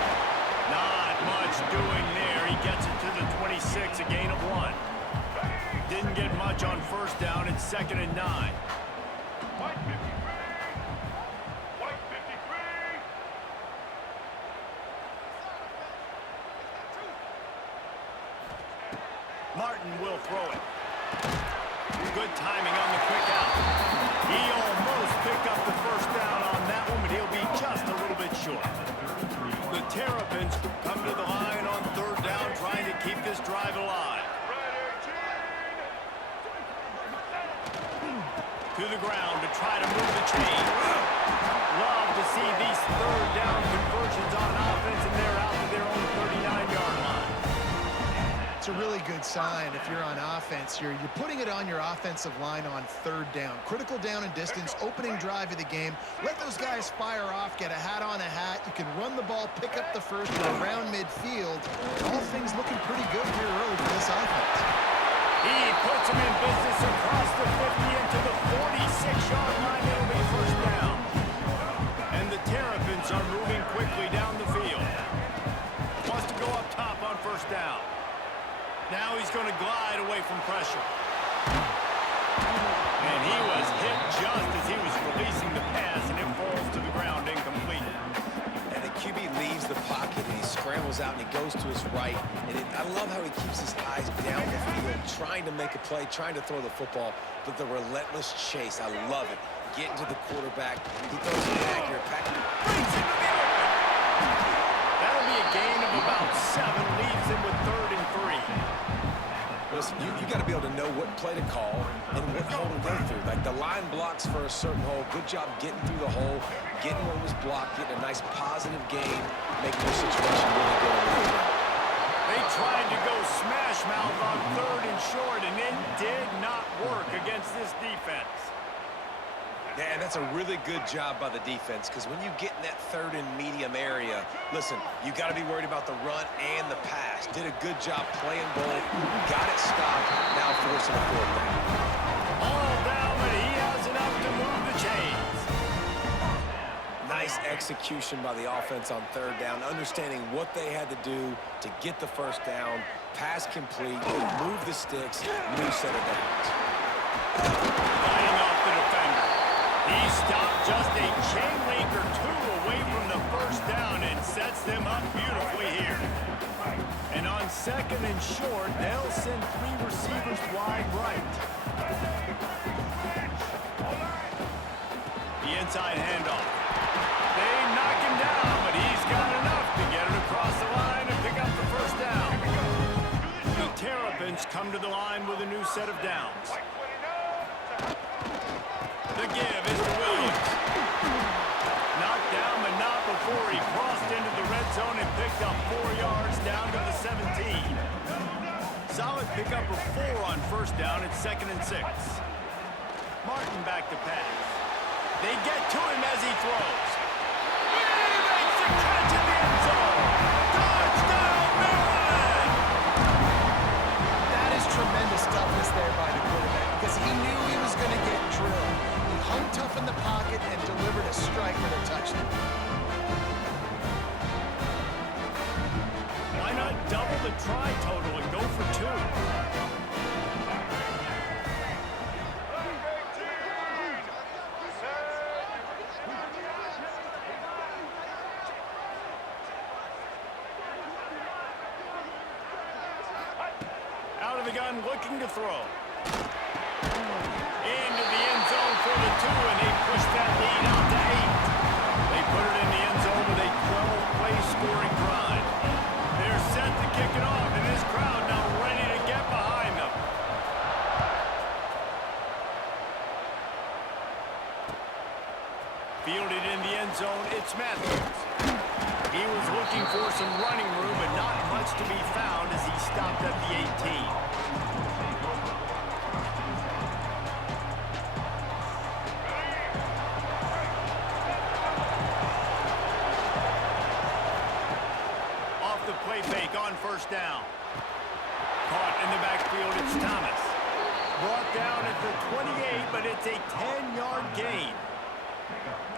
Not much doing there. He gets it to the 26, a gain of 1. Didn't get much on first down. It's 2nd and 9. White 53. White 53. Martin will throw it. Good timing on the quick out. He almost picked up the first down on that one, but he'll be just a little bit short. The Terrapins come to the line on 3rd down, trying to keep this drive alive. To the ground to try to move the chain. Love to see these 3rd down conversions on offense, and they're out to their own 39-yard line. It's a really good sign if you're on offense here. You're putting it on your offensive line on 3rd down. Critical down and distance, opening drive of the game. Let those guys fire off, get a hat on a hat. You can run the ball, pick up the first around midfield. All things looking pretty good here early for this offense. He puts him in business across the 50 into the 46-yard line. It'll be first down. And the Terrapins are moving quickly down the field. Wants to go up top on first down. Now he's going to glide away from pressure. And he was hit just as he was releasing the pass, and it falls to the ground incomplete. And the QB leaves the pocket, and he scrambles out, and he goes to his right. And I love how he keeps his eyes down the field, trying to make a play, trying to throw the football, but the relentless chase, I love it. Getting to the quarterback, he throws an accurate pass. Brings him to the open. That'll be a gain of about 7, leaves him with 3rd and 3. Listen, you got to be able to know what play to call and what hole to go through. Like the line blocks for a certain hole. Good job getting through the hole, getting what was blocked, getting a nice positive gain, making the situation really good. They tried to go smash mouth on 3rd and short, and it did not work against this defense. Yeah, and that's a really good job by the defense, because when you get in that 3rd and medium area, listen, you got to be worried about the run and the pass. Did a good job playing both, got it stopped, now forcing a 4th down. All down, but he has enough to move the chains. Nice execution by the offense on 3rd down, understanding what they had to do to get the first down, pass complete, move the sticks, new set of downs. Fighting off the defender. He stopped just a chain link or 2 away from the first down and sets them up beautifully here. And on 2nd and short, they'll send 3 receivers wide right. The inside handoff. They knock him down, but he's got enough to get it across the line and pick up the first down. The Terrapins come to the line with a new set of downs. The give is to Williams. Knocked down, but not before he crossed into the red zone and picked up 4 yards down to the 17. solid pickup of 4 on first down. It's 2nd and 6. Martin back to pass. They get to him as he throws. He makes the catch in the end zone. Touchdown, Maryland! That is tremendous toughness there by the quarterback because he knew he was going to get drilled. He hung tough in the pocket and delivered a strike for the touchdown. Why not double the try total and go for 2? Out of the gun, looking to throw. Into the end zone for the 2, and they push that lead out to 8. They put it in the end zone with a 12-play scoring drive. They're set to kick it off, and this crowd now ready to get behind them. Fielded in the end zone, it's Matthews. He was looking for some running room, but not much to be found as he stopped at the 18. Off the play fake on first down. Caught in the backfield, it's Thomas. Brought down at the 28, but it's a 10-yard gain.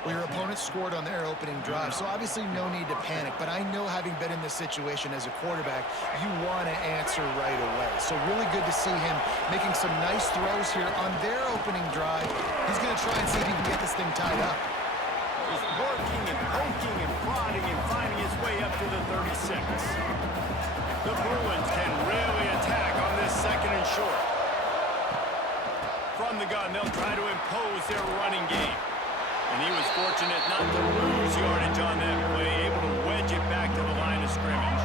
Well, your opponent scored on their opening drive, so obviously no need to panic. But I know, having been in this situation as a quarterback, you want to answer right away. So really good to see him making some nice throws here on their opening drive. He's going to try and see if he can get this thing tied up. He's working and poking and prodding and finding his way up to the 36. The Bruins can really attack on this 2nd and short. From the gun, they'll try to impose their running game. And he was fortunate not to lose yardage on that play, able to wedge it back to the line of scrimmage.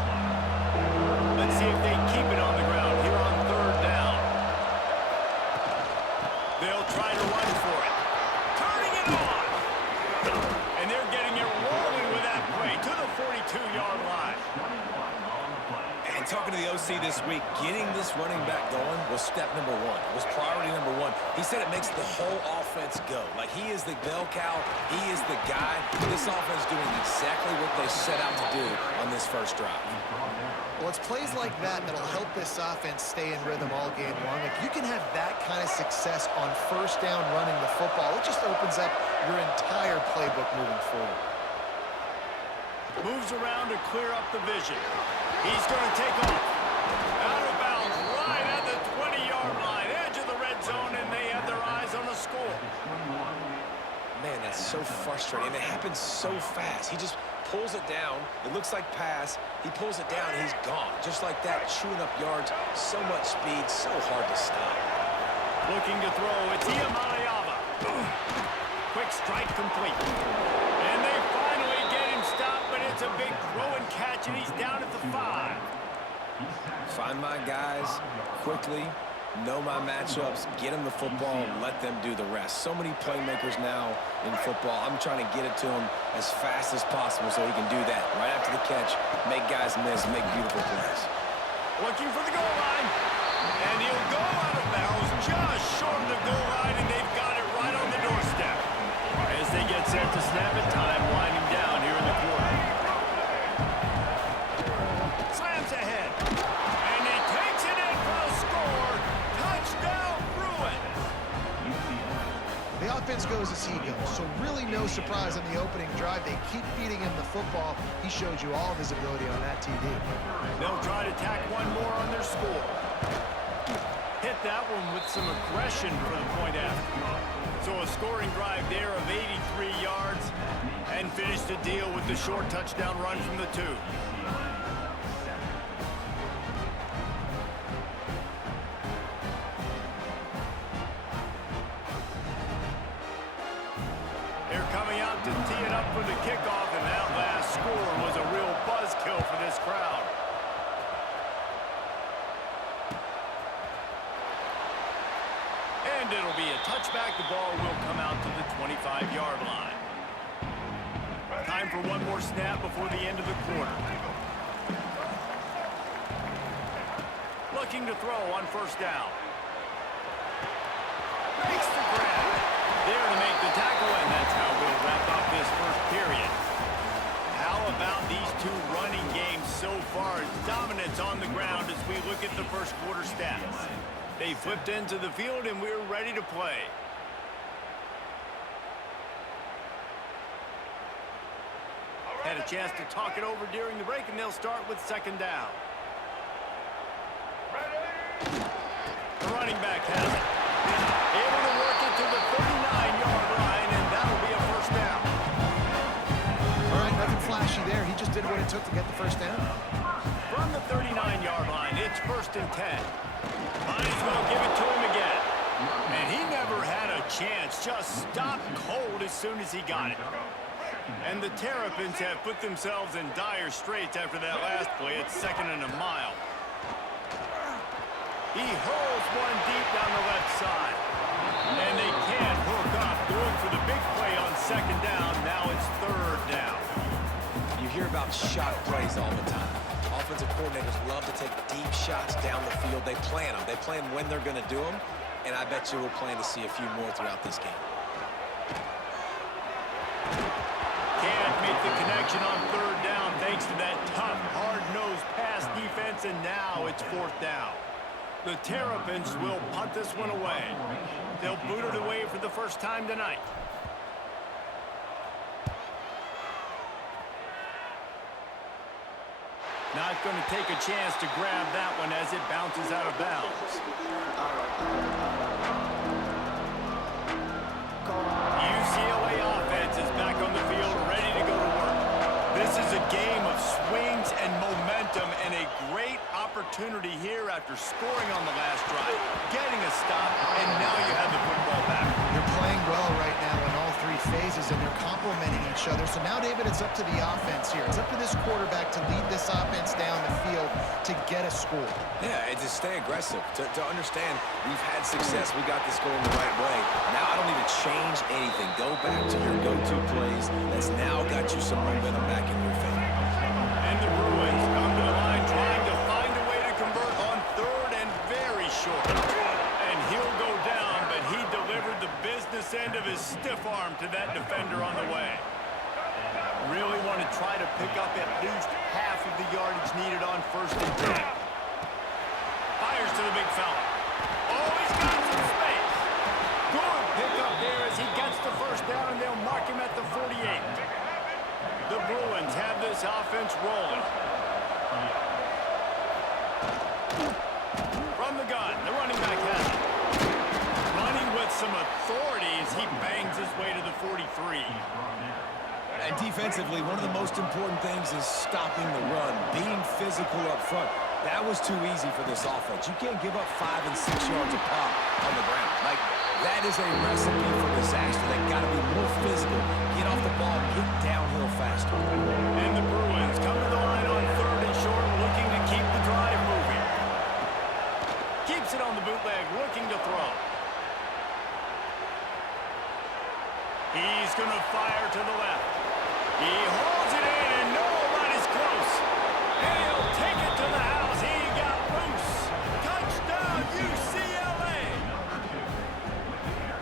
Let's see if they keep it on the ground here on 3rd down. They'll try to run for it. Turning it on! And they're getting it rolling with that play to the 42-yard line. And talking to the OC this week, getting this running back going was step number 1. It was priority number 1. He said it makes the whole offense go. Like, he is the bell cow. He is the guy. This offense doing exactly what they set out to do on this first drive. Well, it's plays like that that'll help this offense stay in rhythm all game long. If you can have that kind of success on first down running the football, it just opens up your entire playbook moving forward. Moves around to clear up the vision. He's going to take off. Out of bounds, right at the 20-yard line, edge of the red zone, and they have their eyes on the score. Man, that's so frustrating. It happens so fast. He just pulls it down. It looks like pass. He pulls it down, and he's gone. Just like that, chewing up yards. So much speed, so hard to stop. Looking to throw, it's Iamaleava. Quick strike complete. And they finally get him stopped, but it's a big throw and catch, and he's down at the 5. Find my guys quickly, know my matchups, get them the football, and let them do the rest. So many playmakers now in football. I'm trying to get it to him as fast as possible so he can do that. Right after the catch, make guys miss, make beautiful plays. Looking for the goal line. And he'll go out of bounds just short of the goal line, and they've got it right on the doorstep. As they get set to snap it, time winding down here in the quarter. Slams ahead. And he takes it in for a score. Touchdown, Bruins. The offense goes as he goes, so really no surprise on the opening drive. They keep feeding him the football. He showed you all of his ability on that TD. They'll try to tack one more on their score. Hit that one with some aggression for the point after. So a scoring drive there of 83 yards and finish the deal with the short touchdown run from the 2. They're coming out to tee it up for the kickoff, and that last score was a real buzzkill for this crowd. And it'll be a touchback. The ball will come out to the 25-yard line. Time for one more snap before the end of the quarter. looking to throw on first down. Makes the grab. There to make the tackle, and that's how we'll wrap up this first period. How about these two running games so far? Dominance on the ground as we look at the first quarter stats. They flipped into the field, and we're ready to play. Had a chance to talk it over during the break, and they'll start with second down. The running back has it. Able to work it to the 39-yard line, and that'll be a first down. All right, nothing flashy there. He just did what it took to get the first down. From the 39-yard line, it's 1st and 10. Might as well give it to him again. And he never had a chance. Just stopped cold as soon as he got it. And the Terrapins have put themselves in dire straits after that last play. It's 2nd and a mile. He hurls one deep down the left side. And they can't hook up. Going for the big play on 2nd down. Now it's 3rd down. You hear about shot plays all the time. Offensive coordinators love to take deep shots down the field. They plan them. They plan when they're going to do them. And I bet you we'll plan to see a few more throughout this game. Can't make the connection on 3rd down thanks to that tough, hard-nosed pass defense, and now it's 4th down. The Terrapins will punt this one away. They'll boot it away for the first time tonight. Not going to take a chance to grab that one as it bounces out of bounds. UCLA offense is back on the field, ready to go to work. This is a game of swings and momentum, and a great opportunity here after scoring on the last drive, getting a stop, and now you have the football back. They're playing well right now in all three phases, and they're complementing each other. So now, David, it's up to the offense here. It's up to this quarterback to lead this offense down the field to get a score. Yeah, and to stay aggressive, to understand we've had success, we got this going the right way. Now I don't need to change anything. Go back to your go-to plays. That's now got you some momentum back in your favor. And the Bruins come to the line trying to find a way to convert on 3rd and very short. And he'll go down, but he delivered the business end of his stiff arm to that defender on the way. Really want to try to pick up at least half of the yardage needed on 1st and 10. Fires to the big fella. Oh, he's got some space. Good pickup there as he gets the first down, and they'll mark him at the 48. The Bruins have this offense rolling. From the gun, the running back has it. Running with some authority as he bangs his way to the 43. And defensively, one of the most important things is stopping the run, being physical up front. That was too easy for this offense. You can't give up 5 and 6 yards a pop on the ground. Like, that is a recipe for disaster. They got to be more physical, get off the ball, get downhill faster. And the Bruins come to the line on 3rd and short, looking to keep the drive moving. Keeps it on the bootleg, looking to throw. He's going to fire to the left. He holds it in, and nobody's close. And he'll take it to the house. He got loose. Touchdown, UCLA.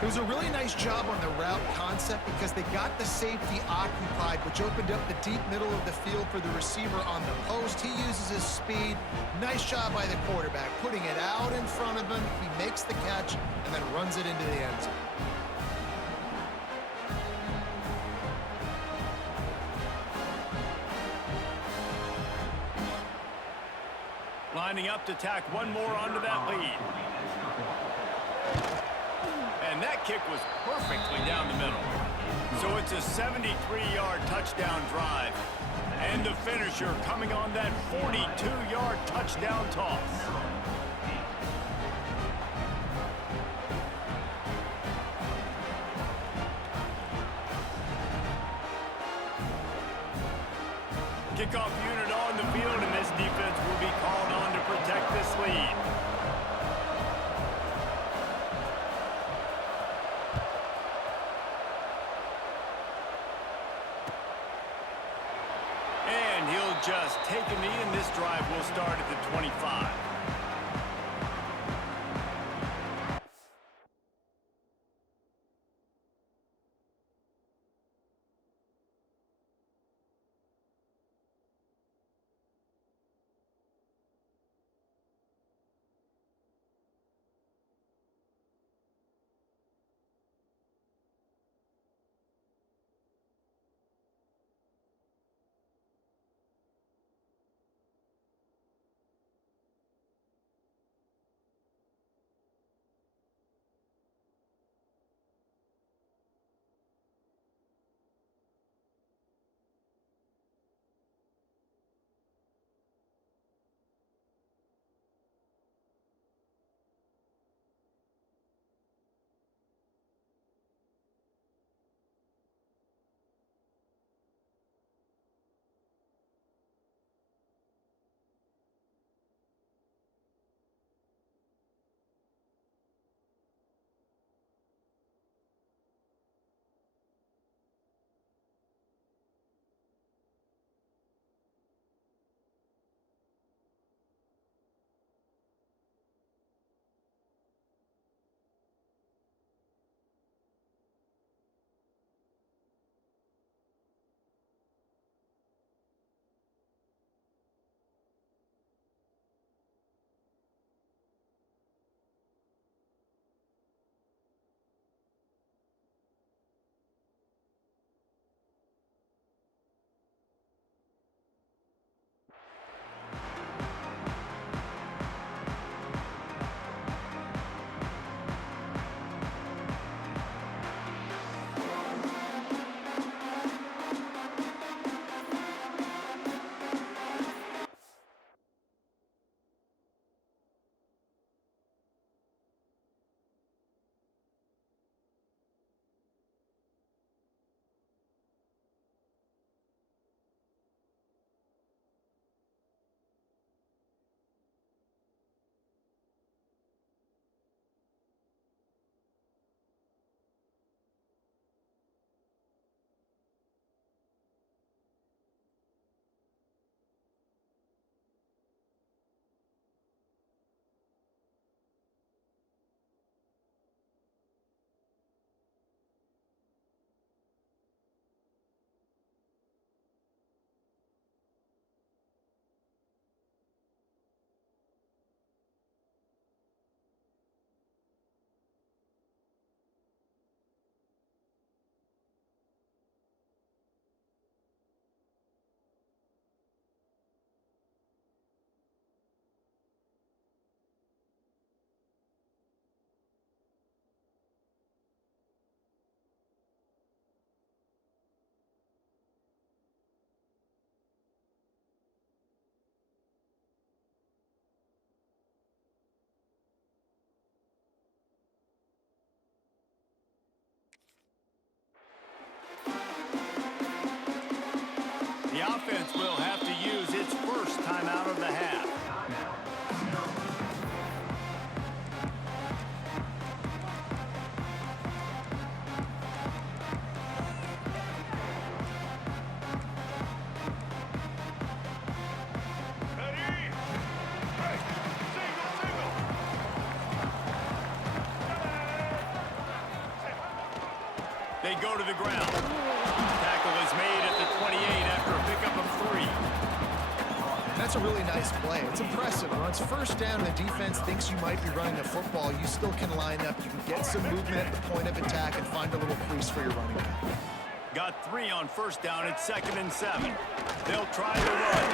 It was a really nice job on the route concept because they got the safety occupied, which opened up the deep middle of the field for the receiver on the post. He uses his speed. Nice job by the quarterback, putting it out in front of him. He makes the catch and then runs it into the end zone. Lining up to tack one more onto that lead. And that kick was perfectly down the middle. So it's a 73-yard touchdown drive. And the finisher coming on that 42-yard touchdown toss. Kickoff unit on the field, and this defense will be called on to protect this lead. And he'll just take a knee, and this drive will start at the 25. half. They go to the ground. Tackle is made at the 28 after a pickup of 3. That's a really nice play. It's impressive. When it's first down and the defense thinks you might be running the football, you still can line up. You can get some movement at the point of attack and find a little crease for your running back. Got 3 on first down at 2nd and 7. They'll try to run.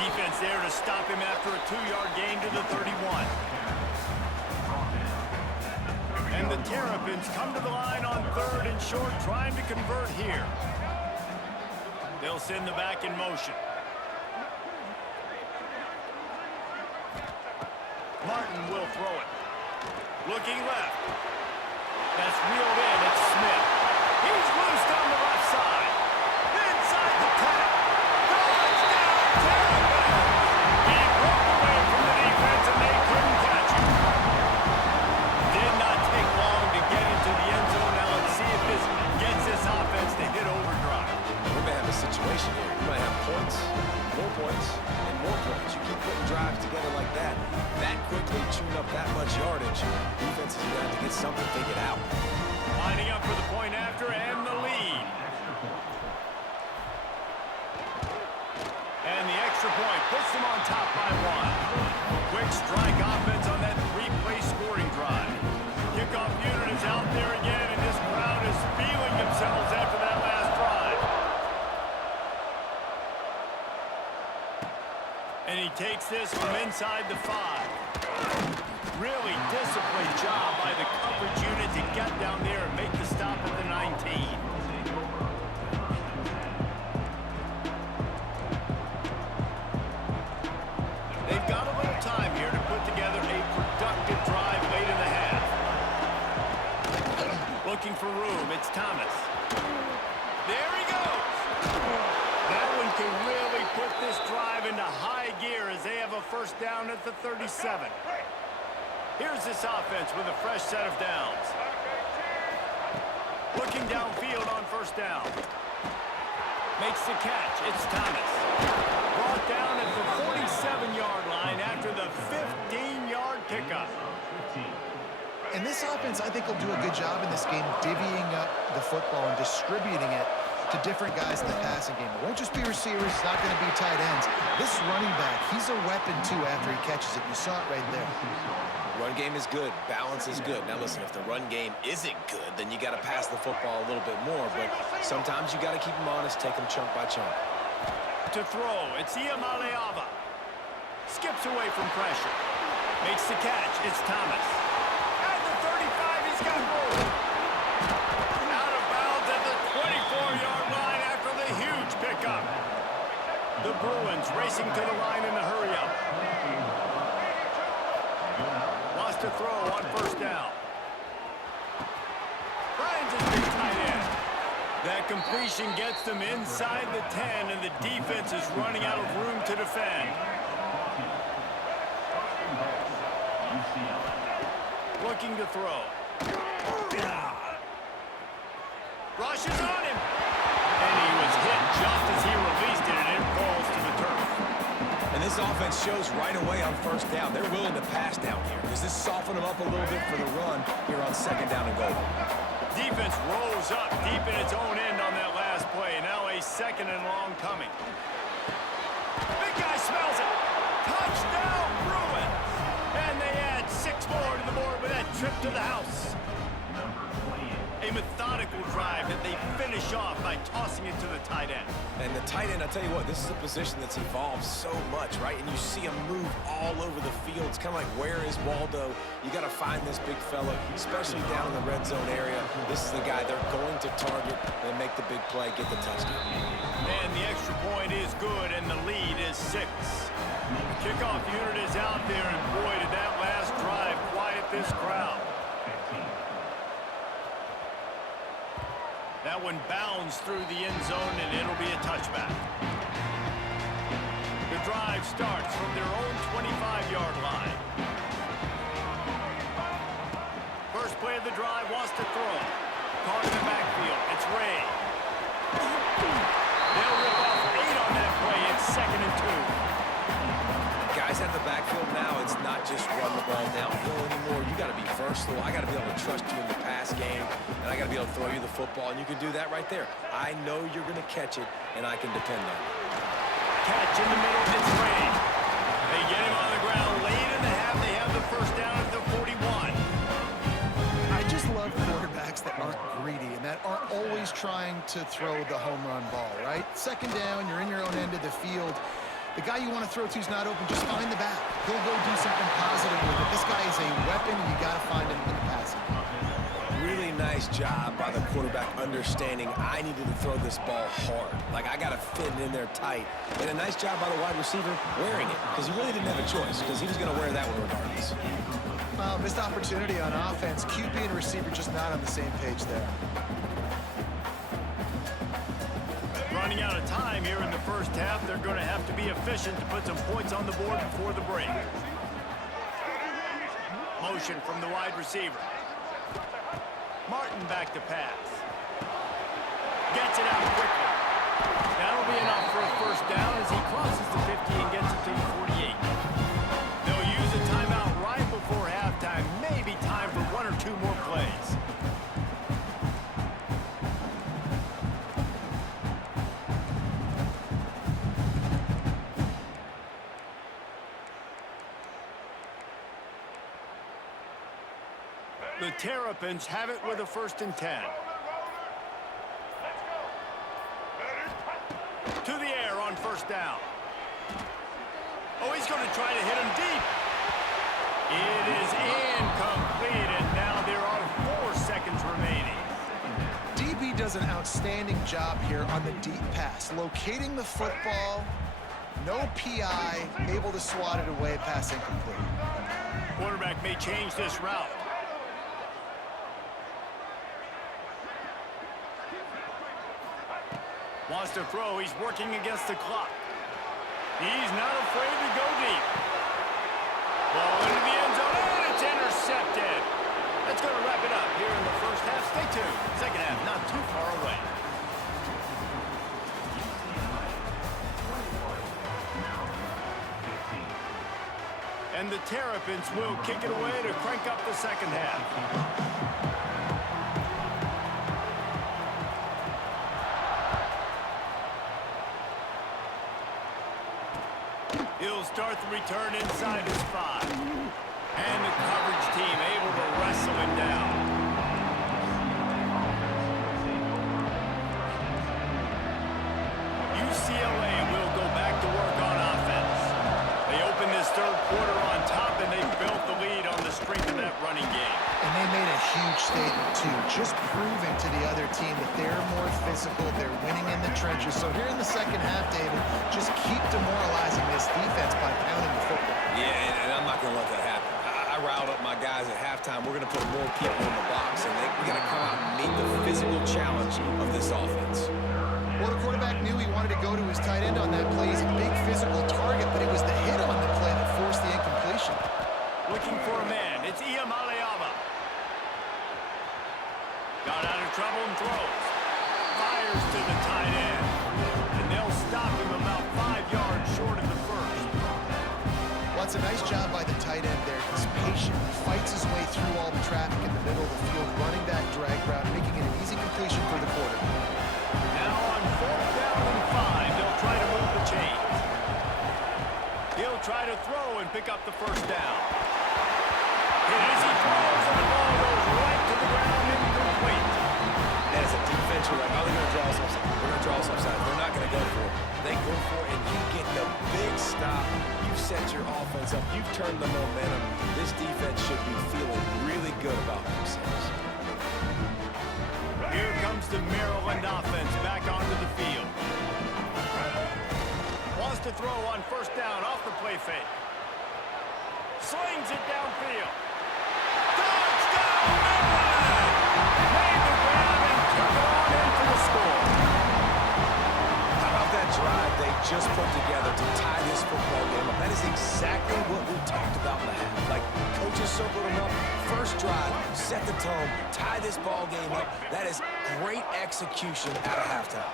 Defense there to stop him after a 2-yard gain to the 31. And the Terrapins come to the line on 3rd and short, trying to convert here. They'll send the back in motion. Martin will throw it. Looking left. That's reeled in. It's Smith. He's loosed on the left side. Inside the 10. Touchdown, Terrapins! He broke away from the defense and they couldn't catch him. Did not take long to get into the end zone. Now let's see if this gets this offense to hit overdrive. We may have a situation here. You might have points, and more points. You keep putting drives together like that quickly tune up that much yardage. Defense is going to have to get something figured out. Lining up for the point after and the lead. And the extra point puts them on top by 1. Quick strike offense on that 3-play scoring drive. Kickoff unit is out there again, and this crowd is feeling themselves after that last drive. And he takes this from inside the 5. Really disciplined job by the coverage unit to get down there and make the stop at the 19. They've got a little time here to put together a productive drive late in the half. Looking for room, it's Thomas. There he goes! That one can really put this drive into high gear as they have a first down at the 37. Here's this offense with a fresh set of downs. Looking downfield on first down. Makes the catch. It's Thomas. Brought down at the 47-yard line after the 15-yard pickup. And this offense, I think, will do a good job in this game divvying up the football and distributing it to different guys in the passing game. It won't just be receivers. It's not going to be tight ends. This running back, he's a weapon, too, after he catches it. You saw it right there. Run game is good. Balance is good. Now, listen, if the run game isn't good, then you got to pass the football a little bit more. But sometimes you got to keep them honest, take them chunk by chunk. To throw, it's Iamaleava. Skips away from pressure. Makes the catch. It's Thomas. At the 35, he's got room. Out of bounds at the 24-yard line after the huge pickup. The Bruins racing to the line in the hurry-up. Lost a throw on first down. Finds his big tight end. That completion gets them inside the 10, and the defense is running out of room to defend. Looking to throw. Rushes on him. And he was hit just as he released it, and it falls to the turf. And this offense shows right away on first down. They're willing to pass down here. Does this soften them up a little bit for the run here on second down and goal? Defense rose up deep in its own end on that last play. Now a second and long coming. Big guy smells it. Touchdown, Bruins. And they add 6 more to the board with that trip to the house. A methodical drive that they finish off by tossing it to the tight end. And the tight end, I'll tell you what, this is a position that's evolved so much, right? And you see him move all over the field. It's kind of like, where is Waldo? You got to find this big fella, especially down in the red zone area. This is the guy they're going to target and make the big play, get the touchdown. And the extra point is good, and the lead is 6. The kickoff unit is out there, and boy, did that last drive quiet this crowd. That one bounds through the end zone, and it'll be a touchback. The drive starts from their own 25-yard line. First play of the drive, wants to throw. Caught in the backfield. It's Ray. They'll rip off 8 on that play. It's 2nd and 2. Guys at the backfield now, it's not just run the ball downhill anymore. You got to be versatile. I got to be able to trust you in the pass game, and I got to be able to throw you the football, and you can do that right there. I know you're going to catch it, and I can depend on it. Catch in the middle. It's Ray. They get him on the ground late in the half. They have the first down at the 41. I just love quarterbacks that aren't greedy and that aren't always trying to throw the home run ball, right? Second down, you're in your own end of the field. The guy you want to throw to is not open. Just find the back. He'll go do something positive with it. This guy is a weapon, and you got to find him in the passing. Really nice job by the quarterback understanding I needed to throw this ball hard. Like, I got to fit it in there tight. And a nice job by the wide receiver wearing it, because he really didn't have a choice, because he was going to wear that one regardless. Missed opportunity on offense. QB and receiver just not on the same page there. Running out of time here in the first half. They're going to have to be efficient to put some points on the board before the break. Motion from the wide receiver. Martin back to pass. Gets it out quickly. That'll be enough for a first down as he crosses the 50 and gets it to the 48. They'll use a timeout right before halftime. Maybe time for 1 or 2 more plays. The Terrapins have it with a 1st and 10. To the air on first down. Oh, he's going to try to hit him deep. It is incomplete, and now there are 4 seconds remaining. DB does an outstanding job here on the deep pass. Locating the football, no PI, able to swat it away, pass incomplete. Quarterback may change this route. Wants to throw. He's working against the clock. He's not afraid to go deep. Ball into the end zone, and it's intercepted. That's going to wrap it up here in the first half. Stay tuned. Second half not too far away. And the Terrapins will kick it away to crank up the second half. He'll start the return inside his 5. And the coverage team able to wrestle him down. UCLA will go back to work on offense. They open this third quarter on top, and they built the lead on the strength of that running game. And they made a huge statement, too, just proving to the other team that they're more physical, they're winning in the trenches. So here in the second half, David, just keep demoralizing this defense by pounding the football. Yeah, and I'm not going to let that happen. I riled up my guys at halftime. We're going to put more people in the box, and we got to come out and meet the physical challenge of this offense. Well, the quarterback knew he wanted to go to his tight end on that play. He's a big physical target, but it was the hit on the play that forced the incompletion. Looking for a man. It's Iamaleava. Got out of trouble and throws. Fires to the tight end. And they'll stop him about 5 yards short of the first. Well, it's a nice job by the tight end there. He's patient. He fights his way through all the traffic in the middle of the field, running that drag route, making it an easy completion for the quarterback. Now on 4th down and 5, they'll try to move the chains. He'll try to throw and pick up the first down. And as he throws, and the ball goes right to the ground, incomplete. As a defense, you're like, oh, they're going to draw us offside. We're going to draw us offside. They're not going to go for it. They go for it, and you get the big stop. You've set your offense up. You've turned the momentum. This defense should be feeling really good about themselves. Here comes the Maryland offense back onto the field. Wants to throw on first down off the play fake. Slings it downfield. Touchdown, Maryland! Made the grab and took it on in for the score. How about that drive? They just put together to tie this football game up. That is exactly what we talked about in the half. Like, coaches circled them up, first drive, set the tone, tie this ball game up. That is great execution out of halftime.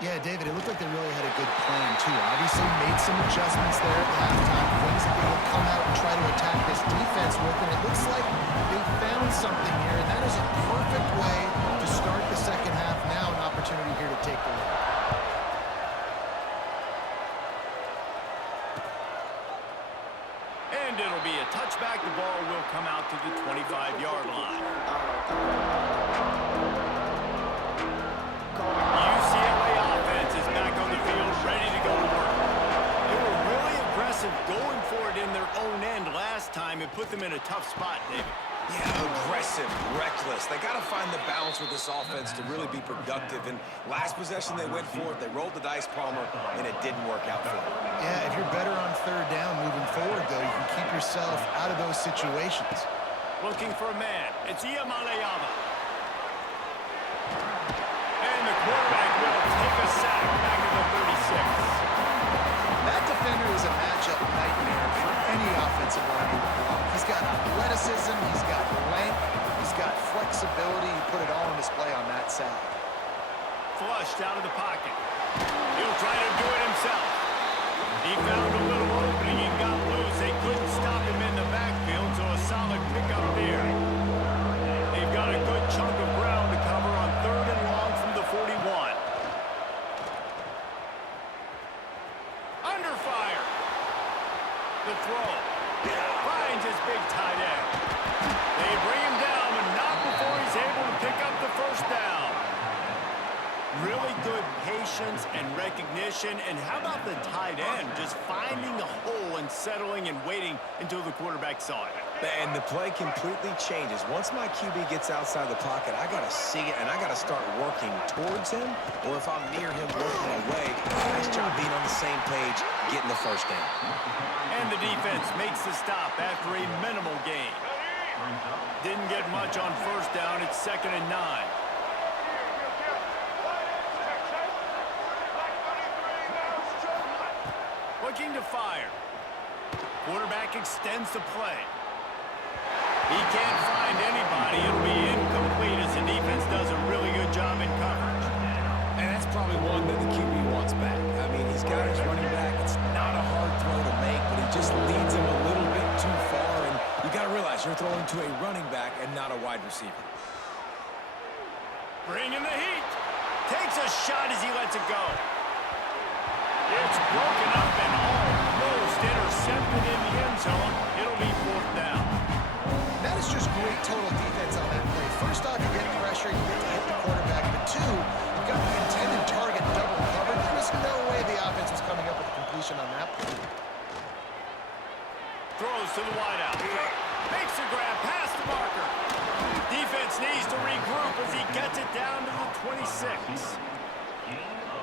Yeah, David, it looked like they really had a good plan, too. Obviously made some adjustments there at halftime, things that they would come out and try to attack this defense with, and it looks like they found something here, and that is a perfect way to start the second half. Now an opportunity here to take the lead. And it'll be a touchback. The ball will come out to the 25-yard line. UCLA offense is back on the field, ready to go to work. They were really aggressive going for it in their own end last time. It put them in a tough spot, David. Yeah, aggressive, reckless. They got to find the balance with this offense to really be productive. And last possession, they went for it. They rolled the dice, Palmer, and it didn't work out for them. Yeah, if you're better on third down moving forward, though, you can keep yourself out of those situations. Looking for a man. It's Iamaleava. And the quarterback will take a sack back at the 36. That defender is a matchup nightmare for any offensive lineman to block. He's got athleticism, he's got length, he's got flexibility. He put it all on display on that sack. Flushed out of the pocket. He'll try to do it himself. He found a little opening and got loose. They couldn't stop him in the backfield, so a solid pickup there. They've got a good chunk of ground to cover on 3rd and long from the 41. Under fire. The throw. Finds his big tight end. They bring him down, but not before he's able to pick up the first down. Really good patience and recognition. And how about the tight end just finding a hole and settling and waiting until the quarterback saw it? And the play completely changes. Once my QB gets outside the pocket, I got to see it, and I got to start working towards him, or if I'm near him working away, nice job being on the same page, getting the first down. And the defense makes the stop after a minimal gain. Didn't get much on first down. It's 2nd and 9. Looking to fire. Quarterback extends the play. He can't find anybody. It'll be incomplete as the defense does a really good job in coverage. And that's probably one that the QB wants back. I mean, he's got his running back. It's not a hard throw to make, but he just leads him a little bit too far. And you got to realize you're throwing to a running back and not a wide receiver. Bringing the heat. Takes a shot as he lets it go. It's broken up and almost intercepted in the end zone. It'll be 4th down. That is just great total defense on that play. First off, you get pressure, you get to hit the quarterback. But 2, you've got the intended target double covered. There was no way the offense was coming up with a completion on that play. Throws to the wideout. Makes a grab past the marker. Defense needs to regroup as he gets it down to the 26.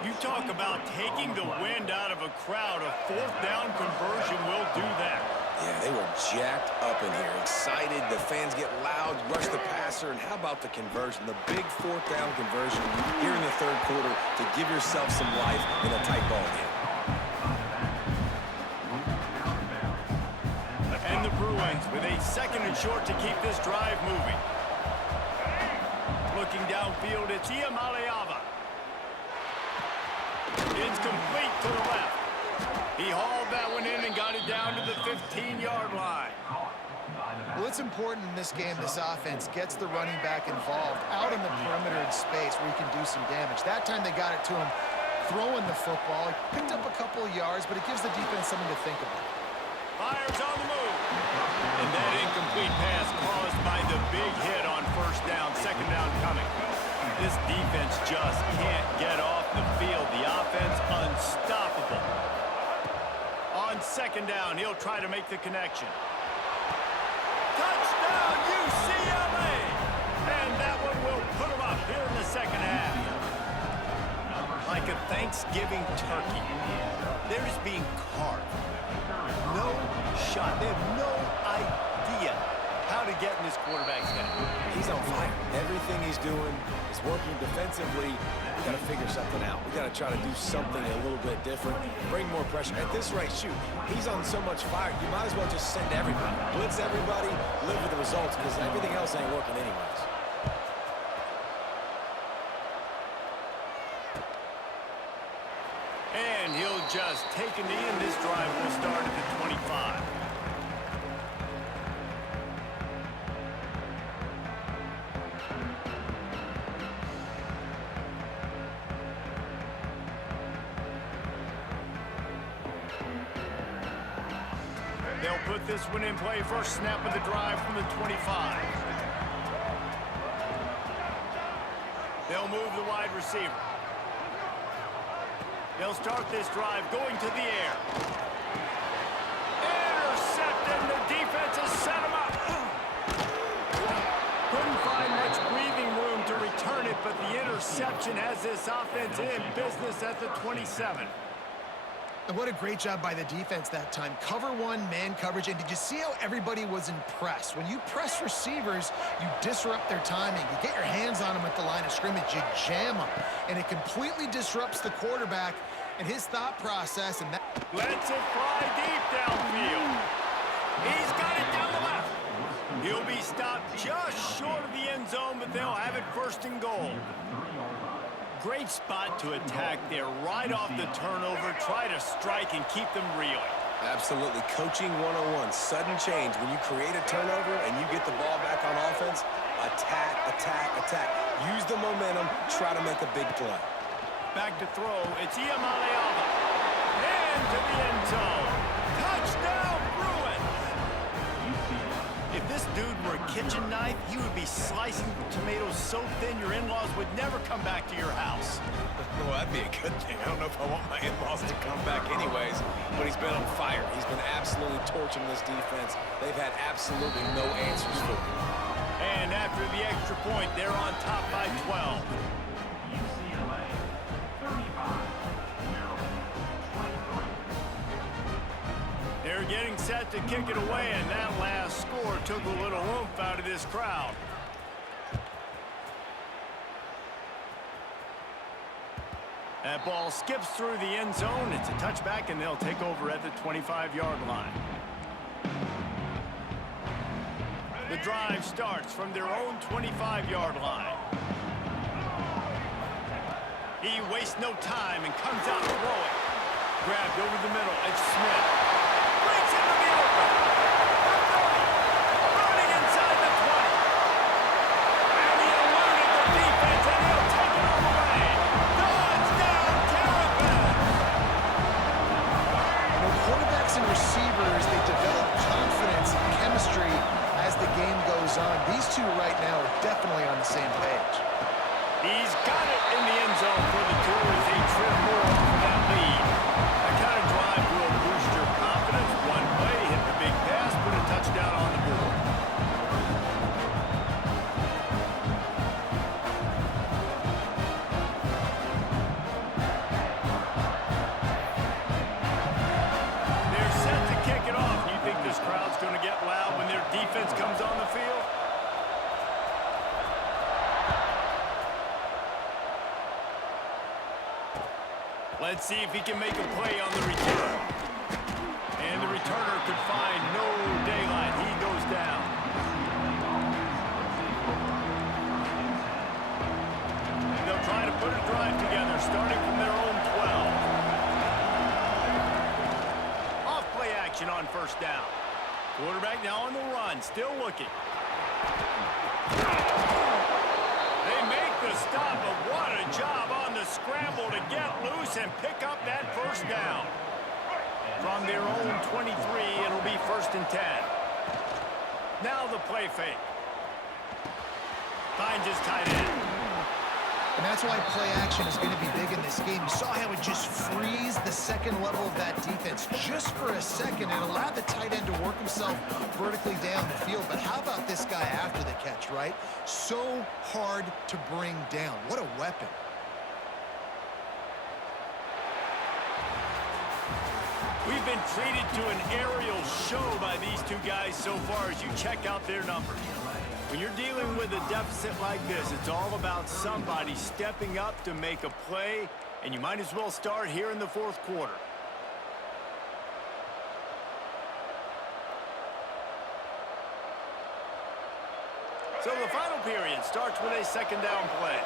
You talk about taking the wind out of a crowd. A 4th down conversion will do that. Yeah, they were jacked up in here, excited. The fans get loud, rush the passer, and how about the conversion? The big 4th down conversion here in the 3rd quarter to give yourself some life in a tight ball game. And the Bruins with a 2nd and short to keep this drive moving. Looking downfield, it's Iamaleava. It's complete to the left. He hauled that one in and got it down to the 15-yard line. Well, it's important in this game, this offense gets the running back involved out in the perimeter in space where he can do some damage. That time they got it to him throwing the football. He picked up a couple of yards, but it gives the defense something to think about. Fires on the move. And that incomplete pass caused by the big hit on first down, 2nd down coming. This defense just can't get off the field. The offense unstoppable. On 2nd down, he'll try to make the connection. Touchdown, UCLA! And that one will put him up here in the 2nd half. Like a Thanksgiving turkey, they're just being carved. No shot. They have no idea how to get in this quarterback's head. He's on fire. Everything he's doing is working defensively. We got to figure something out. We got to try to do something a little bit different. Bring more pressure. At this rate, shoot, he's on so much fire. You might as well just send everybody. Blitz everybody, live with the results, because everything else ain't working anyways. And he'll just take a knee, and this drive will start at the 25. They'll put this one in play. First snap of the drive from the 25. They'll move the wide receiver. They'll start this drive going to the air. Intercepted. The defense has set him up. Couldn't find much breathing room to return it, but the interception has this offense in business at the 27. And what a great job by the defense that time. Cover one, man coverage. And did you see how everybody was impressed? When you press receivers, you disrupt their timing. You get your hands on them at the line of scrimmage. You jam them. And it completely disrupts the quarterback and his thought process. And that lets it fly deep downfield. He's got it down the left. He'll be stopped just short of the end zone, but they'll have it first and goal. Great spot to attack there right off the turnover. Try to strike and keep them reeling. Absolutely. Coaching 101. Sudden change. When you create a turnover and you get the ball back on offense, attack, attack, attack. Use the momentum. Try to make a big play. Back to throw. It's Iamaleava. And to the end zone. Touchdown, Bruins! If this dude were a kitchen knife, he would be slicing tomatoes so thin your in-laws would never come back to your house. Well, that'd be a good thing. I don't know if I want my in-laws to come back anyways, but he's been on fire. He's been absolutely torching this defense. They've had absolutely no answers for him. And after the extra point, they're on top by 12. UCLA, 35. They're getting set to kick it away, and that last score took a little oomph out of this crowd. That ball skips through the end zone. It's a touchback, and they'll take over at the 25-yard line. The drive starts from their own 25-yard line. He wastes no time and comes out throwing. Grabbed over the middle. It's Smith. Breaks into the open. Running inside the 20. And he eluded the defense, and he'll take it all the way. Touchdown, Terrapin! quarterbacks and receivers, they develop confidence and chemistry as the game goes on. These two right now are definitely on the same page. He's got it in the end zone for the two as they trim more for that lead. That kind of drive will boost your confidence. One play, hit the big pass, put a touchdown on the board. They're set to kick it off. You think this crowd's going to get loud when their defense comes on the field? Let's see if he can make a play on the return. And the returner could find no daylight. He goes down. And they'll try to put a drive together, starting from their own 12. Off play action on first down. Quarterback now on the run, still looking. They make the stop, but what a job on the scramble to get loose and pick up that first down. From their own 23, it'll be 1st and 10. Now the play fake. Finds his tight end. And that's why play action is going to be big in this game. You saw how it just frees the second level of that defense just for a second and allowed the tight end to work himself vertically down the field. But how about this guy after the catch, right? So hard to bring down. What a weapon. We've been treated to an aerial show by these two guys so far as you check out their numbers. When you're dealing with a deficit like this, it's all about somebody stepping up to make a play, and you might as well start here in the fourth quarter. So the final period starts with a second down play.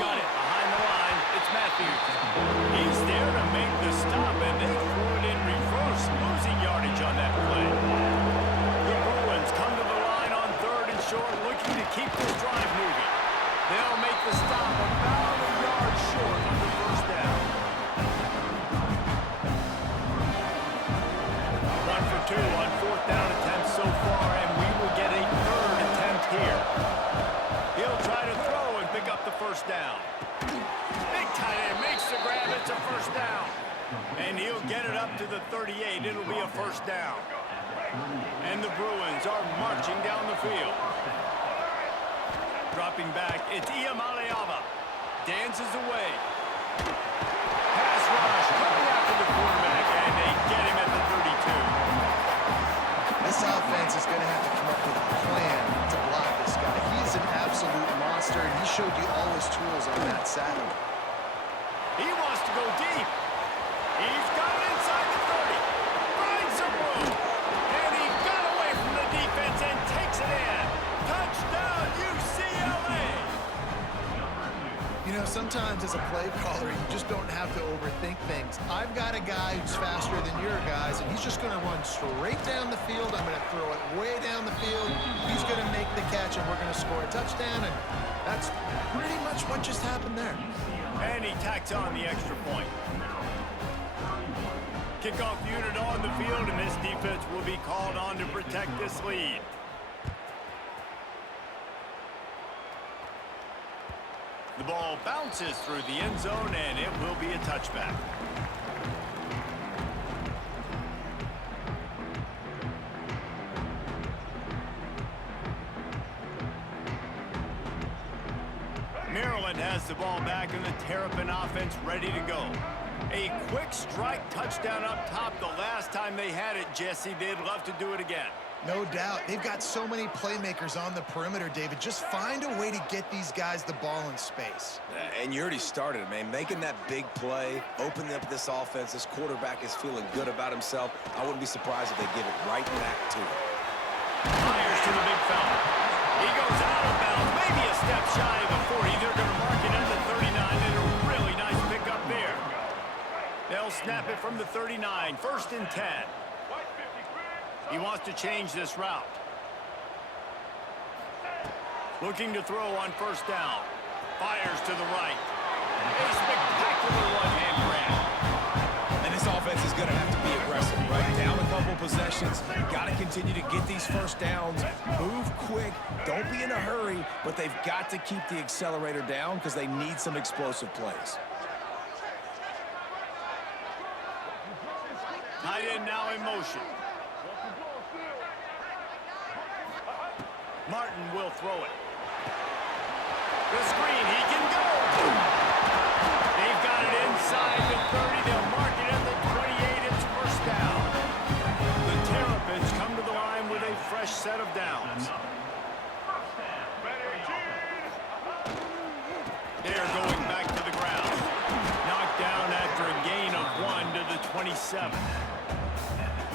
Got it behind the line. It's Matthews. He's there to make the stop, and they throw it in reverse, losing yardage on that play. The Bruins come to the line on third and short, looking to keep this drive moving. They'll make the stop about a yard short of the first down. 1 for 2 on fourth down attempts so far, and we will get a third attempt here. He'll try to throw and pick up the first down. Big tight end makes the grab. It's a first down. And he'll get it up to the 38. It'll be a first down. And the Bruins are marching down the field. Dropping back, it's Iamaleava. Dances away. Pass rush coming after the quarterback, and they get him at the 32. This offense is going to have to come up with a plan to block this guy. He is an absolute monster, and he showed you all his tools on that Saturday. He wants to go deep. He's got it inside the 30. Finds some room. And he got away from the defense and takes it in. Touchdown, UCLA. You know, sometimes as a play caller, you just don't have to overthink things. I've got a guy who's faster than your guys, and he's just going to run straight down the field. I'm going to throw it way down the field. He's going to make the catch, and we're going to score a touchdown, and that's pretty much what just happened there. And he tacks on the extra point. Kickoff unit on the field, and this defense will be called on to protect this lead. The ball bounces through the end zone, and it will be a touchback. Maryland has the ball back, and the Terrapin offense ready to go. A quick strike touchdown up top the last time they had it, Jesse. They'd love to do it again. No doubt. They've got so many playmakers on the perimeter, David. Just find a way to get these guys the ball in space. And you already started, man. Making that big play, opening up this offense. This quarterback is feeling good about himself. I wouldn't be surprised if they give it right back to him. Fires to the big fella. He goes out of bounds, maybe a step shy of the 40. They're going to mark it at the 39, and a really nice pickup there. They'll snap it from the 39, 1st and 10. He wants to change this route. Looking to throw on first down. Fires to the right. A spectacular one-hand grab. And this offense is going to have to be aggressive, right? Down a couple possessions. Got to continue to get these first downs. Move quick. Don't be in a hurry, but they've got to keep the accelerator down because they need some explosive plays. Tight end now in motion. Martin will throw it. The screen, he can go. They've got it inside the 30. They'll mark it at the 28. It's first down. The Terrapins come to the line with a fresh set of downs. They're going back to the ground. Knocked down after a gain of 1 to the 27.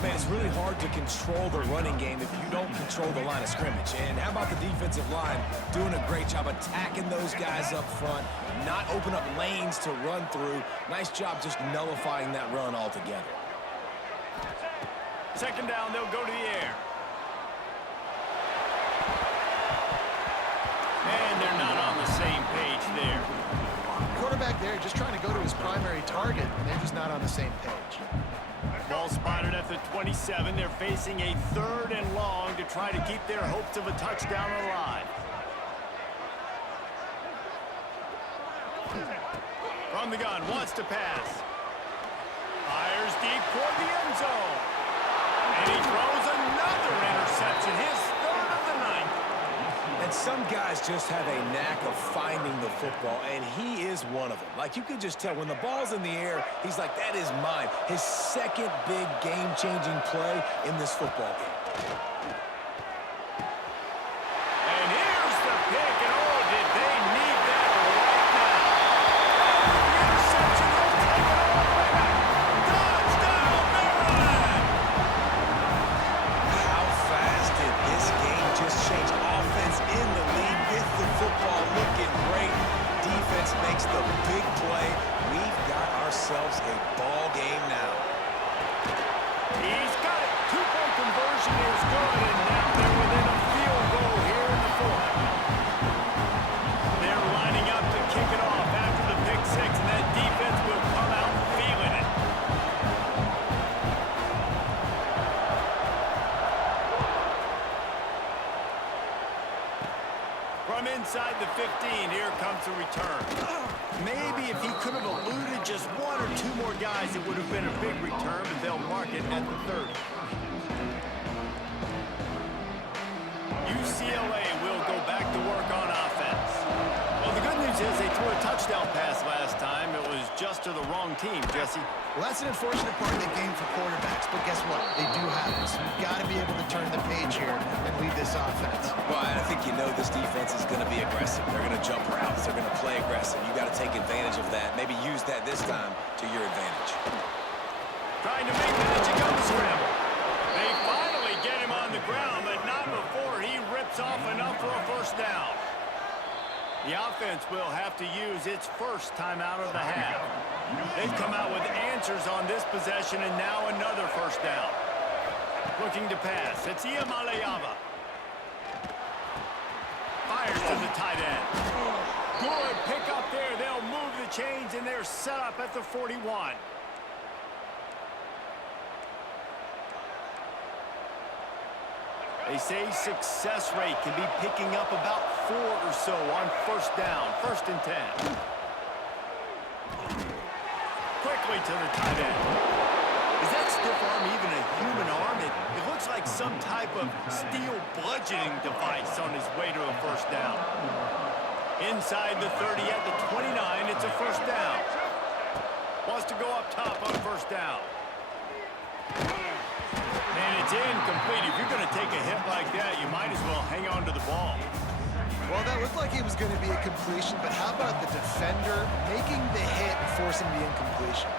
Man, it's really hard to control the running game if you don't control the line of scrimmage. And how about the defensive line doing a great job attacking those guys up front, not open up lanes to run through. Nice job just nullifying that run altogether. Second down, they'll go to the air. And they're not on the same page there. Quarterback there just trying to go to his primary target, and they're just not on the same page. Ball spotted at the 27. They're facing a 3rd and long to try to keep their hopes of a touchdown alive. From the gun, wants to pass. Fires deep toward the end zone. And he throws another interception, his 3rd of the night. And some guys just have a knack of finding the football, and he is one of them. Like, you could just tell when the ball's in the air, he's like, that is mine. His second big game-changing play in this football game. And here's the pick, and oh, did they need that right now. The interception, he'll take it all the way back. Touchdown, Maryland! How fast did this game just change? Offense in the lead with the football looking great. Defense makes the big play. We've got ourselves a ball game now. He's got it. Two-point conversion is good, and now they're within a field goal here in the fourth. They're lining up to kick it off after the pick six, and that defense will come out feeling it. From inside the 15, here comes the return. Maybe if he could have eluded just one or two more guys, it would have been a big return, but they'll mark it at the 30. UCLA will go back to work on offense. Well, the good news is they threw a touchdown pass last time. It was just to the wrong team, Jesse. Well, that's an unfortunate part of the game for quarterbacks, but guess what? They do have this. You've got to be able to turn the page here and lead this offense. Well, I think you know this defense is going to be aggressive. They're going to jump routes. They're going to play aggressive. You got to take advantage of that. Maybe use that this time to your advantage. Trying to make the Michigan scramble. They finally get him on the ground, but not before he rips off enough for a first down. The offense will have to use its first timeout of the half. They've come out with answers on this possession, and now another first down. Looking to pass. It's Iamaleava. Fires to the tight end. Good pick up there. They'll move the chains, and they're set up at the 41. They say success rate can be picking up about 4 or so on first down, 1st and 10. Quickly to the tight end. Is that stiff arm even a human arm? It looks like some type of steel bludgeoning device on his way to a first down. Inside the 30 at the 29, it's a first down. Wants to go up top on first down. And it's incomplete. If you're going to take a hit like that, you might as well hang on to the ball. Well, that looked like it was going to be a completion, but how about the defender making the hit and forcing the incompletion?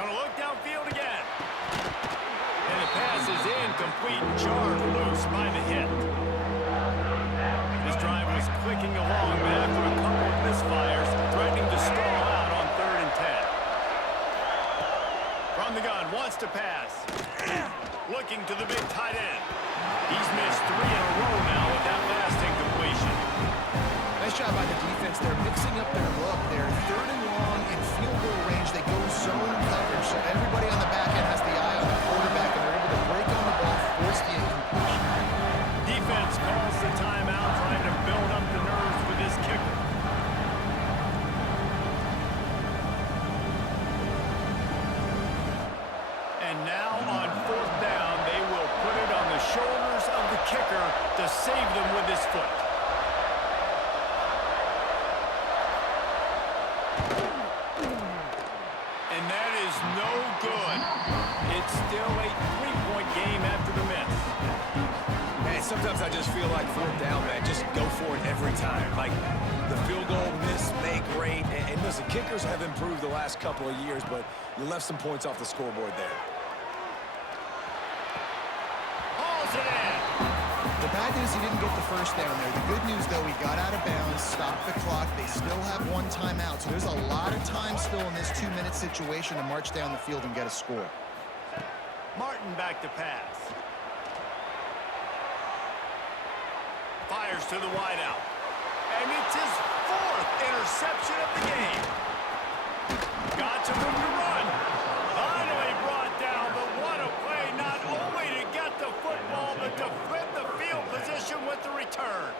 Going to look downfield again. And the pass is incomplete, jarred loose by the hit. This drive was clicking along, but after a couple of misfires, threatening to stall out on 3rd and 10. From the gun, wants to pass. Looking to the big tight end. He's missed 3 in a row now with that last incompletion. Nice job by the defense. They're mixing up their look. They're 3rd and long in field goal range. They go zone coverage, so everybody on the back end has the eye on the quarterback, and they're able to break on the ball, force the incompletion. Defense calls the timeout, trying to build up the nerves with this kicker. And now on 4th down, they will put it on the shoulders of the kicker to save them with his foot. And that is no good. It's still a 3-point game after the miss. Man, sometimes I just feel like 4th down, man. Just go for it every time. Like, the field goal miss, make great. And listen, kickers have improved the last couple of years, but you left some points off the scoreboard there. The bad news, he didn't get the first down there. The good news, though, he got out of bounds, stopped the clock. They still have 1 timeout, so there's a lot of time still in this 2-minute situation to march down the field and get a score. Martin back to pass. Fires to the wideout. And it's his 4th interception of the game. Got some room to run. Finally brought down, but what a play, not only to get the football, but to flip the field position with the return.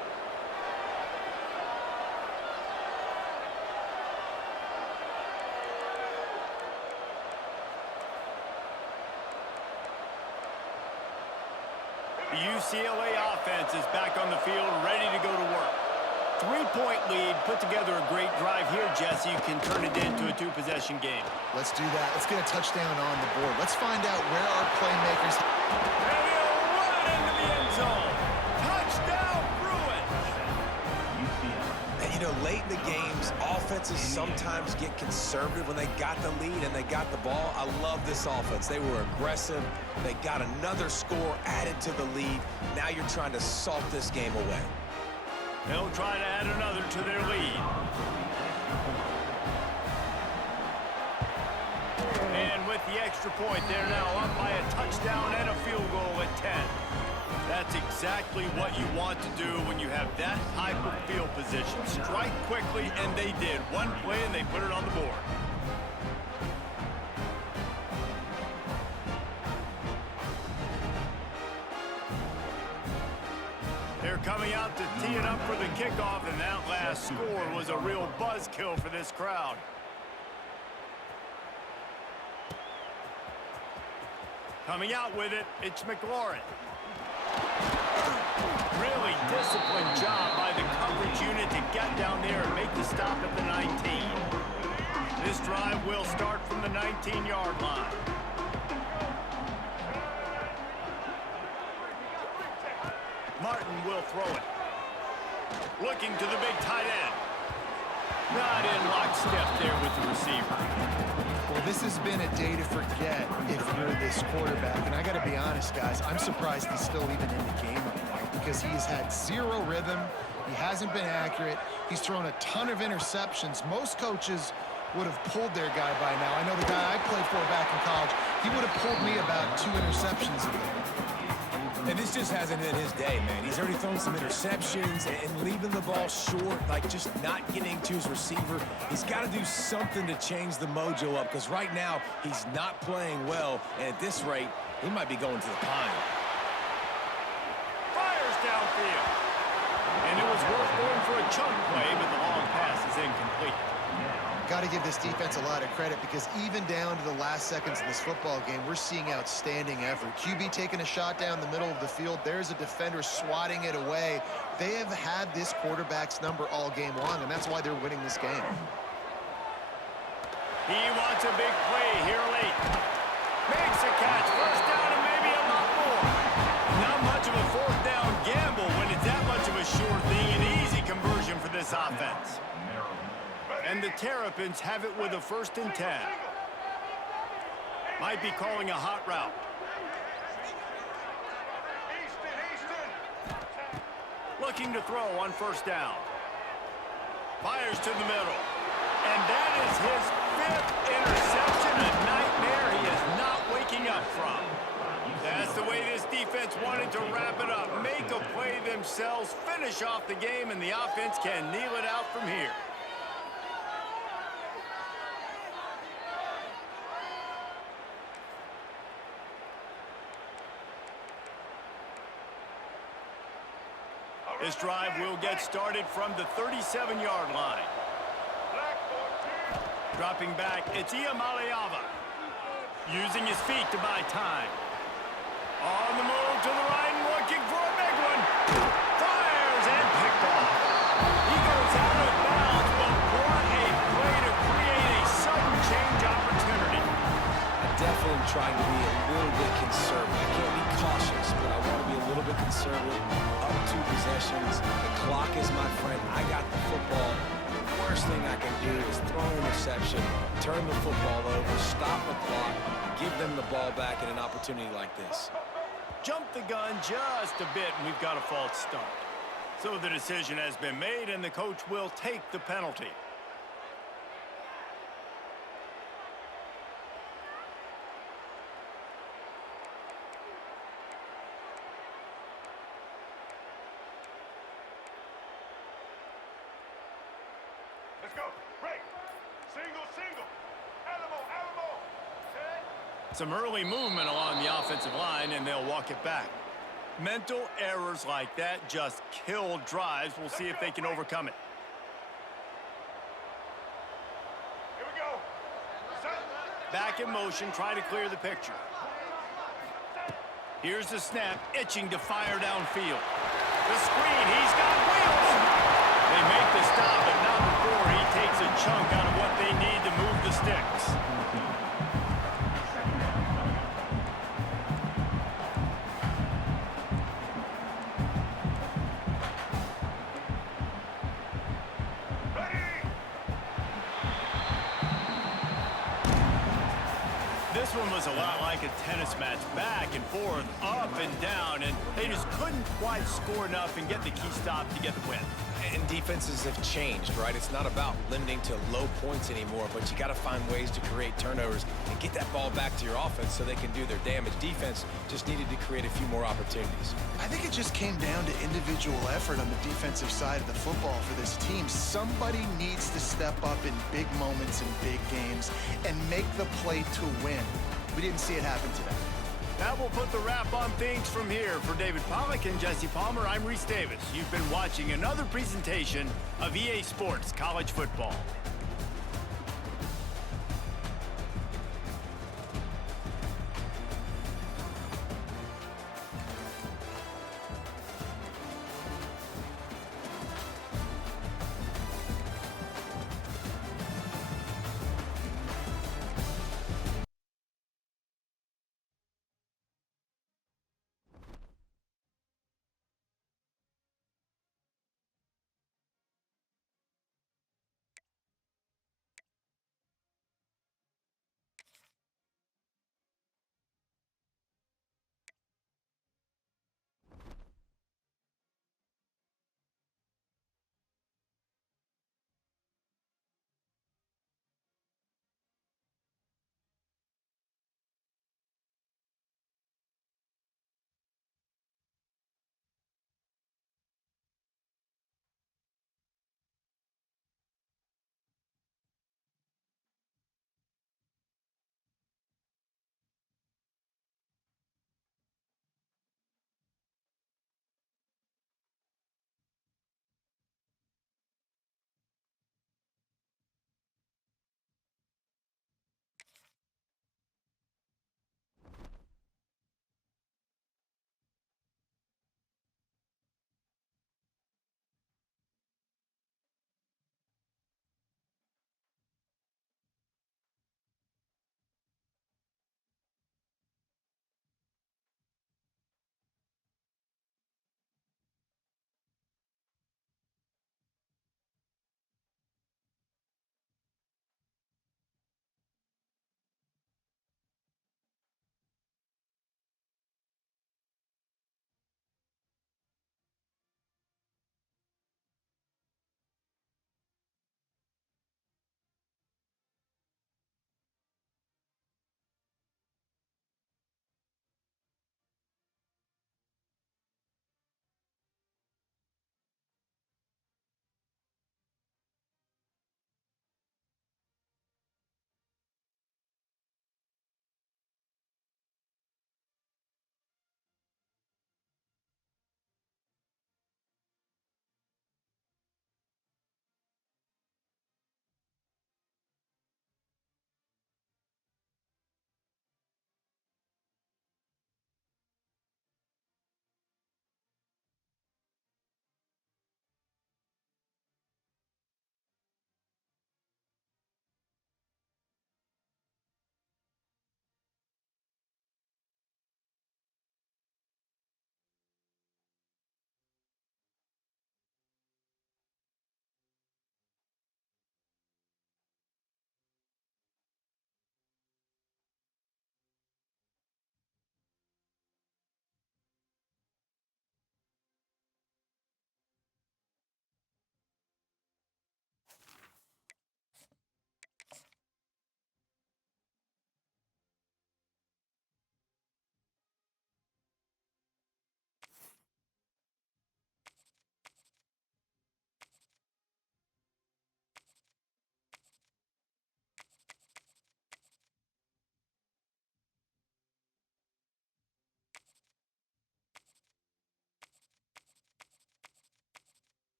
The The UCLA offense is back on the field, ready to go to work. 3-point lead, put together a great drive here, Jesse. You can turn it into a 2-possession game. Let's do that. Let's get a touchdown on the board. Let's find out where our playmakers... And he'll run it into the end zone. Touchdown, Bruins! And, you know, late in the games, offenses sometimes get conservative when they got the lead and they got the ball. I love this offense. They were aggressive. They got another score added to the lead. Now you're trying to salt this game away. They'll try to add another to their lead. And with the extra point, they're now up by a touchdown and a field goal at 10. That's exactly what you want to do when you have that type of field position. Strike quickly, and they did. One play, and they put it on the board. They're coming out to tee it up for the kickoff, and that last score was a real buzzkill for this crowd. Coming out with it, it's McLaurin. Really disciplined job by the coverage unit to get down there and make the stop at the 19. This drive will start from the 19-yard line. Martin will throw it. Looking to the big tight end. Not in lockstep there with the receiver. Well, this has been a day to forget if you're this quarterback. And I got to be honest, guys, I'm surprised he's still even in the game right now because he has had zero rhythm. He hasn't been accurate. He's thrown a ton of interceptions. Most coaches would have pulled their guy by now. I know the guy I played for back in college, he would have pulled me about 2 interceptions ago. And this just hasn't been his day, man. He's already thrown some interceptions and leaving the ball short, like just not getting to his receiver. He's got to do something to change the mojo up because right now he's not playing well. And at this rate, he might be going to the pine. Fires downfield. And it was worth going for a chunk play, but the long pass is incomplete. Got to give this defense a lot of credit because even down to the last seconds of this football game, we're seeing outstanding effort. QB taking a shot down the middle of the field. There's a defender swatting it away. They have had this quarterback's number all game long, and that's why they're winning this game. He wants a big play here late. Makes a catch. First down and maybe a lot more. Not much of a fourth down gamble when it's that much of a sure thing. An easy conversion for this offense. And the Terrapins have it with a 1st and 10. Might be calling a hot route. Looking to throw on 1st down. Fires to the middle. And that is his 5th interception. A nightmare he is not waking up from. That's the way this defense wanted to wrap it up. Make a play themselves, finish off the game, and the offense can kneel it out from here. This drive will get started from the 37-yard line. Dropping back, it's Iamaleava. Using his feet to buy time. On the move to the right, looking for a big one. Fires and picked off. He goes out of bounds, but what a play to create a sudden change opportunity. I definitely am trying to be a little bit conservative. I can't be cautious, but I want to be a little bit conservative. Up 2 possessions. The clock is my friend. I got the football. The worst thing I can do is throw an interception, turn the football over, stop the clock, give them the ball back in an opportunity like this. Jump the gun just a bit, and we've got a false start. So the decision has been made, and the coach will take the penalty. Let's go. Break. Single. Alamo. Set. Some early movement along the offensive line, and they'll walk it back. Mental errors like that just kill drives. We'll see if they can overcome it. Here we go. Set. Back in motion, try to clear the picture. Here's the snap, itching to fire downfield. The screen, he's got wheels. They make the stop, but not before he takes a chunk out of what they need to move the sticks. This one was a lot like a tennis match, back and forth, up and down, and they just couldn't quite score enough and get the key stop to get the win. And defenses have changed, right? It's not about limiting to low points anymore, but you got to find ways to create turnovers and get that ball back to your offense so they can do their damage. Defense just needed to create a few more opportunities. I think it just came down to individual effort on the defensive side of the football for this team. Somebody needs to step up in big moments in big games and make the play to win. We didn't see it happen today. That will put the wrap on things from here. For David Pollack and Jesse Palmer, I'm Reese Davis. You've been watching another presentation of EA Sports College Football.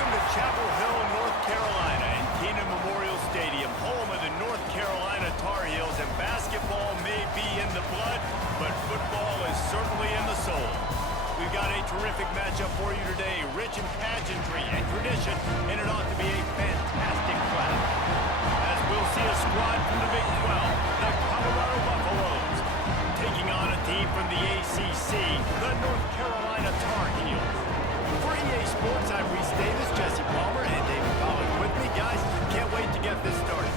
Welcome to Chapel Hill, North Carolina, and Keenan Memorial Stadium, home of the North Carolina Tar Heels. And basketball may be in the blood, but football is certainly in the soul. We've got a terrific matchup for you today, rich in pageantry and tradition, and it ought to be a fantastic clash. As we'll see a squad from the Big 12, the Colorado Buffaloes, taking on a team from the ACC, the North Carolina Tar Heels. For EA Sports, I'm Reese Davis, Jesse Palmer, and David Collins with me. Guys, can't wait to get this started.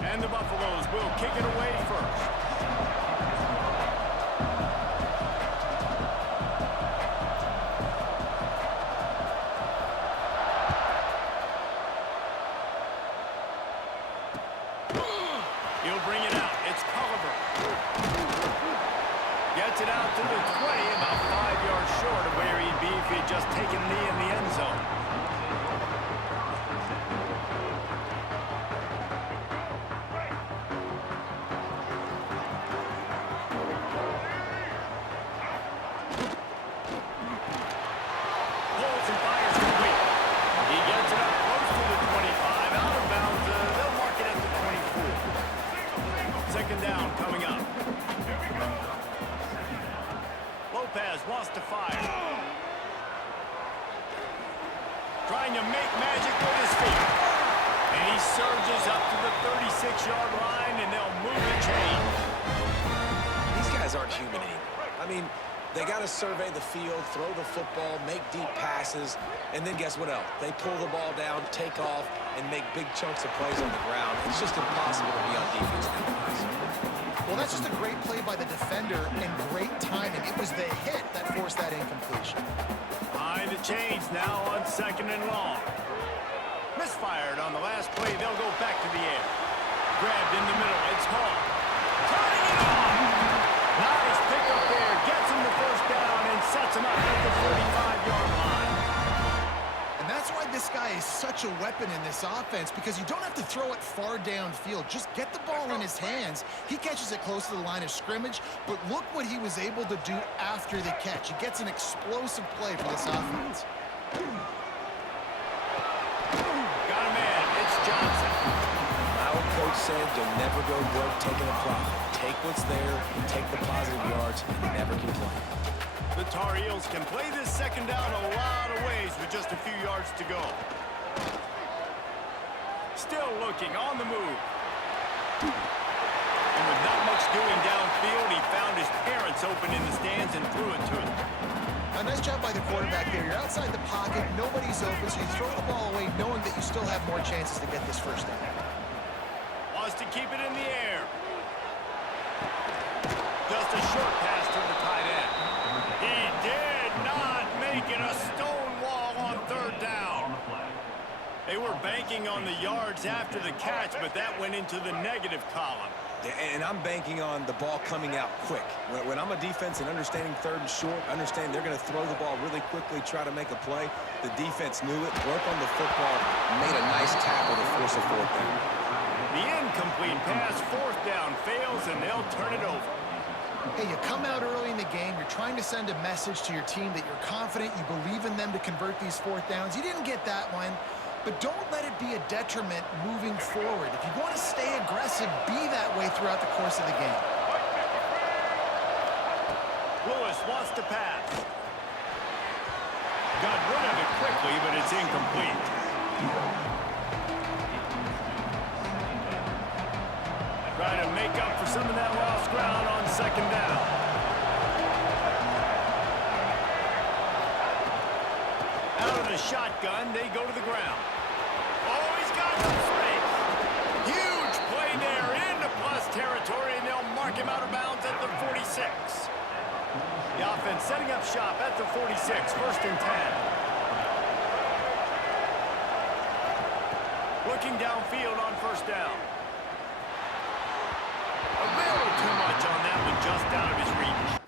And the Buffaloes will kick it away first. He'll bring it out. It's Culliver. Gets it out to the 20, about 5 yards short of where he'd be if he'd just taken a knee in the end zone. Pulls and fires complete. He gets it up close to the 25. Out of bounds. They'll mark it at the 24. Second down coming up. Lopez wants to fire. Trying to make magic with his feet. And he surges up to the 36-yard line, and they'll move the chain. These guys aren't human anymore. I mean, they got to survey the field, throw the football, make deep passes, and then guess what else? They pull the ball down, take off, and make big chunks of plays on the ground. It's just impossible to be on defense nowadays. Well, that's just a great play by the defender and great timing. It was the hit that forced that incompletion. Behind the chains now on second and long. Misfired on the last play. They'll go back to the air. Grabbed in the middle. It's Hall. Turning it on. Nice pickup there. Gets him the first down and sets him up at the 45-yard line. And that's why this guy is such a weapon in this offense, because you don't have to throw it far downfield. Just get the ball in his hands. He catches it close to the line of scrimmage, but look what he was able to do after the catch. He gets an explosive play for this offense. Got a man. It's Johnson. Our coach said you'll never go broke taking a profit. Take what's there, take the positive yards, and never complain. The Tar Heels can play this second down a lot of ways with just a few yards to go. Still looking on the move. And with not much doing downfield, he found his parents open in the stands and threw it to him. A nice job by the quarterback there. You're outside the pocket, nobody's open, so you throw the ball away knowing that you still have more chances to get this first down. Wants to keep it in the air. Just a short pass to the tight end. He did not make it a stone wall on third down. They were banking on the yards after the catch, but that went into the negative column. And I'm banking on the ball coming out quick. When I'm a defense and understanding third and short, understand they're going to throw the ball really quickly, try to make a play. The defense knew it, broke on the football, made a nice tackle to force a fourth down. The incomplete pass, fourth down, fails, and they'll turn it over. Hey, you come out early in the game, you're trying to send a message to your team that you're confident, you believe in them to convert these fourth downs. You didn't get that one, but don't let it be a detriment moving forward. If you want to stay aggressive, be that way throughout the course of the game. Lewis wants to pass. Got rid of it quickly, but it's incomplete. Trying to make up for some of that lost ground on second down. Out of the shotgun, they go to the ground. Oh, he's got some space. Huge play there into plus territory, and they'll mark him out of bounds at the 46. The offense setting up shop at the 46, first and 10. Looking downfield on first down. A little too much on that one, just out of his reach.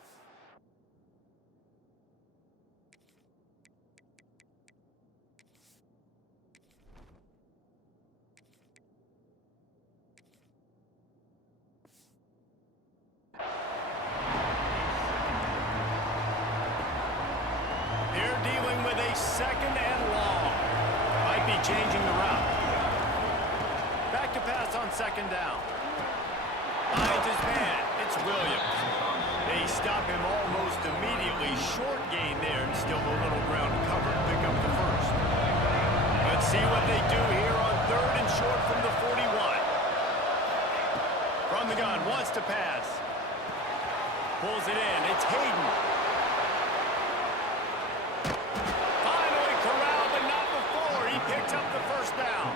second and long. Might be changing the route. Back to pass on second down. Finds his man. It's Williams. They stop him almost immediately. Short gain there and still a little ground to cover to pick up the first. Let's see what they do here on third and short from the 41. From the gun, wants to pass. Pulls it in. It's Hayden. Finally corralled, but not before. He picks up the first down.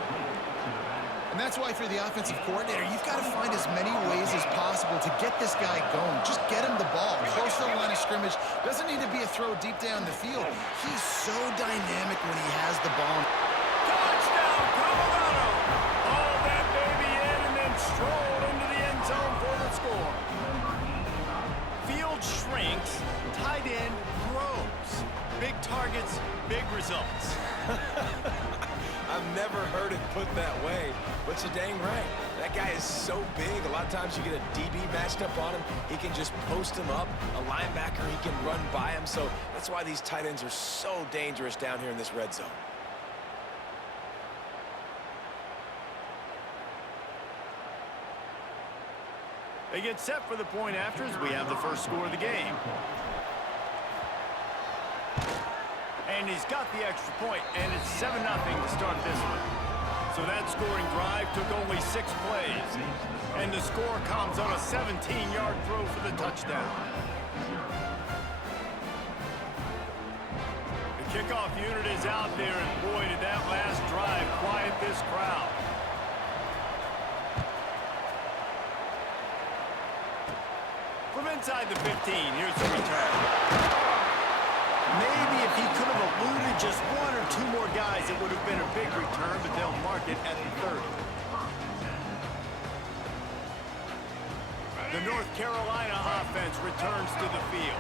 And that's why, for the offensive coordinator, you've got to find as many ways as possible to get this guy going. Just get him the ball. Close to the line of scrimmage. Doesn't need to be a throw deep down the field. He's so dynamic when he has the ball. Touchdown, Colorado! All that baby in and then strolled into the end zone for the score. Field shrinks, tight end grows. Big targets, big results. I've never heard it put that way, but you're dang right. That guy is so big. A lot of times you get a DB matched up on him. He can just post him up. A linebacker, he can run by him. So that's why these tight ends are so dangerous down here in this red zone. They get set for the point after as we have the first score of the game. And he's got the extra point, and it's 7-0 to start this one. So that scoring drive took only 6 plays. And the score comes on a 17-yard throw for the touchdown. The kickoff unit is out there, and boy, did that last drive quiet this crowd. From inside the 15, here's the return. Maybe if he could have eluded just 1 or 2 more guys, it would have been a big return, but they'll mark it at the 30. The North Carolina offense returns to the field.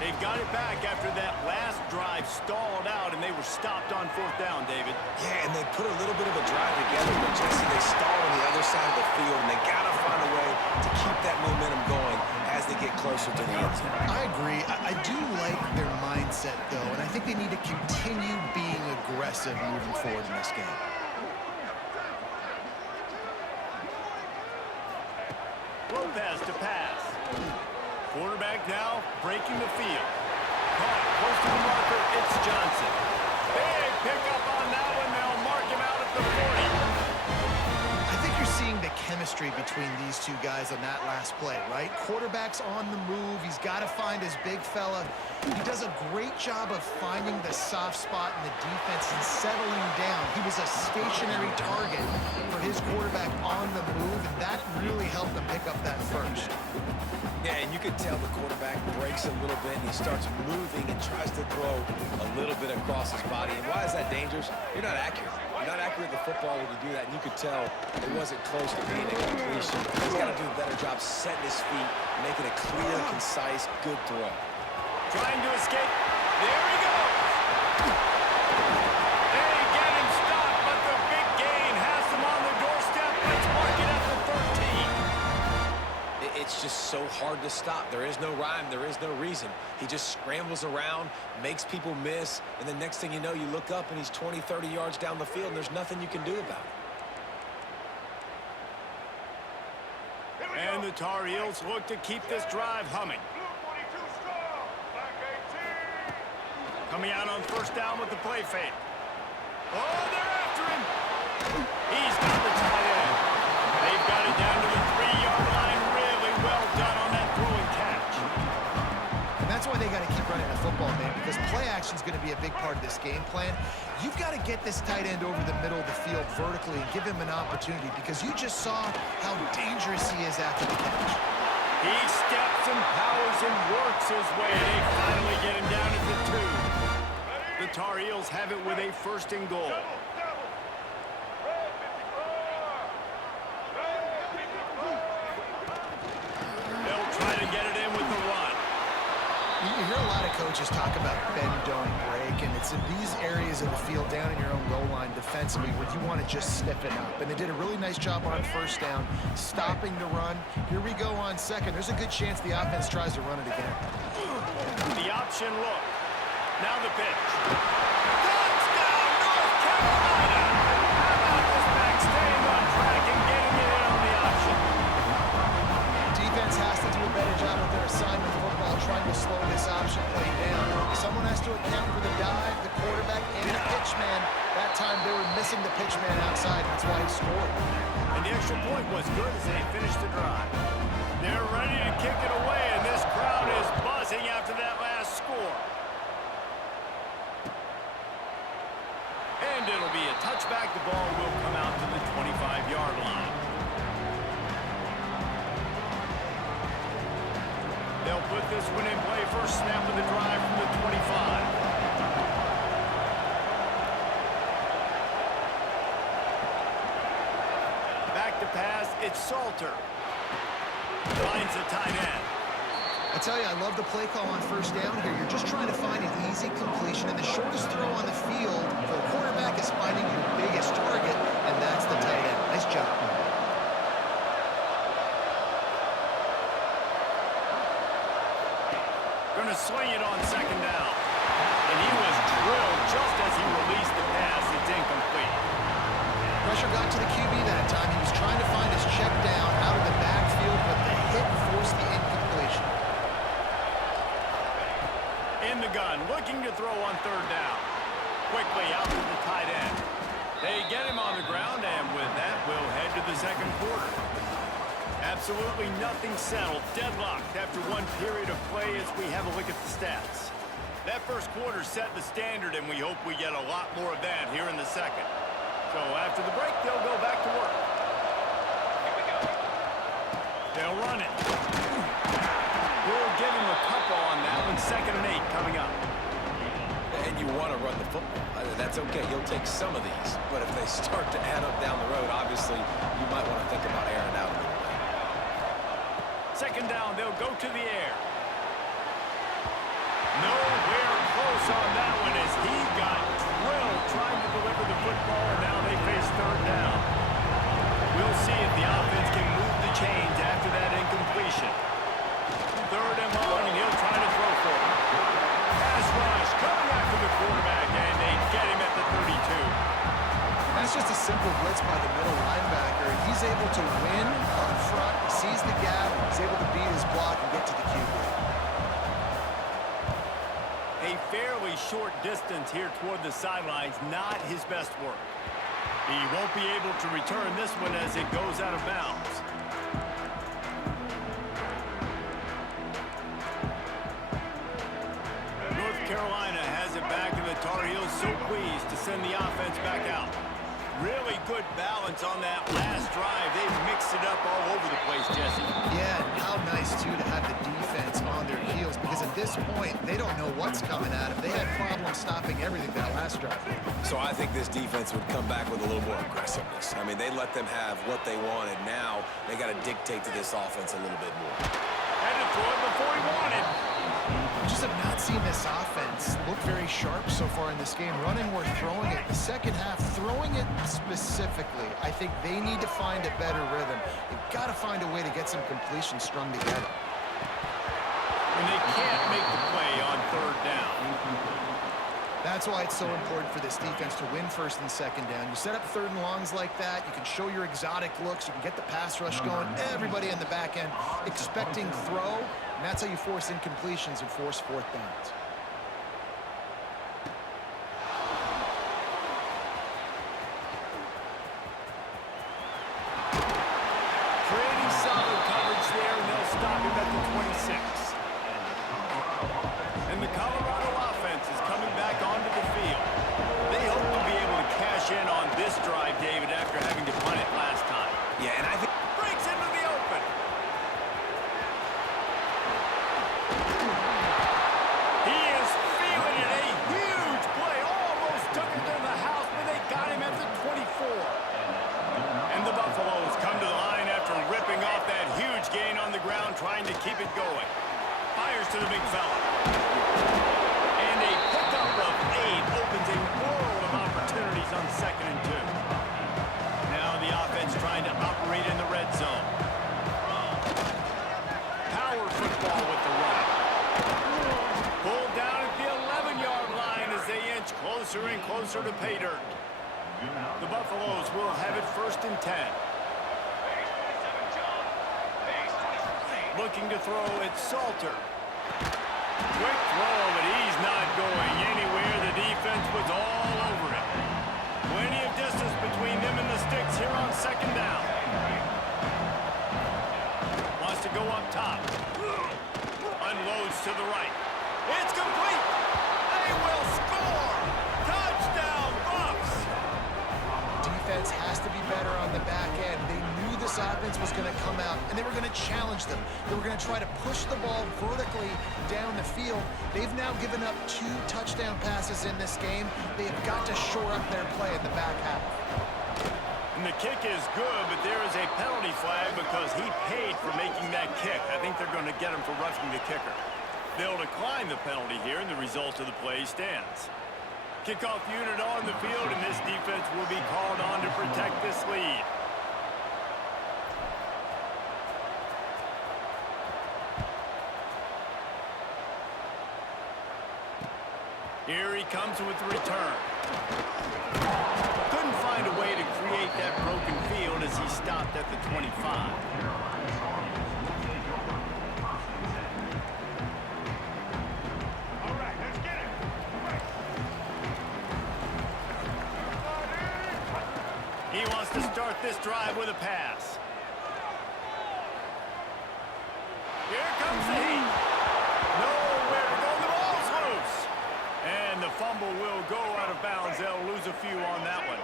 They've got it back after that last drive stalled out, and they were stopped on 4th down, David. Yeah, and they put a little bit of a drive together, but Jesse, they stall on the other side of the field, and they got to find a way to keep that momentum going as they get closer to the end zone. I agree. I do like their mindset, though, and I think they need to continue being aggressive moving forward in this game. Lopez to pass. Quarterback now breaking the field. Caught close to the marker. It's Johnson. Big pickup on that one. They'll mark him out at the 40. I think you're seeing the chemistry between these two guys on that last play, right? Quarterback's on the move. He's got to find his big fella. He does a great job of finding the soft spot in the defense and settling down. He was a stationary target for his quarterback on the move, and that really helped him pick up that first. Yeah, and you could tell the quarterback breaks a little bit, and he starts moving and tries to throw a little bit across his body. And why is that dangerous? You're not accurate. You're not accurate with the football when you do that, and you could tell it wasn't close to being a completion. He's got to do a better job setting his feet, making a clear, concise, good throw. Trying to escape. There he goes. They get him stopped, but the big gain has him on the doorstep. Let's mark it at the 13. It's just so hard to stop. There is no rhyme. There is no reason. He just scrambles around, makes people miss, and the next thing you know, you look up and he's 20, 30 yards down the field, and there's nothing you can do about it. And the Tar Heels look to keep this drive humming. Coming out on 1st down with the play fake. Oh, they're after him. He's got the tight end. They've got it down to the 3-yard line. Really well done on that throw and catch. And that's why they got to keep running the football, man, because play action is going to be a big part of this game plan. You've got to get this tight end over the middle of the field vertically and give him an opportunity, because you just saw how dangerous he is after the catch. He steps and powers and works his way. They finally get him down at the 2. The Tar Heels have it with a 1st and goal. They'll try to get it in with the run. You hear a lot of coaches talk about bend, don't break, and it's in these areas of the field down in your own goal line defensively where you want to just stiffen up. And they did a really nice job on 1st down, stopping the run. Here we go on 2nd. There's a good chance the offense tries to run it again. The option look. Now the pitch. trying to slow this option play down. Someone has to account for the dive, the quarterback, and the pitch man. That time they were missing the pitch man outside. That's why he scored. And the extra point was good as they finished the drive. They're ready to kick it away, and this crowd is buzzing after that last score. And it'll be a touchback. The ball will come out to the 25-yard line. They'll put this one in play. First snap of the drive from the 25. Back to pass, it's Salter. Finds the tight end. I tell you, I love the play call on first down here. You're just trying to find an easy completion, and the shortest throw on the field for a quarterback is finding your biggest target, and that's the tight end. Nice job. Going to swing it on second down. And he was drilled just as he released the pass. It's incomplete. Pressure got to the QB that time. He was trying to find his check down out of the backfield, but the hit forced the incompletion. In the gun, looking to throw on third down. Quickly out to the tight end. They get him on the ground, and with that, we'll head to the second quarter. Absolutely nothing settled. Deadlocked after one period of play as we have a look at the stats. That first quarter set the standard, and we hope we get a lot more of that here in the second. So after the break, they'll go back to work. Here we go. They'll run it. We'll give him a couple on that one. 2nd and 8 coming up. And you want to run the football. That's okay. You'll take some of these. But if they start to add up down the road, obviously, you might want to think about airing out a little bit. 2nd down, they'll go to the air. Nowhere close on that one as he got drilled trying to deliver the football, and now they face 3rd down. We'll see if the offense can move the chains after that incompletion. 3rd and long, and he'll try to throw for it. Pass rush coming after the quarterback, and they get him at the 32. That's just a simple blitz by the middle linebacker. He's able to win up front, sees the gap, he's able to beat his block and get to the QB. A fairly short distance here toward the sidelines, not his best work. He won't be able to return this one as it goes out of bounds. North Carolina has it back, and the Tar Heels so pleased to send the offense back out. Really good balance on that last drive. They've mixed it up all over the place, Jesse. Yeah, and how nice, too, to have the defense on their heels, because at this point, they don't know what's coming at them. They had problems stopping everything that last drive. So I think this defense would come back with a little more aggressiveness. I mean, they let them have what they wanted. Now they got to dictate to this offense a little bit more. Had to throw it before he wanted. Just have not seen this offense look very sharp so far in this game. Running or throwing it. The second half, throwing it specifically, I think they need to find a better rhythm. They've got to find a way to get some completions strung together. And they can't make the play on 3rd down. That's why it's so important for this defense to win 1st and 2nd down. You set up 3rd and longs like that, you can show your exotic looks, you can get the pass rush going, everybody in the back end expecting throw, and that's how you force incompletions and force 4th downs. Creating solid coverage there, and they'll stop him at the 26. And the Colorado offense is coming back onto the field. They hope to be able to cash in on this drive, David, after having to punt it last time. Yeah, and I think Breaks into the open. He is feeling it. A huge play. Almost took it to the house, but they got him at the 24. And the Buffaloes come to the line after ripping off that huge gain on the ground, trying to keep it going. Fires to the big fella. And a pickup of 8 opens a world of opportunities on 2nd and 2. Now the offense trying to operate in the red zone. Power football with the run. Pulled down at the 11-yard line as they inch closer and closer to pay dirt. The Buffaloes will have it 1st and 10. Looking to throw, it's Salter. quick throw, but he's not going anywhere. The defense was all over him. Plenty of distance between them and the sticks here on second down. Wants to go up top. Unloads to the right. It's complete. They will score. Touchdown, Bucks. Defense has to be better on the back end. They knew this offense was going to come out, and they were going to challenge them. They were going to try to push the ball vertically down the field. They've now given up 2 touchdown passes in this game. They have got to shore up their play in the back half. And the kick is good, but there is a penalty flag because he paid for making that kick. I think they're going to get him for roughing the kicker. They'll decline the penalty here, and the result of the play stands. Kickoff unit on the field, and this defense will be called on to protect this lead. Here he comes with the return. Couldn't find a way to create that broken field as he stopped at the 25. He wants to start this drive with a pass. Here comes the heat. Nowhere to go. The ball's loose. And the fumble will go out of bounds. They'll lose a few on that one.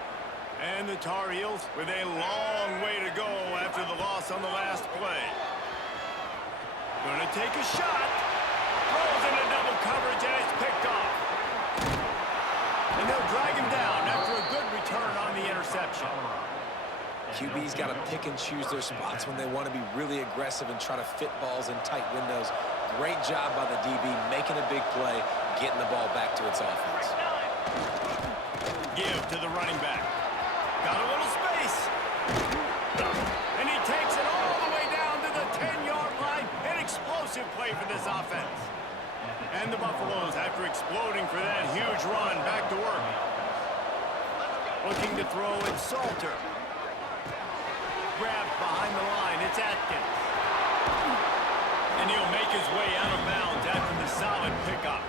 And the Tar Heels with a long way to go after the loss on the last play. Going to take a shot. Throws into double coverage, and it's picked off. And they'll drag him down after a good return on the interception. QB's got to pick and choose their spots when they want to be really aggressive and try to fit balls in tight windows. Great job by the DB making a big play, getting the ball back to its offense. Give to the running back. Got a little space. And he takes it all the way down to the 10-yard line. An explosive play for this offense. And the Buffaloes, after exploding for that huge run, back to work. Looking to throw it, Salter. Grabbed behind the line, it's Atkins. And he'll make his way out of bounds after the solid pickup.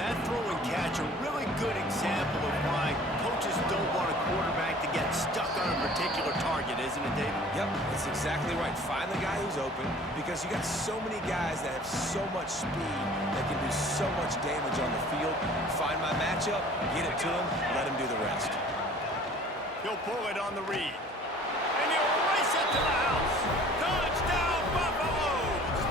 That throw and catch, a really good example of why coaches don't want a quarterback to get stuck on a particular target, isn't it, David? Yep, that's exactly right. Find the guy who's open because you got so many guys that have so much speed that can do so much damage on the field. Find my matchup, get it to him, let him do the rest. He'll pull it on the read. And he'll race it to the house. Touchdown, Buffaloes!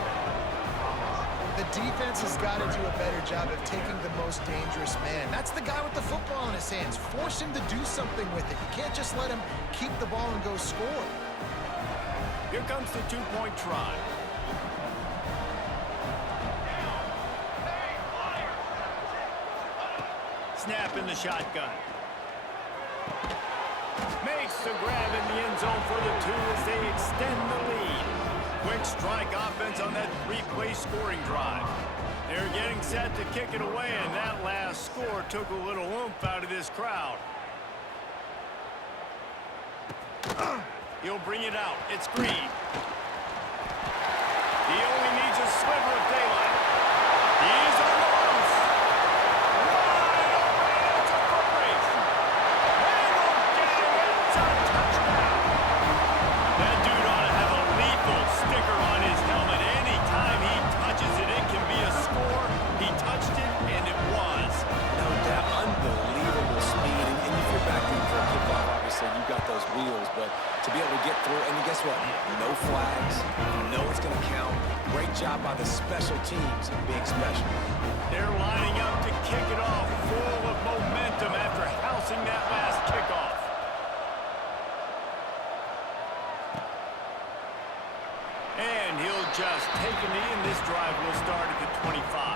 The defense has got to do a better job of taking the most dangerous man. That's the guy with the football in his hands. Force him to do something with it. You can't just let him keep the ball and go score. Here comes the two-point try. Snap in the shotgun. Makes the grab in the end zone for the 2 as they extend the lead. Quick strike offense on that 3-play scoring drive. They're getting set to kick it away, and that last score took a little oomph out of this crowd. He'll bring it out. It's Green. He only needs a sliver of daylight. He's on the loose. Wide open. It's a foot race. They won't get him. It's a touchdown. That dude ought to have a lethal sticker on his helmet. Anytime he touches it, it can be a score. He touched it, and it was. No doubt, unbelievable speed. And if you're back in for a kickoff, obviously, you've got those wheels, but to be able to get through, and guess what? No flags. You know it's going to count. Great job by the special teams being special. They're lining up to kick it off, full of momentum after housing that last kickoff. And he'll just take a knee, and this drive will start at the 25.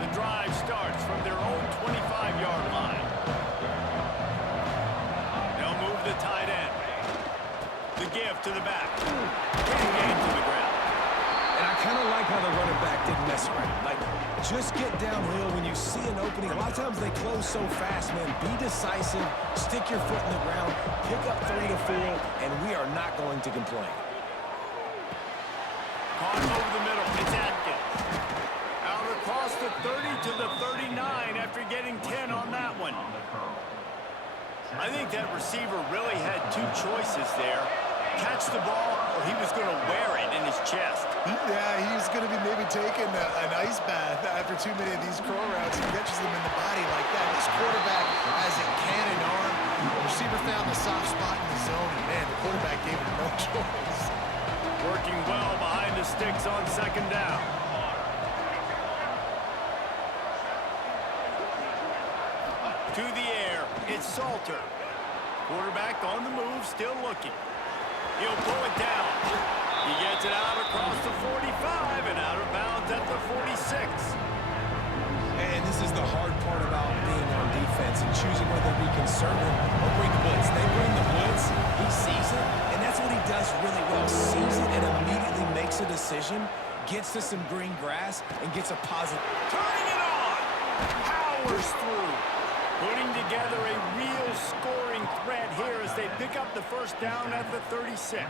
The drive starts from their own 25-yard line. They'll move the tight end. The give to the back. Can't get him to the ground. And I kind of like how the running back didn't mess around. Like, Just get downhill when you see an opening. A lot of times they close so fast, man. Be decisive, stick your foot in the ground, pick up 3 to 4, and we are not going to complain. Caught over the middle. It's Atkins. Out across the 30 to the 39 after getting 10 on that one. I think that receiver really had 2 choices there. Catch the ball, or he was going to wear it in his chest. Yeah, he's going to be maybe taking an ice bath after too many of these curl routes. He catches them in the body like that. This quarterback has a cannon arm. The receiver found the soft spot in the zone, and man, the quarterback gave him no choice. Working well behind the sticks on second down. To the air, it's Salter. Quarterback on the move, still looking. He'll pull it down. He gets it out across the 45 and out of bounds at the 46. And this is the hard part about being on defense and choosing whether to be conservative or bring the blitz. They bring the blitz, he sees it, and that's what he does really well. Sees it and immediately makes a decision, gets to some green grass, and gets a positive. Turning it on! Powers through. Putting together a real scoring threat here as they pick up the first down at the 36.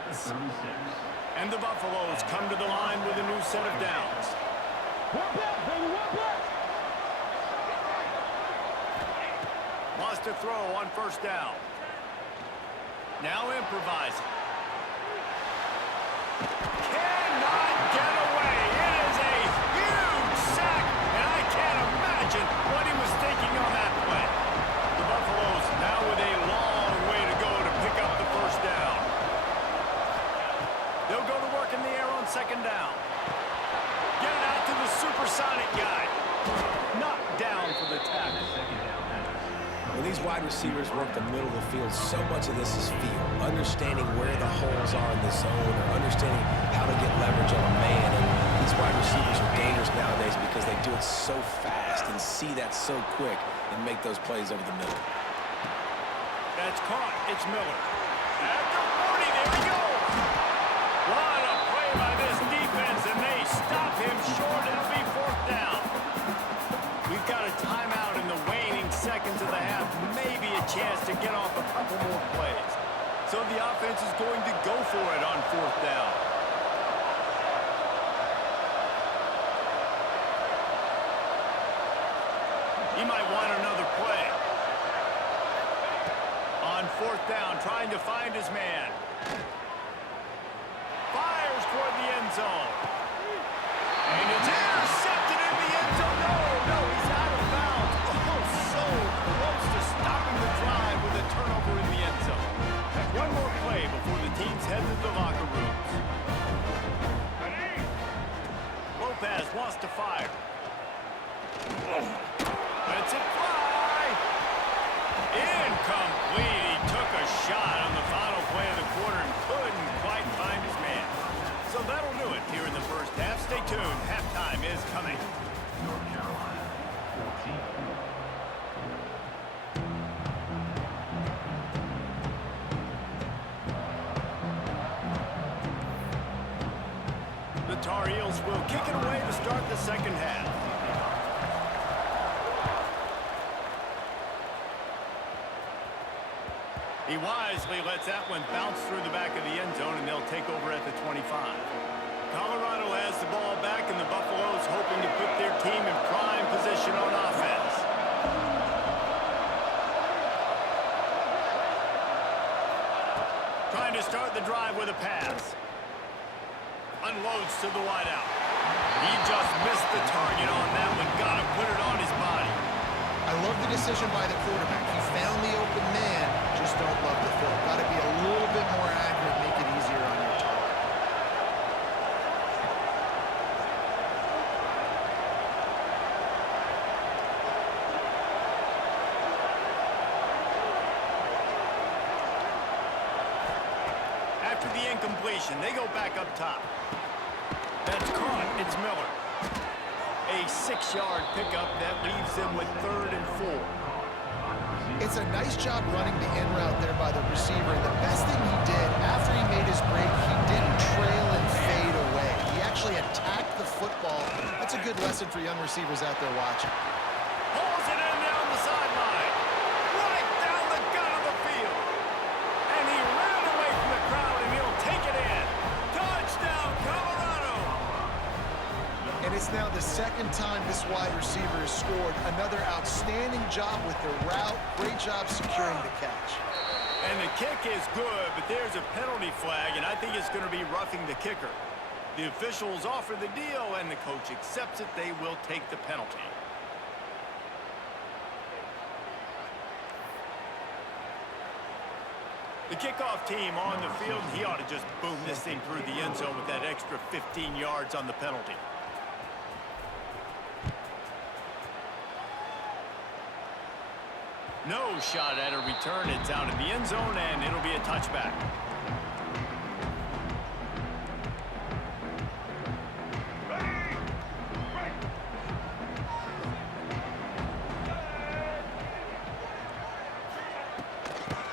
And the Buffaloes come to the line with a new set of downs. Lost a throw on first down. Now improvising. Cannot get away. It is a huge sack, and I can't imagine what he was thinking on that play. The Buffaloes now with a long way to go to pick up the first down. They'll go to work in the air on second down. Get it out to the supersonic guy. Knocked down for the tackle. When these wide receivers work the middle of the field, so much of this is feel. Understanding where the holes are in the zone, or understanding how to get leverage on a man. And these wide receivers are dangerous nowadays because they do it so fast and see that so quick and make those plays over the middle. That's caught. It's Miller. At the 40, there he goes. What a play by this defense, and they stop him short. It'll be fourth down. We've got a timeout in the waning seconds of the half. Maybe a chance to get off a couple more plays. So the offense is going to go for it on fourth down. He might want another play. On fourth down, trying to find his man. Fires toward the end zone. And it's intercepted in the end zone. No, he's out of bounds. Oh, so close to stopping the drive with a turnover in the end zone. One more play before the teams head to the locker rooms. Lopez wants to fire. Lets it fly. Incomplete. He took a shot on the final play of the quarter and couldn't quite find his man. So that'll do it here in the first half. Stay tuned. Halftime is coming. North Carolina, 14. The Tar Heels will kick it away to start the second half. He wisely lets that one bounce through the back of the end zone, and they'll take over at the 25. Colorado has the ball back, and the Buffaloes hoping to put their team in prime position on offense. Trying to start the drive with a pass. Unloads to the wideout. He just missed the target on that one. Got to put it on his body. I love the decision by the quarterback. He found the open man, just don't love the throw. Got to be a little bit more accurate, make it easier on your target. After the incompletion, they go back up top. That's caught. It's Miller. A 6-yard pickup that leaves them with 3rd and 4. It's a nice job running the in route there by the receiver. The best thing he did after he made his break, he didn't trail and fade away. He actually attacked the football. That's a good lesson for young receivers out there watching. Pulls it in down the sideline. Right down the gut of the field. And he ran away from the crowd, and he'll take it in. Touchdown, Colorado! And it's now the second time this wide receiver has scored. Another outstanding job with the route. Great job securing the catch. And the kick is good, but there's a penalty flag, and I think it's going to be roughing the kicker. The officials offer the deal, and the coach accepts it. They will take the penalty. The kickoff team on the field, he ought to just boom this thing through the end zone with that extra 15 yards on the penalty. No shot at a return. It's out in the end zone, and it'll be a touchback.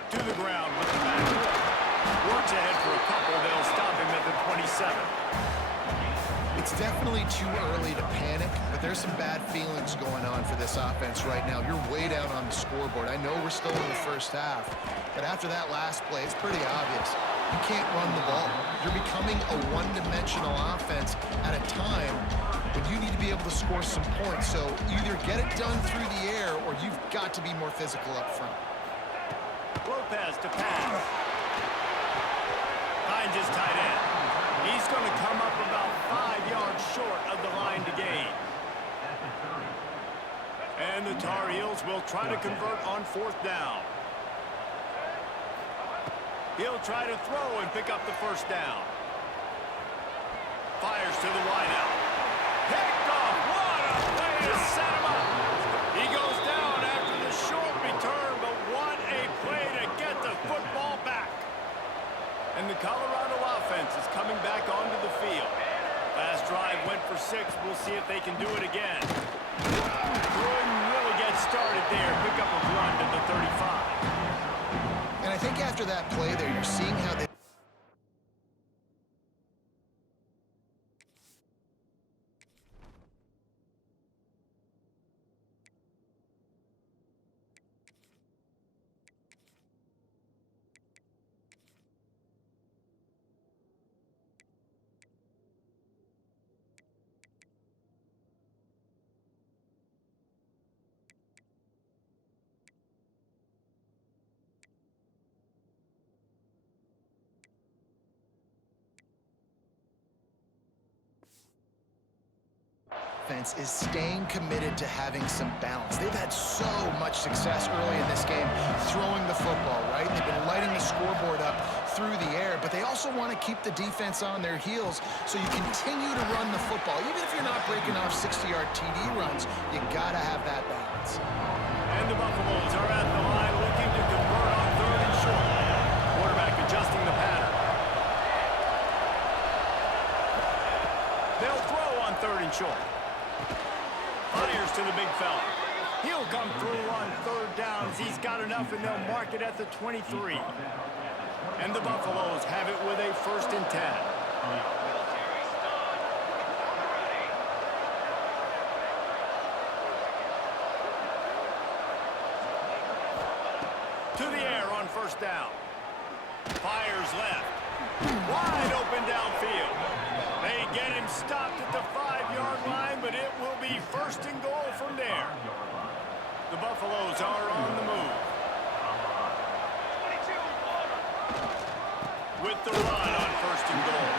To the ground with the back. Works ahead for a couple. They'll stop him at the 27. It's definitely too early to panic, but there's some bad feelings going on for this offense right now. You're way down on the scoreboard. I know we're still in the first half, but after that last play, it's pretty obvious. You can't run the ball. You're becoming a one-dimensional offense at a time when you need to be able to score some points. So either get it done through the air or you've got to be more physical up front. Lopez to pass. Finds his tight end. He's going to come up about 5 yards short of the line to gain. And the Tar Heels will try to convert on 4th down. He'll try to throw and pick up the 1st down. Fires to the wideout. Picked off. What a way to set him up. He goes down after the short return, but what a play to get the football back. And the Colorado offense is coming back onto the field. Last drive went for 6. We'll see if they can do it again. Couldn't really get started there. Pick up a run to the 35. And I think after that play there, you're seeing how they... Offense is staying committed to having some balance. They've had so much success early in this game throwing the football, right? They've been lighting the scoreboard up through the air, but they also want to keep the defense on their heels so you continue to run the football. Even if you're not breaking off 60-yard TD runs, you got to have that balance. And the Buffaloes are at the line looking to convert on 3rd and short. Quarterback adjusting the pattern. They'll throw on 3rd and short. Fires to the big fella. He'll come through on 3rd downs. He's got enough, and they'll mark it at the 23. And the Buffaloes have it with a 1st and 10. To the air on 1st down. Fires left. Wide open downfield. They get him stopped at the 5-yard line, but it will be 1st and goal from there. The Buffaloes are on the move. With the run on 1st and goal.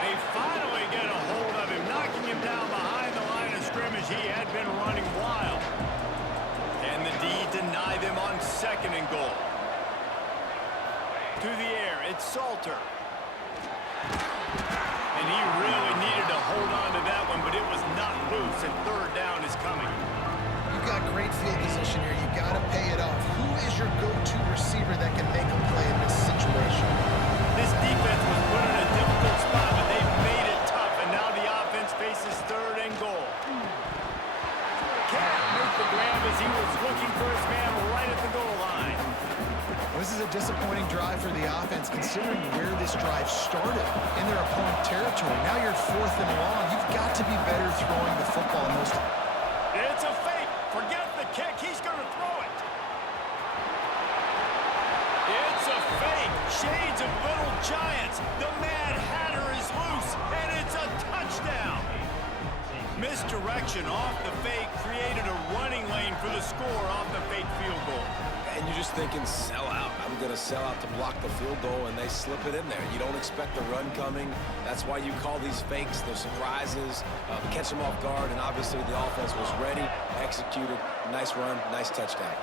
They finally get a hold of him, knocking him down behind the line of scrimmage. He had been running wild. And the D deny them on 2nd and goal. To the air, it's Salter. And he really needed to hold on to that one, but it was not loose, and 3rd down is coming. You've got great field position here. You've got to pay it off. Who is your go-to receiver that can make a play in this situation? This defense was put in a difficult spot, but they've made it tough, and now the offense faces 3rd and goal. Can't make the grab as he was looking for his man right at the goal line. This is a disappointing drive for the offense, considering where this drive started in their opponent territory. Now you're 4th and long. You've got to be better throwing the football in those. It's a fake. Forget the kick. He's going to throw it. It's a fake. Shades of Little Giants. The Mad Hatter is loose, and it's a touchdown. Misdirection off the fake created a running lane for the score off the fake field goal. And you're just thinking, sell out. I'm going to sell out to block the field goal, and they slip it in there. You don't expect the run coming. That's why you call these fakes. They're surprises. Catch them off guard, and obviously the offense was ready, executed. Nice run, nice touchdown.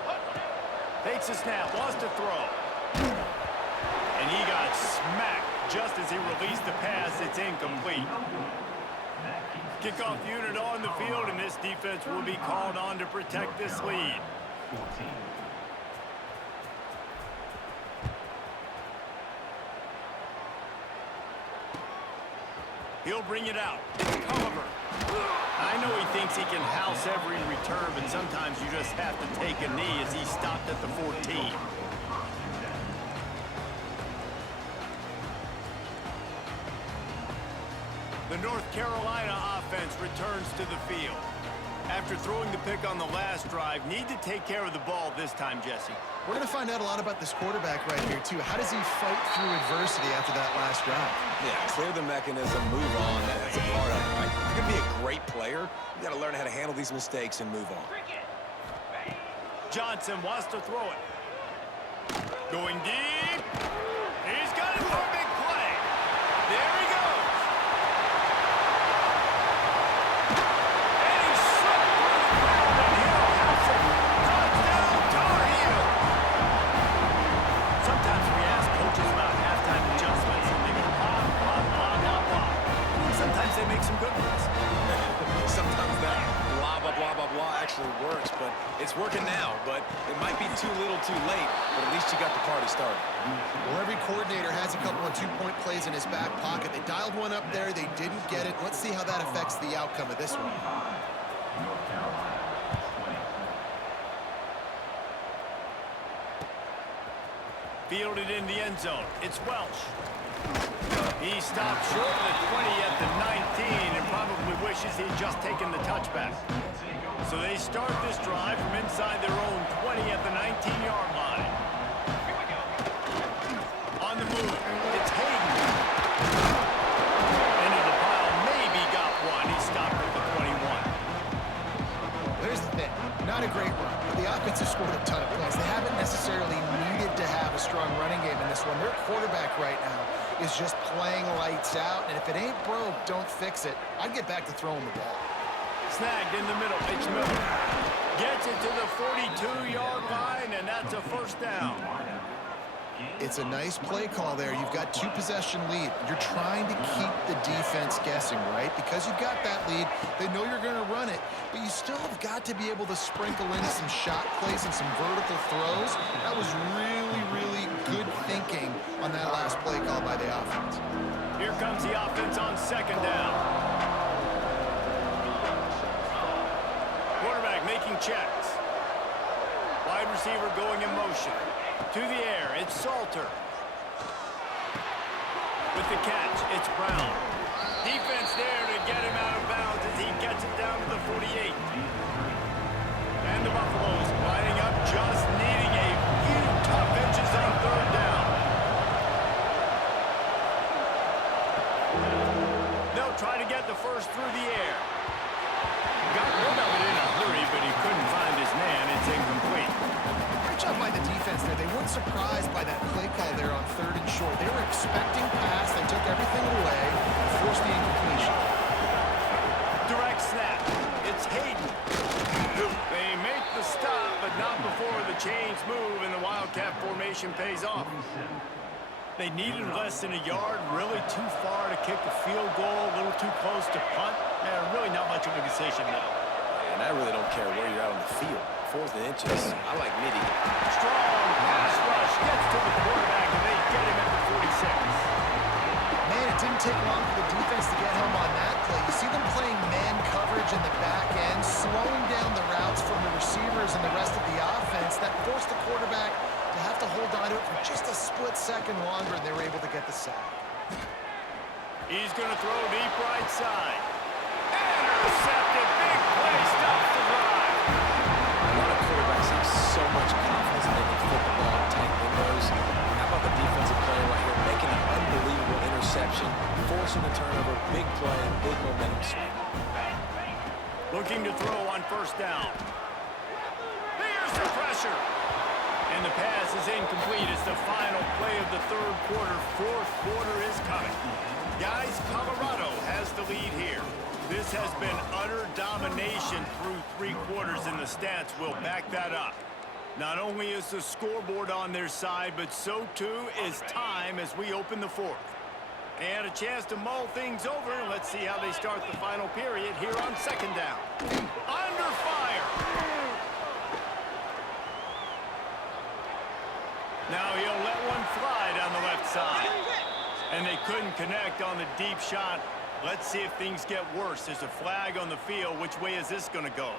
Takes a snap, wants to throw. And he got smacked just as he released the pass. It's incomplete. Kickoff unit on the field, and this defense will be called on to protect this lead. 14. He'll bring it out. However, I know he thinks he can house every return, but sometimes you just have to take a knee as he stopped at the 14. The North Carolina offense returns to the field. After throwing the pick on the last drive, need to take care of the ball this time, Jesse. We're going to find out a lot about this quarterback right here, too. How does he fight through adversity after that last drive? Yeah, clear the mechanism, move on. That's a part of it, right? You're going to be a great player. You got to learn how to handle these mistakes and move on. Johnson wants to throw it. Going deep. He's got it for a big play. There he goes. And he slipped through the crowd, and he'll house it. Touchdown, Tar Heel. Sometimes we ask coaches about halftime adjustments, and they go blah, blah, blah, blah, blah. Sometimes they make some good ones. Sometimes that blah, blah, blah, blah, blah actually works, but it's working now. But it might be too little too late, but at least you got the party started. Well, every coordinator has a couple of two-point plays in his back pocket. They dialed one up there. They didn't get it. Let's see how that affects the outcome of this one. North Carolina, 20. Fielded in the end zone. It's Welsh. He stopped short of the 20 at the 19 and probably wishes he'd just taken the touchback. So they start this drive from inside their own 20 at the 19-yard line. On the move, it's Hayden. Into the pile, maybe got one. He stopped at the 21. Here's the thing. Not a great run. The offense has scored a ton of points. They haven't necessarily needed to have a strong running game in this one. Their quarterback right now is just playing lights out, and if it ain't broke, don't fix it. I'd get back to throwing the ball. Snagged in the middle. It's Miller. Gets it to the 42-yard line, and that's a first down. It's a nice play call there. You've got two-possession lead. You're trying to keep the defense guessing, right? Because you've got that lead, they know you're going to run it, but you still have got to be able to sprinkle in some shot plays and some vertical throws. That was really, really good thinking on that last play call by the offense. Here comes the offense on second down. Quarterback making checks. Wide receiver going in motion. To the air, it's Salter. With the catch, it's Brown. Defense there to get him out of bounds as he gets it down to the 48. And the Buffaloes lining up, just needing a few tough inches on third down. They'll try to get the first through the air. Got rid of it in a hurry, but he couldn't find his man. It's incomplete. Great job by the defense there. They weren't surprised by that play call there on third and short. They were expecting pass. They took everything away, forced the incompletion. Direct snap. It's Hayden. They make the stop, but not before the chains move and the Wildcat formation pays off. They needed less than a yard, really too far to kick a field goal, a little too close to punt. Really not much of a decision, though. And I really don't care where you're out on the field. 4th and inches. I like midi. Strong pass rush gets to the quarterback, and they get him at the 46. Man, it didn't take long for the defense to get home on that play. You see them playing man coverage in the back end, slowing down the routes from the receivers and the rest of the offense. That forced the quarterback to have to hold on to it for just a split second longer, and they were able to get the sack. He's going to throw deep right right side. Intercepted. Big play. Stops the drive. A lot of quarterbacks have so much confidence that they can flip the ball in tight windows. How about the defensive player right here making an unbelievable interception, forcing the turnover, big play, big momentum swing. Looking to throw on first down. Here's the pressure. And the pass is incomplete. It's the final play of the third quarter. Fourth quarter is coming. Guys, Colorado has the lead here. This has been utter domination through 3 quarters, and the stats will back that up. Not only is the scoreboard on their side, but so too is time as we open the fourth. And a chance to mull things over. Let's see how they start the final period here on second down. Under fire. Now he'll let one fly down the left side. And they couldn't connect on the deep shot. Let's see if things get worse. There's a flag on the field. Which way is this going to go?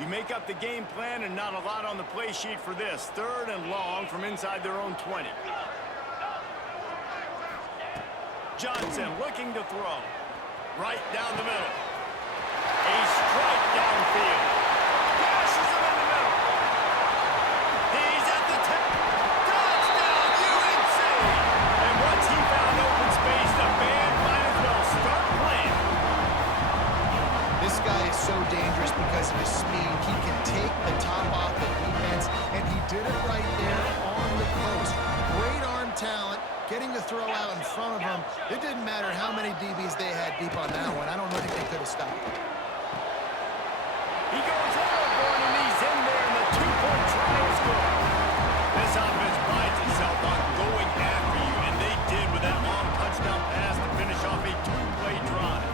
You make up the game plan and not a lot on the play sheet for this. 3rd and long from inside their own 20. Johnson looking to throw. Right down the middle. A strike downfield. Passes him in the middle. He's at the 10. Touchdown, UNC! And once he found open space, the band might as well start playing. This guy is so dangerous because of his speed. He can take the top off the defense, and he did it right there on the post. Great arm talent, getting the throw out in front of him. It didn't matter how many DBs they had deep on that one. I don't think they could have stopped it. He goes airborne, and he's in there in the 2-point try and score. This offense prides itself on going after you, and they did with that long touchdown pass to finish off a 2-play drive.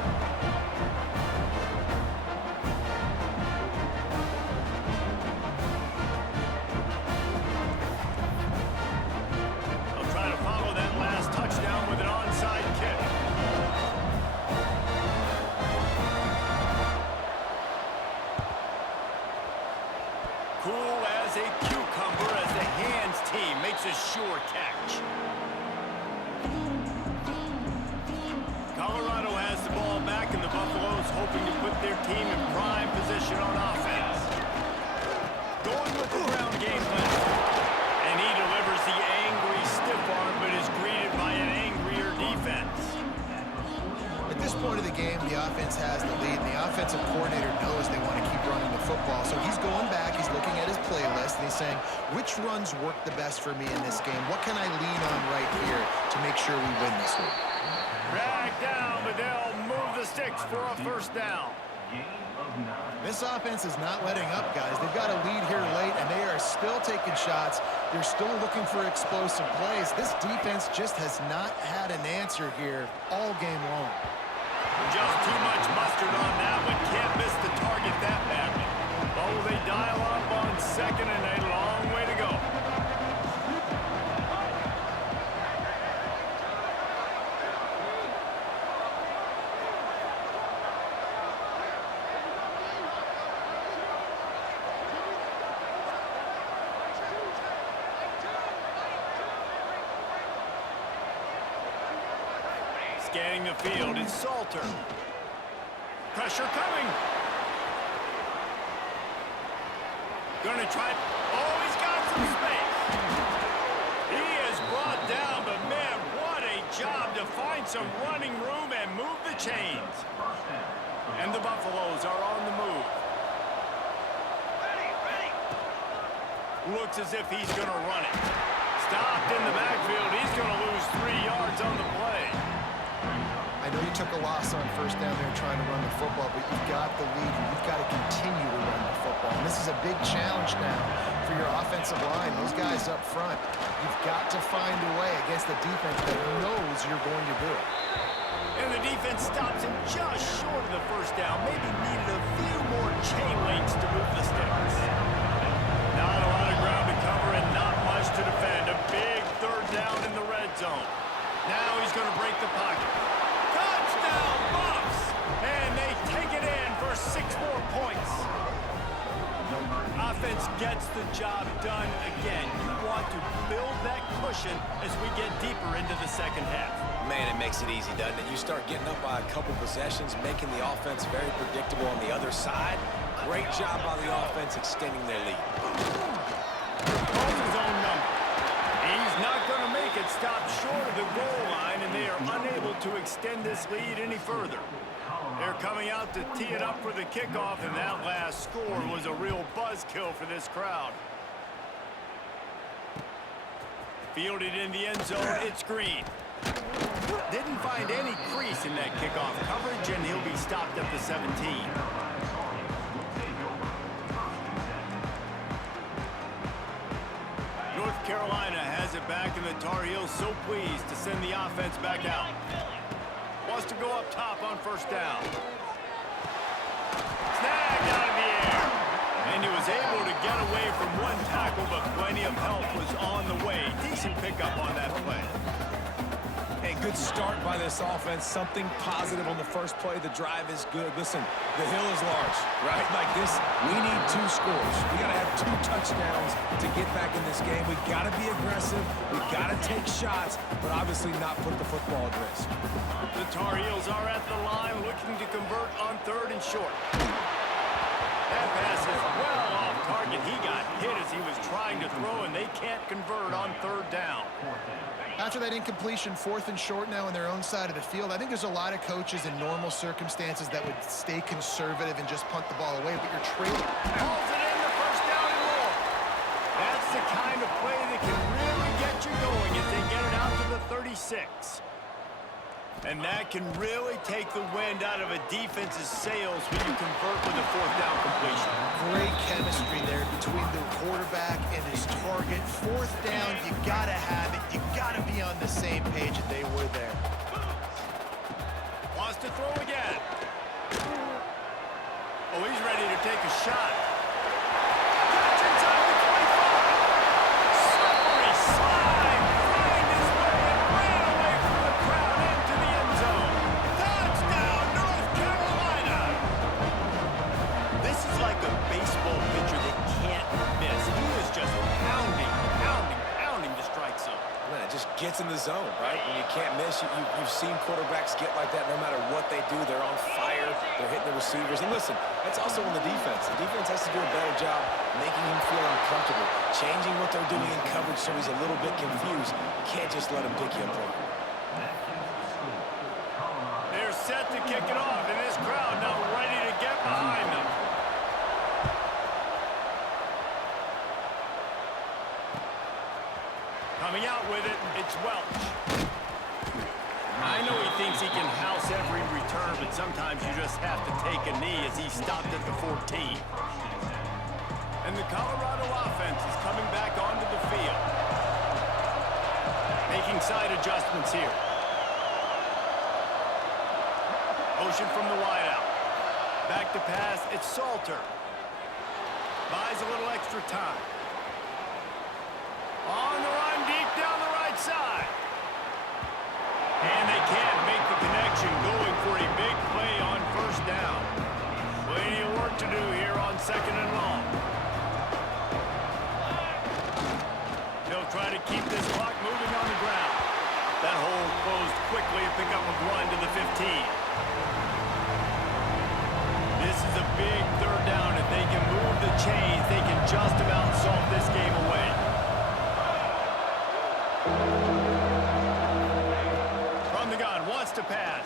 They'll try to follow that last touchdown with an onside kick. Cool as a cucumber as the hands team makes a sure catch. Colorado has the ball back, and the Buffaloes hoping to put their team in prime position on offense. Going with the ground game plan. And he delivers the angry stiff arm, but is greeted by an angrier defense. At this point of the game, the offense has the lead, and the offensive coordinator knows they want to keep running the football. So he's going back, he's looking at his playlist, and he's saying, which runs work the best for me in this game? What can I lean on right here to make sure we win this one? Dragged down, but they'll move the sticks for a first down. This offense is not letting up, guys. They've got a lead here late, and they are still taking shots. They're still looking for explosive plays. This defense just has not had an answer here all game long. Just too much mustard on that one. Can't miss the target that badly. Oh, they dial up on second, and a long way to go. Scanning the field, it's Salter. Pressure coming. Gonna try. Oh, he's got some space. He is brought down, but man, what a job to find some running room and move the chains. And the Buffaloes are on the move. Looks as if he's gonna run it. Stopped in the backfield. He's gonna lose 3 yards on the play. I know you took a loss on first down there trying to run the football, but you've got the lead, and you've got to continue to run the football. And this is a big challenge now for your offensive line. Those guys up front, you've got to find a way against the defense that knows you're going to do it. And the defense stops him just short of the first down. Maybe needed a few more chain links to move the sticks. Not a lot of ground to cover and not much to defend. A big third down in the red zone. Now he's going to break the pocket. Touchdown, Buffs! And they take it in for 6 more points. Offense gets the job done again. You want to build that cushion as we get deeper into the second half. Man, it makes it easy, doesn't it? You start getting up by a couple possessions, making the offense very predictable on the other side. Great job by the offense extending their lead. Calls his own number. He's not going to make it stop short of the goal line, and they are unable to extend this lead any further. They're coming out to tee it up for the kickoff, and that last score was a real buzzkill for this crowd. Fielded in the end zone, it's Green. Didn't find any crease in that kickoff coverage, and he'll be stopped at the 17. North Carolina has it back, and the Tar Heels so pleased to send the offense back out. Wants to go up top on first down. Snagged out of the air. And he was able to get away from one tackle, but plenty of help was on the way. Decent pickup on that play. Hey, good start by this offense. Something positive on the first play. The drive is good. Listen, the hill is large, right? Like this, we need 2 scores. We got to have 2 touchdowns to get back in this game. We got to be aggressive. We got to take shots, but obviously not put the football at risk. The Tar Heels are at the line looking to convert on 3rd and short. That pass is well off target. He got hit as he was trying to throw, and they can't convert on 3rd down. After that incompletion, 4th and short now on their own side of the field, I think there's a lot of coaches in normal circumstances that would stay conservative and just punt the ball away, but you're trading. Pulls it in the first down and more. That's the kind of play that can really get you going if they get it out to the 36. And that can really take the wind out of a defense's sails when you convert with a 4th down completion. Great chemistry there between the quarterback and his target. 4th down, you gotta have it. You gotta be on the same page, and they were there. Wants to throw again. Oh, he's ready to take a shot. Catch inside the 25. Slippery slide. Find his way and ran away from the crowd into the end zone. Touchdown, North Carolina. This is like a baseball pitcher that can't miss. He is just pounding the strike zone. Man, it just gets in the zone, right? When you can't miss, you've seen quarterbacks get like that no matter what they do. They're on fire. They're hitting the receivers. And listen, that's also on the defense. The defense has to do a better job making him feel uncomfortable, changing what they're doing in coverage so he's a little bit confused. You can't just let him pick you apart. They're set to kick it off, and this crowd now ready to get behind them. Coming out with it, it's Welch. I know he thinks he can house every return, but sometimes you just have to take a knee as he stopped at the 14. And the Colorado offense is coming back onto the field. Making side adjustments here. Motion from the wideout. Back to pass, it's Salter. Buys a little extra time. On the run, deep down the right side. And they can't make the connection, going for a big play on first down. Plenty of work to do here on 2nd and long. They'll try to keep this clock moving on the ground. That hole closed quickly, a pickup of 1 to the 15. This is a big 3rd down. If they can move the chains, they can just about solve this game away. From the gun, wants to pass.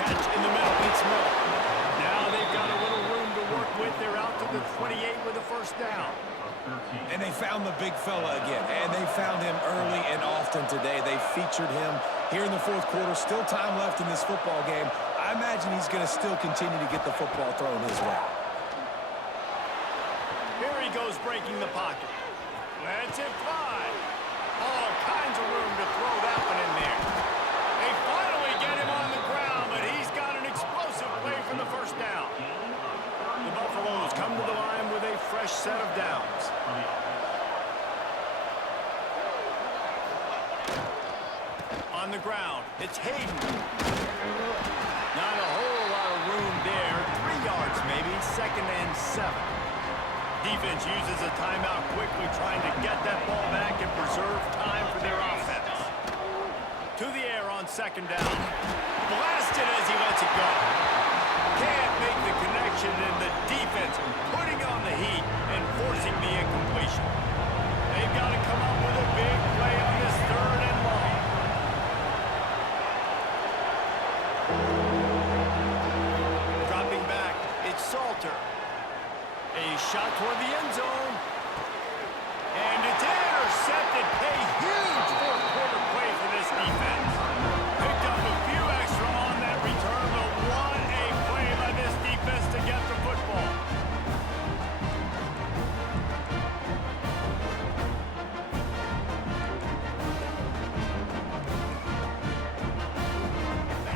Catch in the middle, it's Miller. Now they've got a little room to work with. They're out to the 28 with a 1st down. And they found the big fella again, and they found him early and often today. They featured him here in the 4th quarter. Still time left in this football game. I imagine he's going to still continue to get the football thrown his way. Here he goes, breaking the pocket. Lets it fly. All kinds of room to throw that one in there. They finally get him on the ground, but he's got an explosive play for the 1st down. The Buffaloes come to the line with a fresh set of downs. On the ground, it's Hayden. Not a whole lot of room there. 3 yards maybe, 2nd and 7. Defense uses a timeout quickly, trying to get that ball back and preserve time for their offense. To on second down. Blasted as he lets it go. Can't make the connection, and the defense putting on the heat and forcing the incompletion. They've got to come up with a big play on this third and long. Dropping back, it's Salter. A shot toward the end zone. And it's intercepted. A huge fourth-quarter play for this defense. Picked up a few extra on that return, but what a play by this defense to get the football.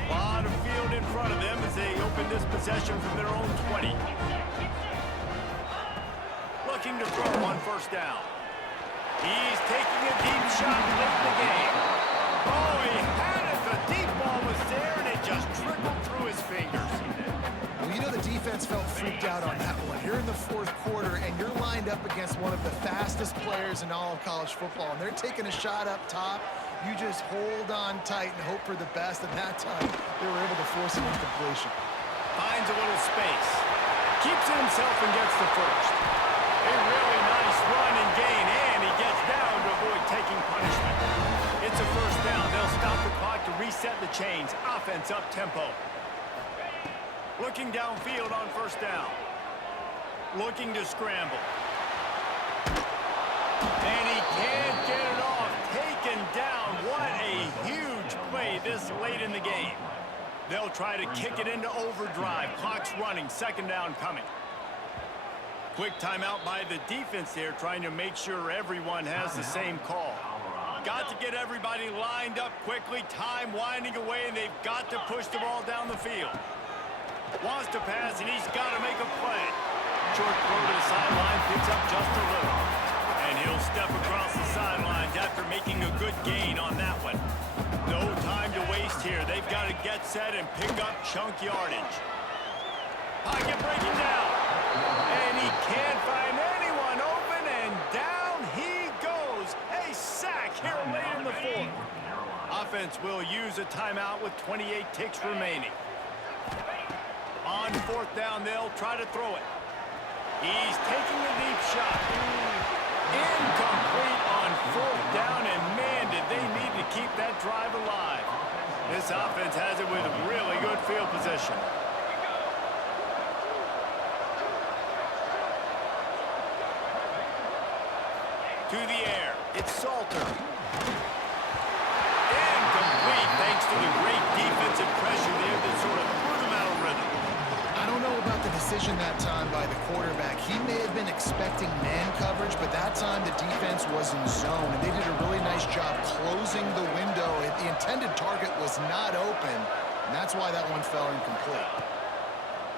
A lot of field in front of them as they open this possession from their own 20. Looking to throw on first down. He's taking a deep shot late in the game. Oh, he had it. The deep ball was there, and it just trickled through his fingers. Well, you know the defense felt freaked out on that one. You're in the fourth quarter, and you're lined up against one of the fastest players in all of college football, and they're taking a shot up top. You just hold on tight and hope for the best, and that time they were able to force an incompletion. Finds a little space. Keeps it himself and gets the first. A really nice run and gain, and he gets down to avoid taking punishment. It's a first down. They'll stop the clock to reset the chains. Offense up tempo. Looking downfield on first down. Looking to scramble. And he can't get it off. Taken down. What a huge play this late in the game. They'll try to kick it into overdrive. Clock's running. Second down coming. Quick timeout by the defense here, trying to make sure everyone has the same call. Got to get everybody lined up quickly. Time winding away, and they've got to push the ball down the field. Wants to pass, and he's got to make a play. Short throw to the sideline, picks up just a little. And he'll step across the sidelines after making a good gain on that one. No time to waste here. They've got to get set and pick up chunk yardage. Pocket breaking down. And he can't find anyone open, and down he goes. A sack here late in the fourth. Offense will use a timeout with 28 ticks remaining. On fourth down, they'll try to throw it. He's taking a deep shot. Incomplete on fourth down, and man, did they need to keep that drive alive. This offense has it with really good field position. To the air, it's Salter. Incomplete thanks to the great defensive pressure there that sort of threw them out of rhythm. I don't know about the decision that time by the quarterback. He may have been expecting man coverage, but that time the defense was in zone, and they did a really nice job closing the window. The intended target was not open, and that's why that one fell incomplete.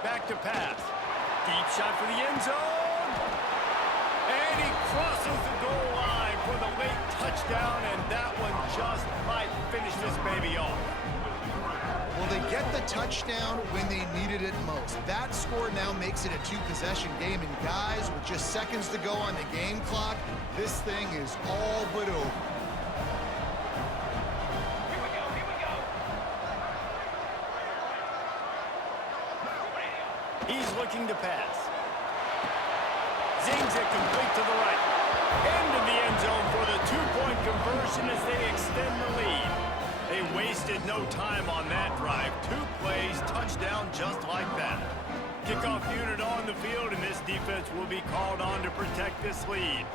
Back to pass. Deep shot for the end zone. And he crosses the goal line for the late touchdown, and that one just might finish this baby off. Well, they get the touchdown when they needed it most. That score now makes it a two-possession game, and guys, with just seconds to go on the game clock, this thing is all but over. He's looking to pass. Zings it complete to the right. Into the end zone for the two-point conversion as they extend the lead. They wasted no time on that drive. 2 plays, touchdown just like that. Kickoff unit on the field, and this defense will be called on to protect this lead.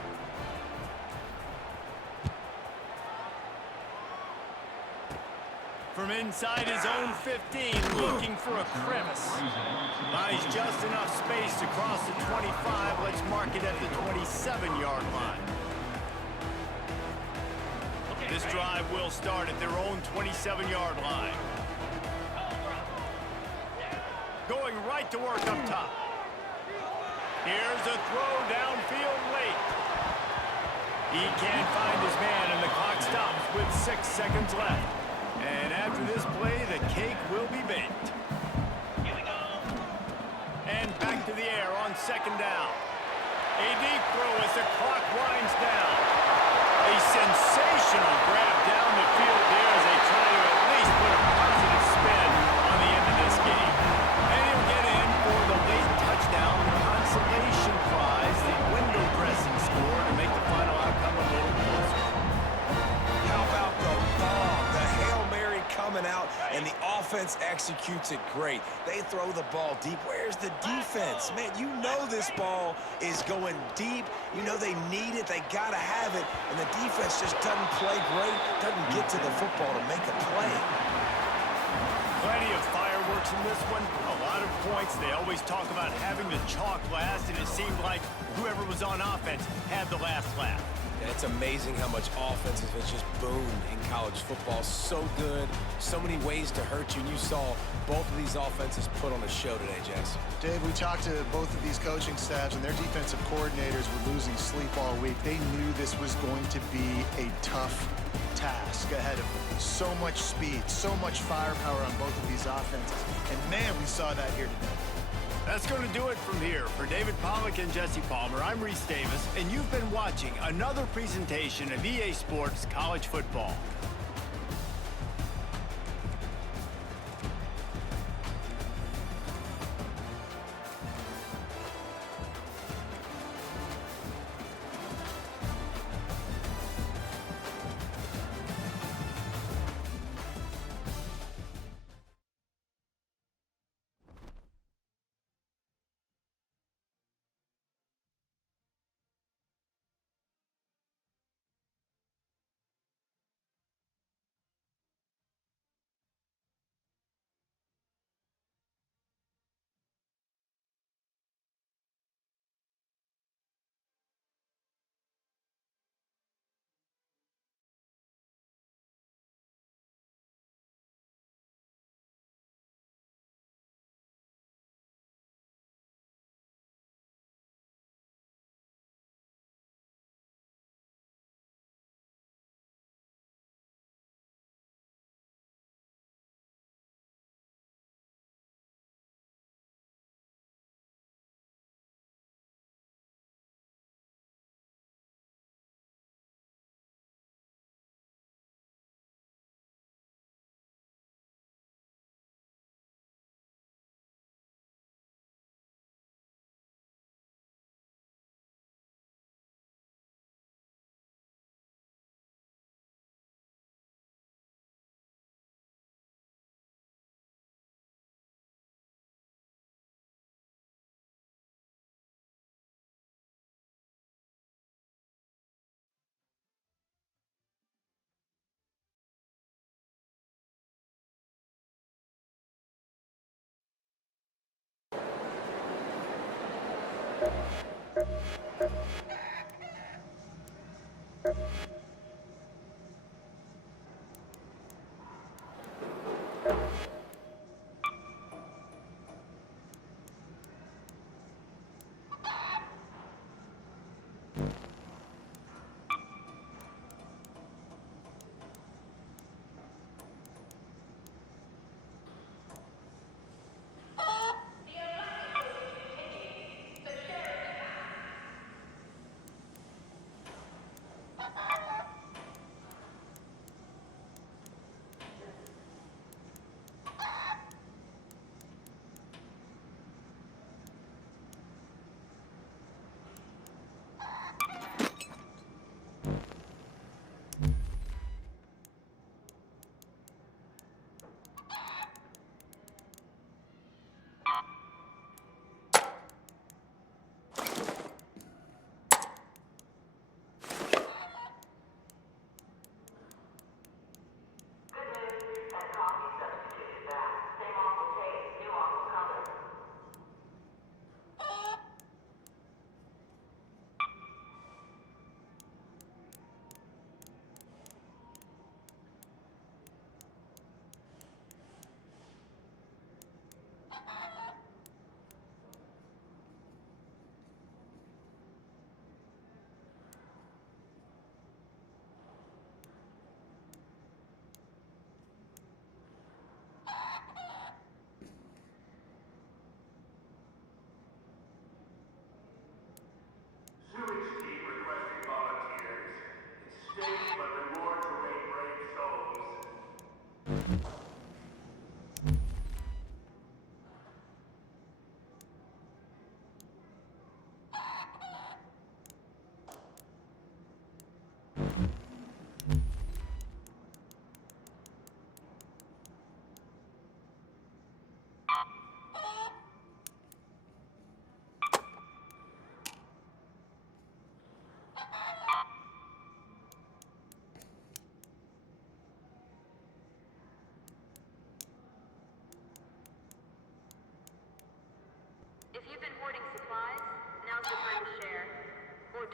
From inside his own 15, looking for a crevice. Buys just enough space to cross the 25. Let's mark it at the 27-yard line. This drive will start at their own 27-yard line. Going right to work up top. Here's a throw downfield late. He can't find his man, and the clock stops with 6 seconds left. And after this play, the cake will be baked. And back to the air on second down. A deep throw as the clock winds down. A sensational grab down the field there as they try to at least offense executes it great. They throw the ball deep. Where's the defense? Man, you know this ball is going deep. You know they need it. They got to have it. And the defense just doesn't play great, doesn't get to the football to make a play. Plenty of fireworks in this one. A lot of points. They always talk about having the chalk last, and it seemed like whoever was on offense had the last laugh. And it's amazing how much offense has just boomed in college football. So good, so many ways to hurt you. And you saw both of these offenses put on a show today, Jess. Dave, we talked to both of these coaching staffs, and their defensive coordinators were losing sleep all week. They knew this was going to be a tough task ahead of them. So much speed, so much firepower on both of these offenses. And man, we saw that here today. That's going to do it from here. For David Pollack and Jesse Palmer, I'm Reese Davis, and you've been watching another presentation of EA Sports College Football.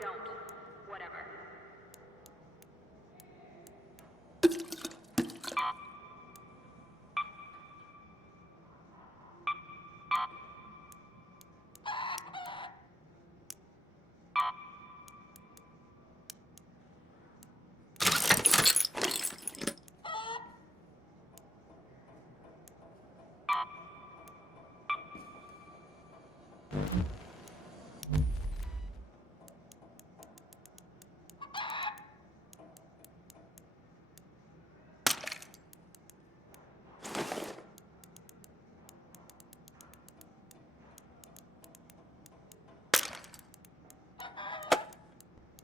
don't. Whatever.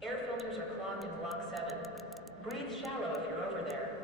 Air filters are clogged in Block 7. Breathe shallow if you're over there.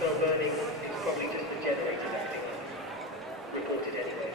smell burning, it's probably just the generator acting up. Reported anyway.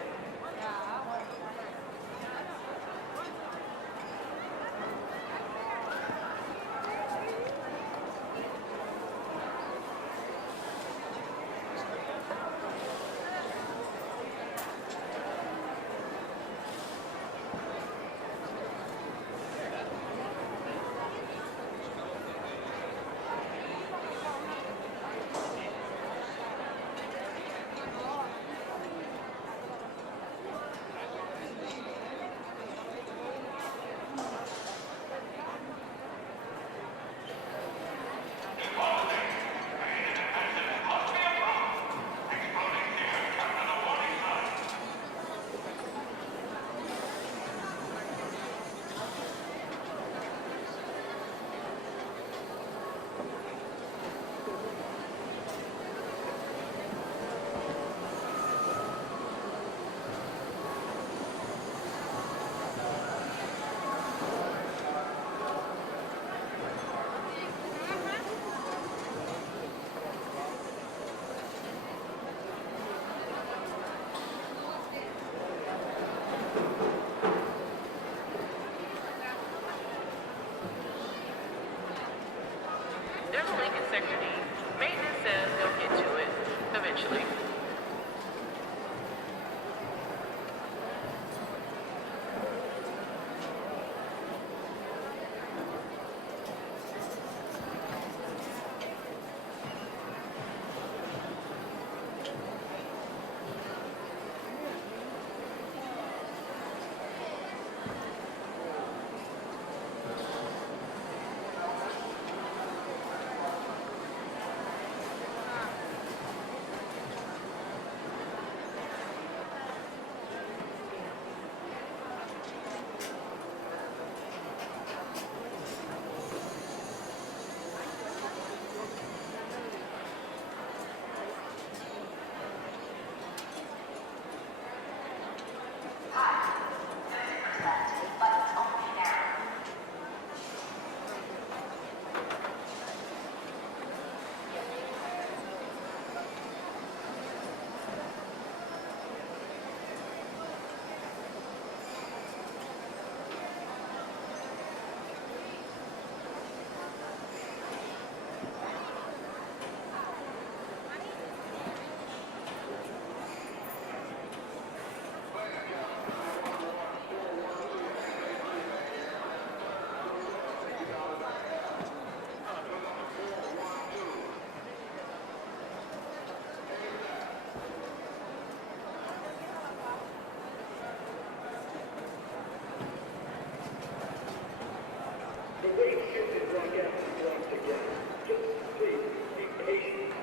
Just please, be patient.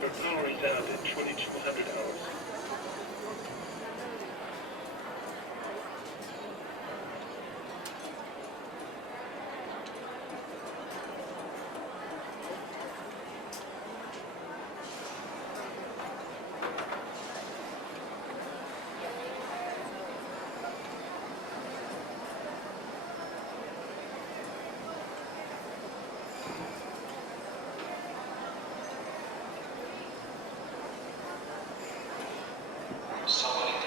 Remember, brewery's out at 2200 hours. Someone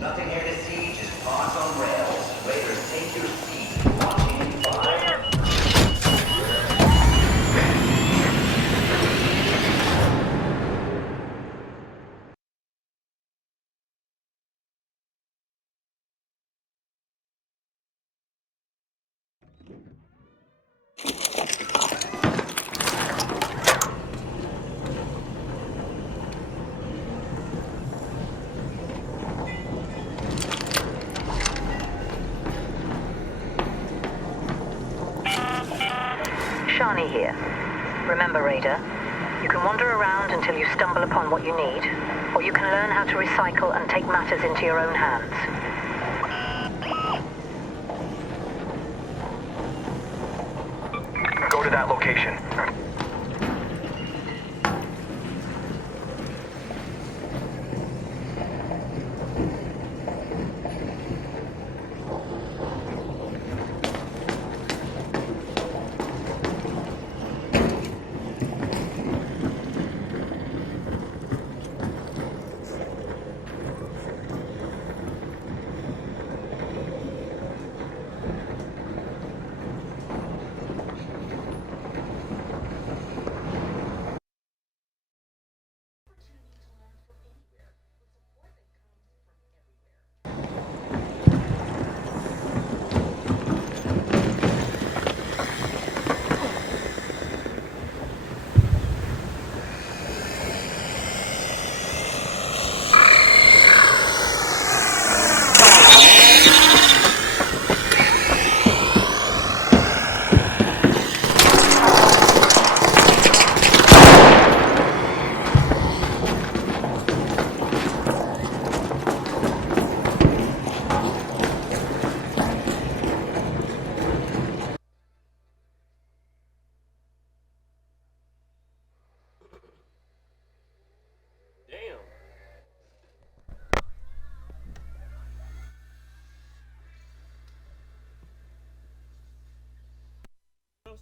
Nothing here to see, just pawns on rails. Raiders, take your seat. Watching in 5. Shani here. Remember, Raider, you can wander around until you stumble upon what you need, or you can learn how to recycle and take matters into your own hands. Go to that location.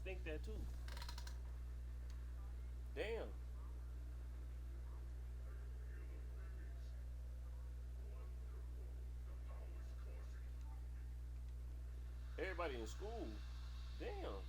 Think that too. Damn. Everybody in school. Damn.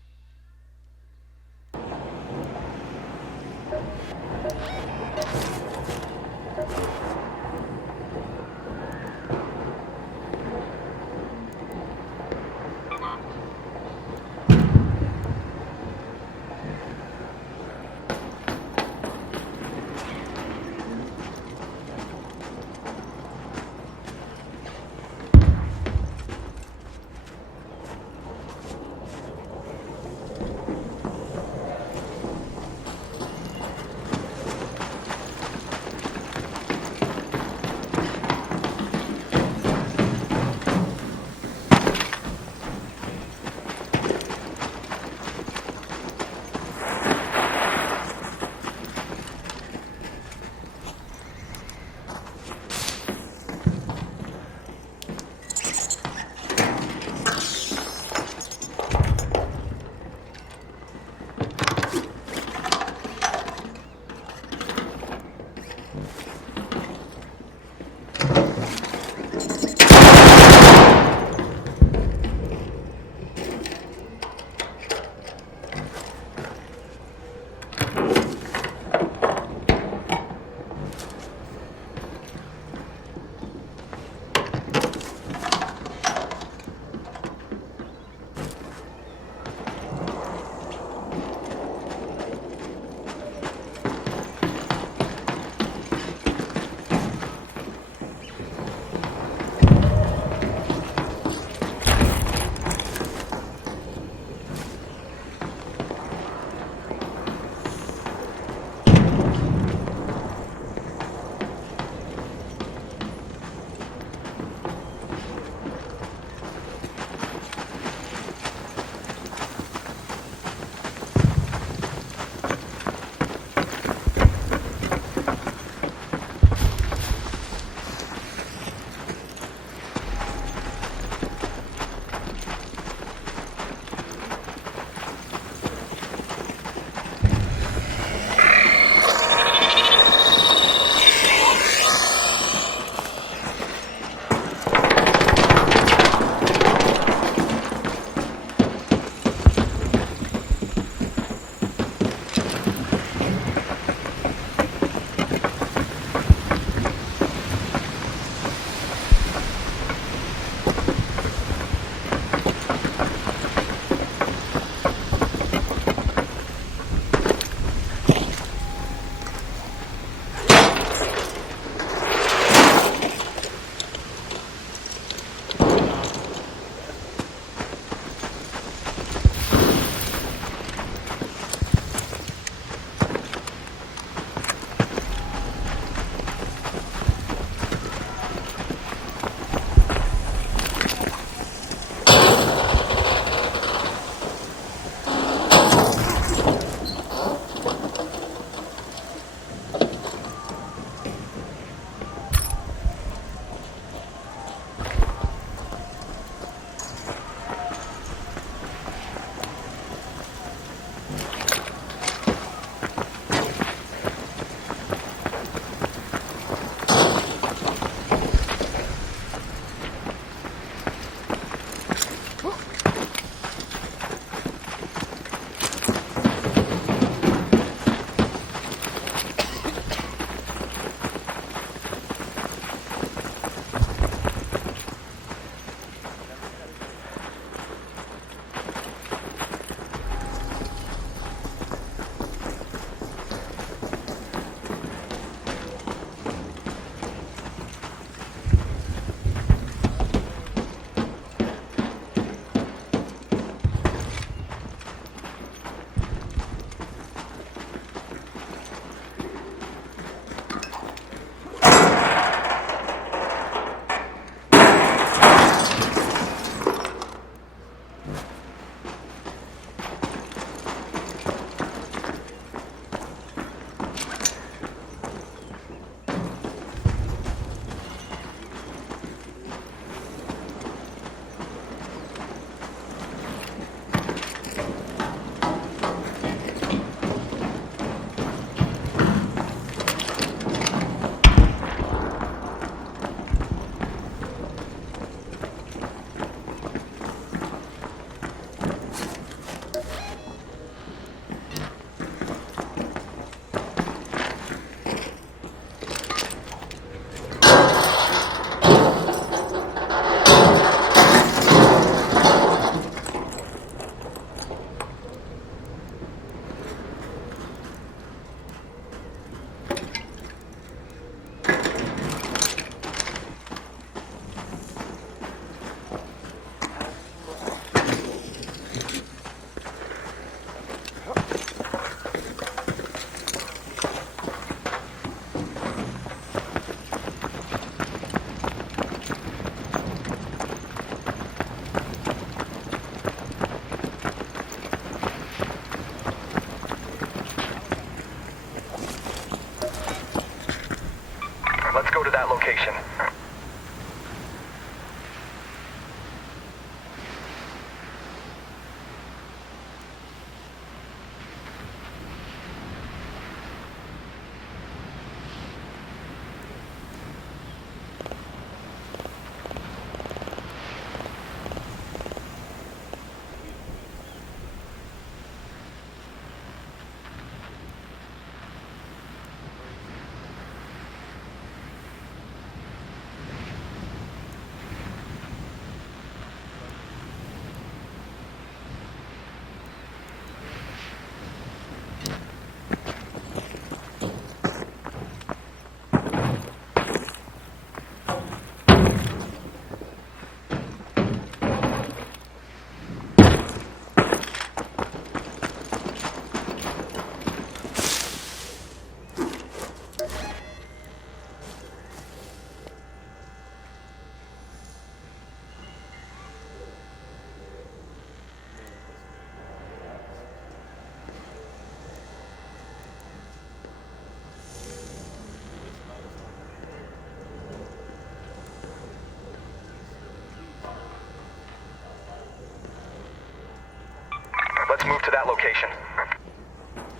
location.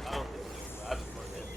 I don't think so. I just want that.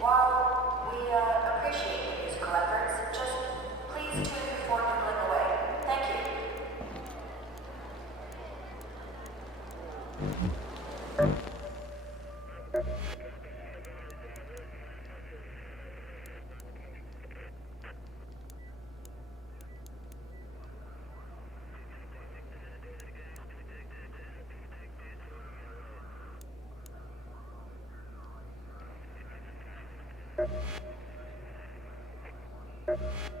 While we appreciate the musical efforts, just please tune before nibbling away. Thank you. Thank you.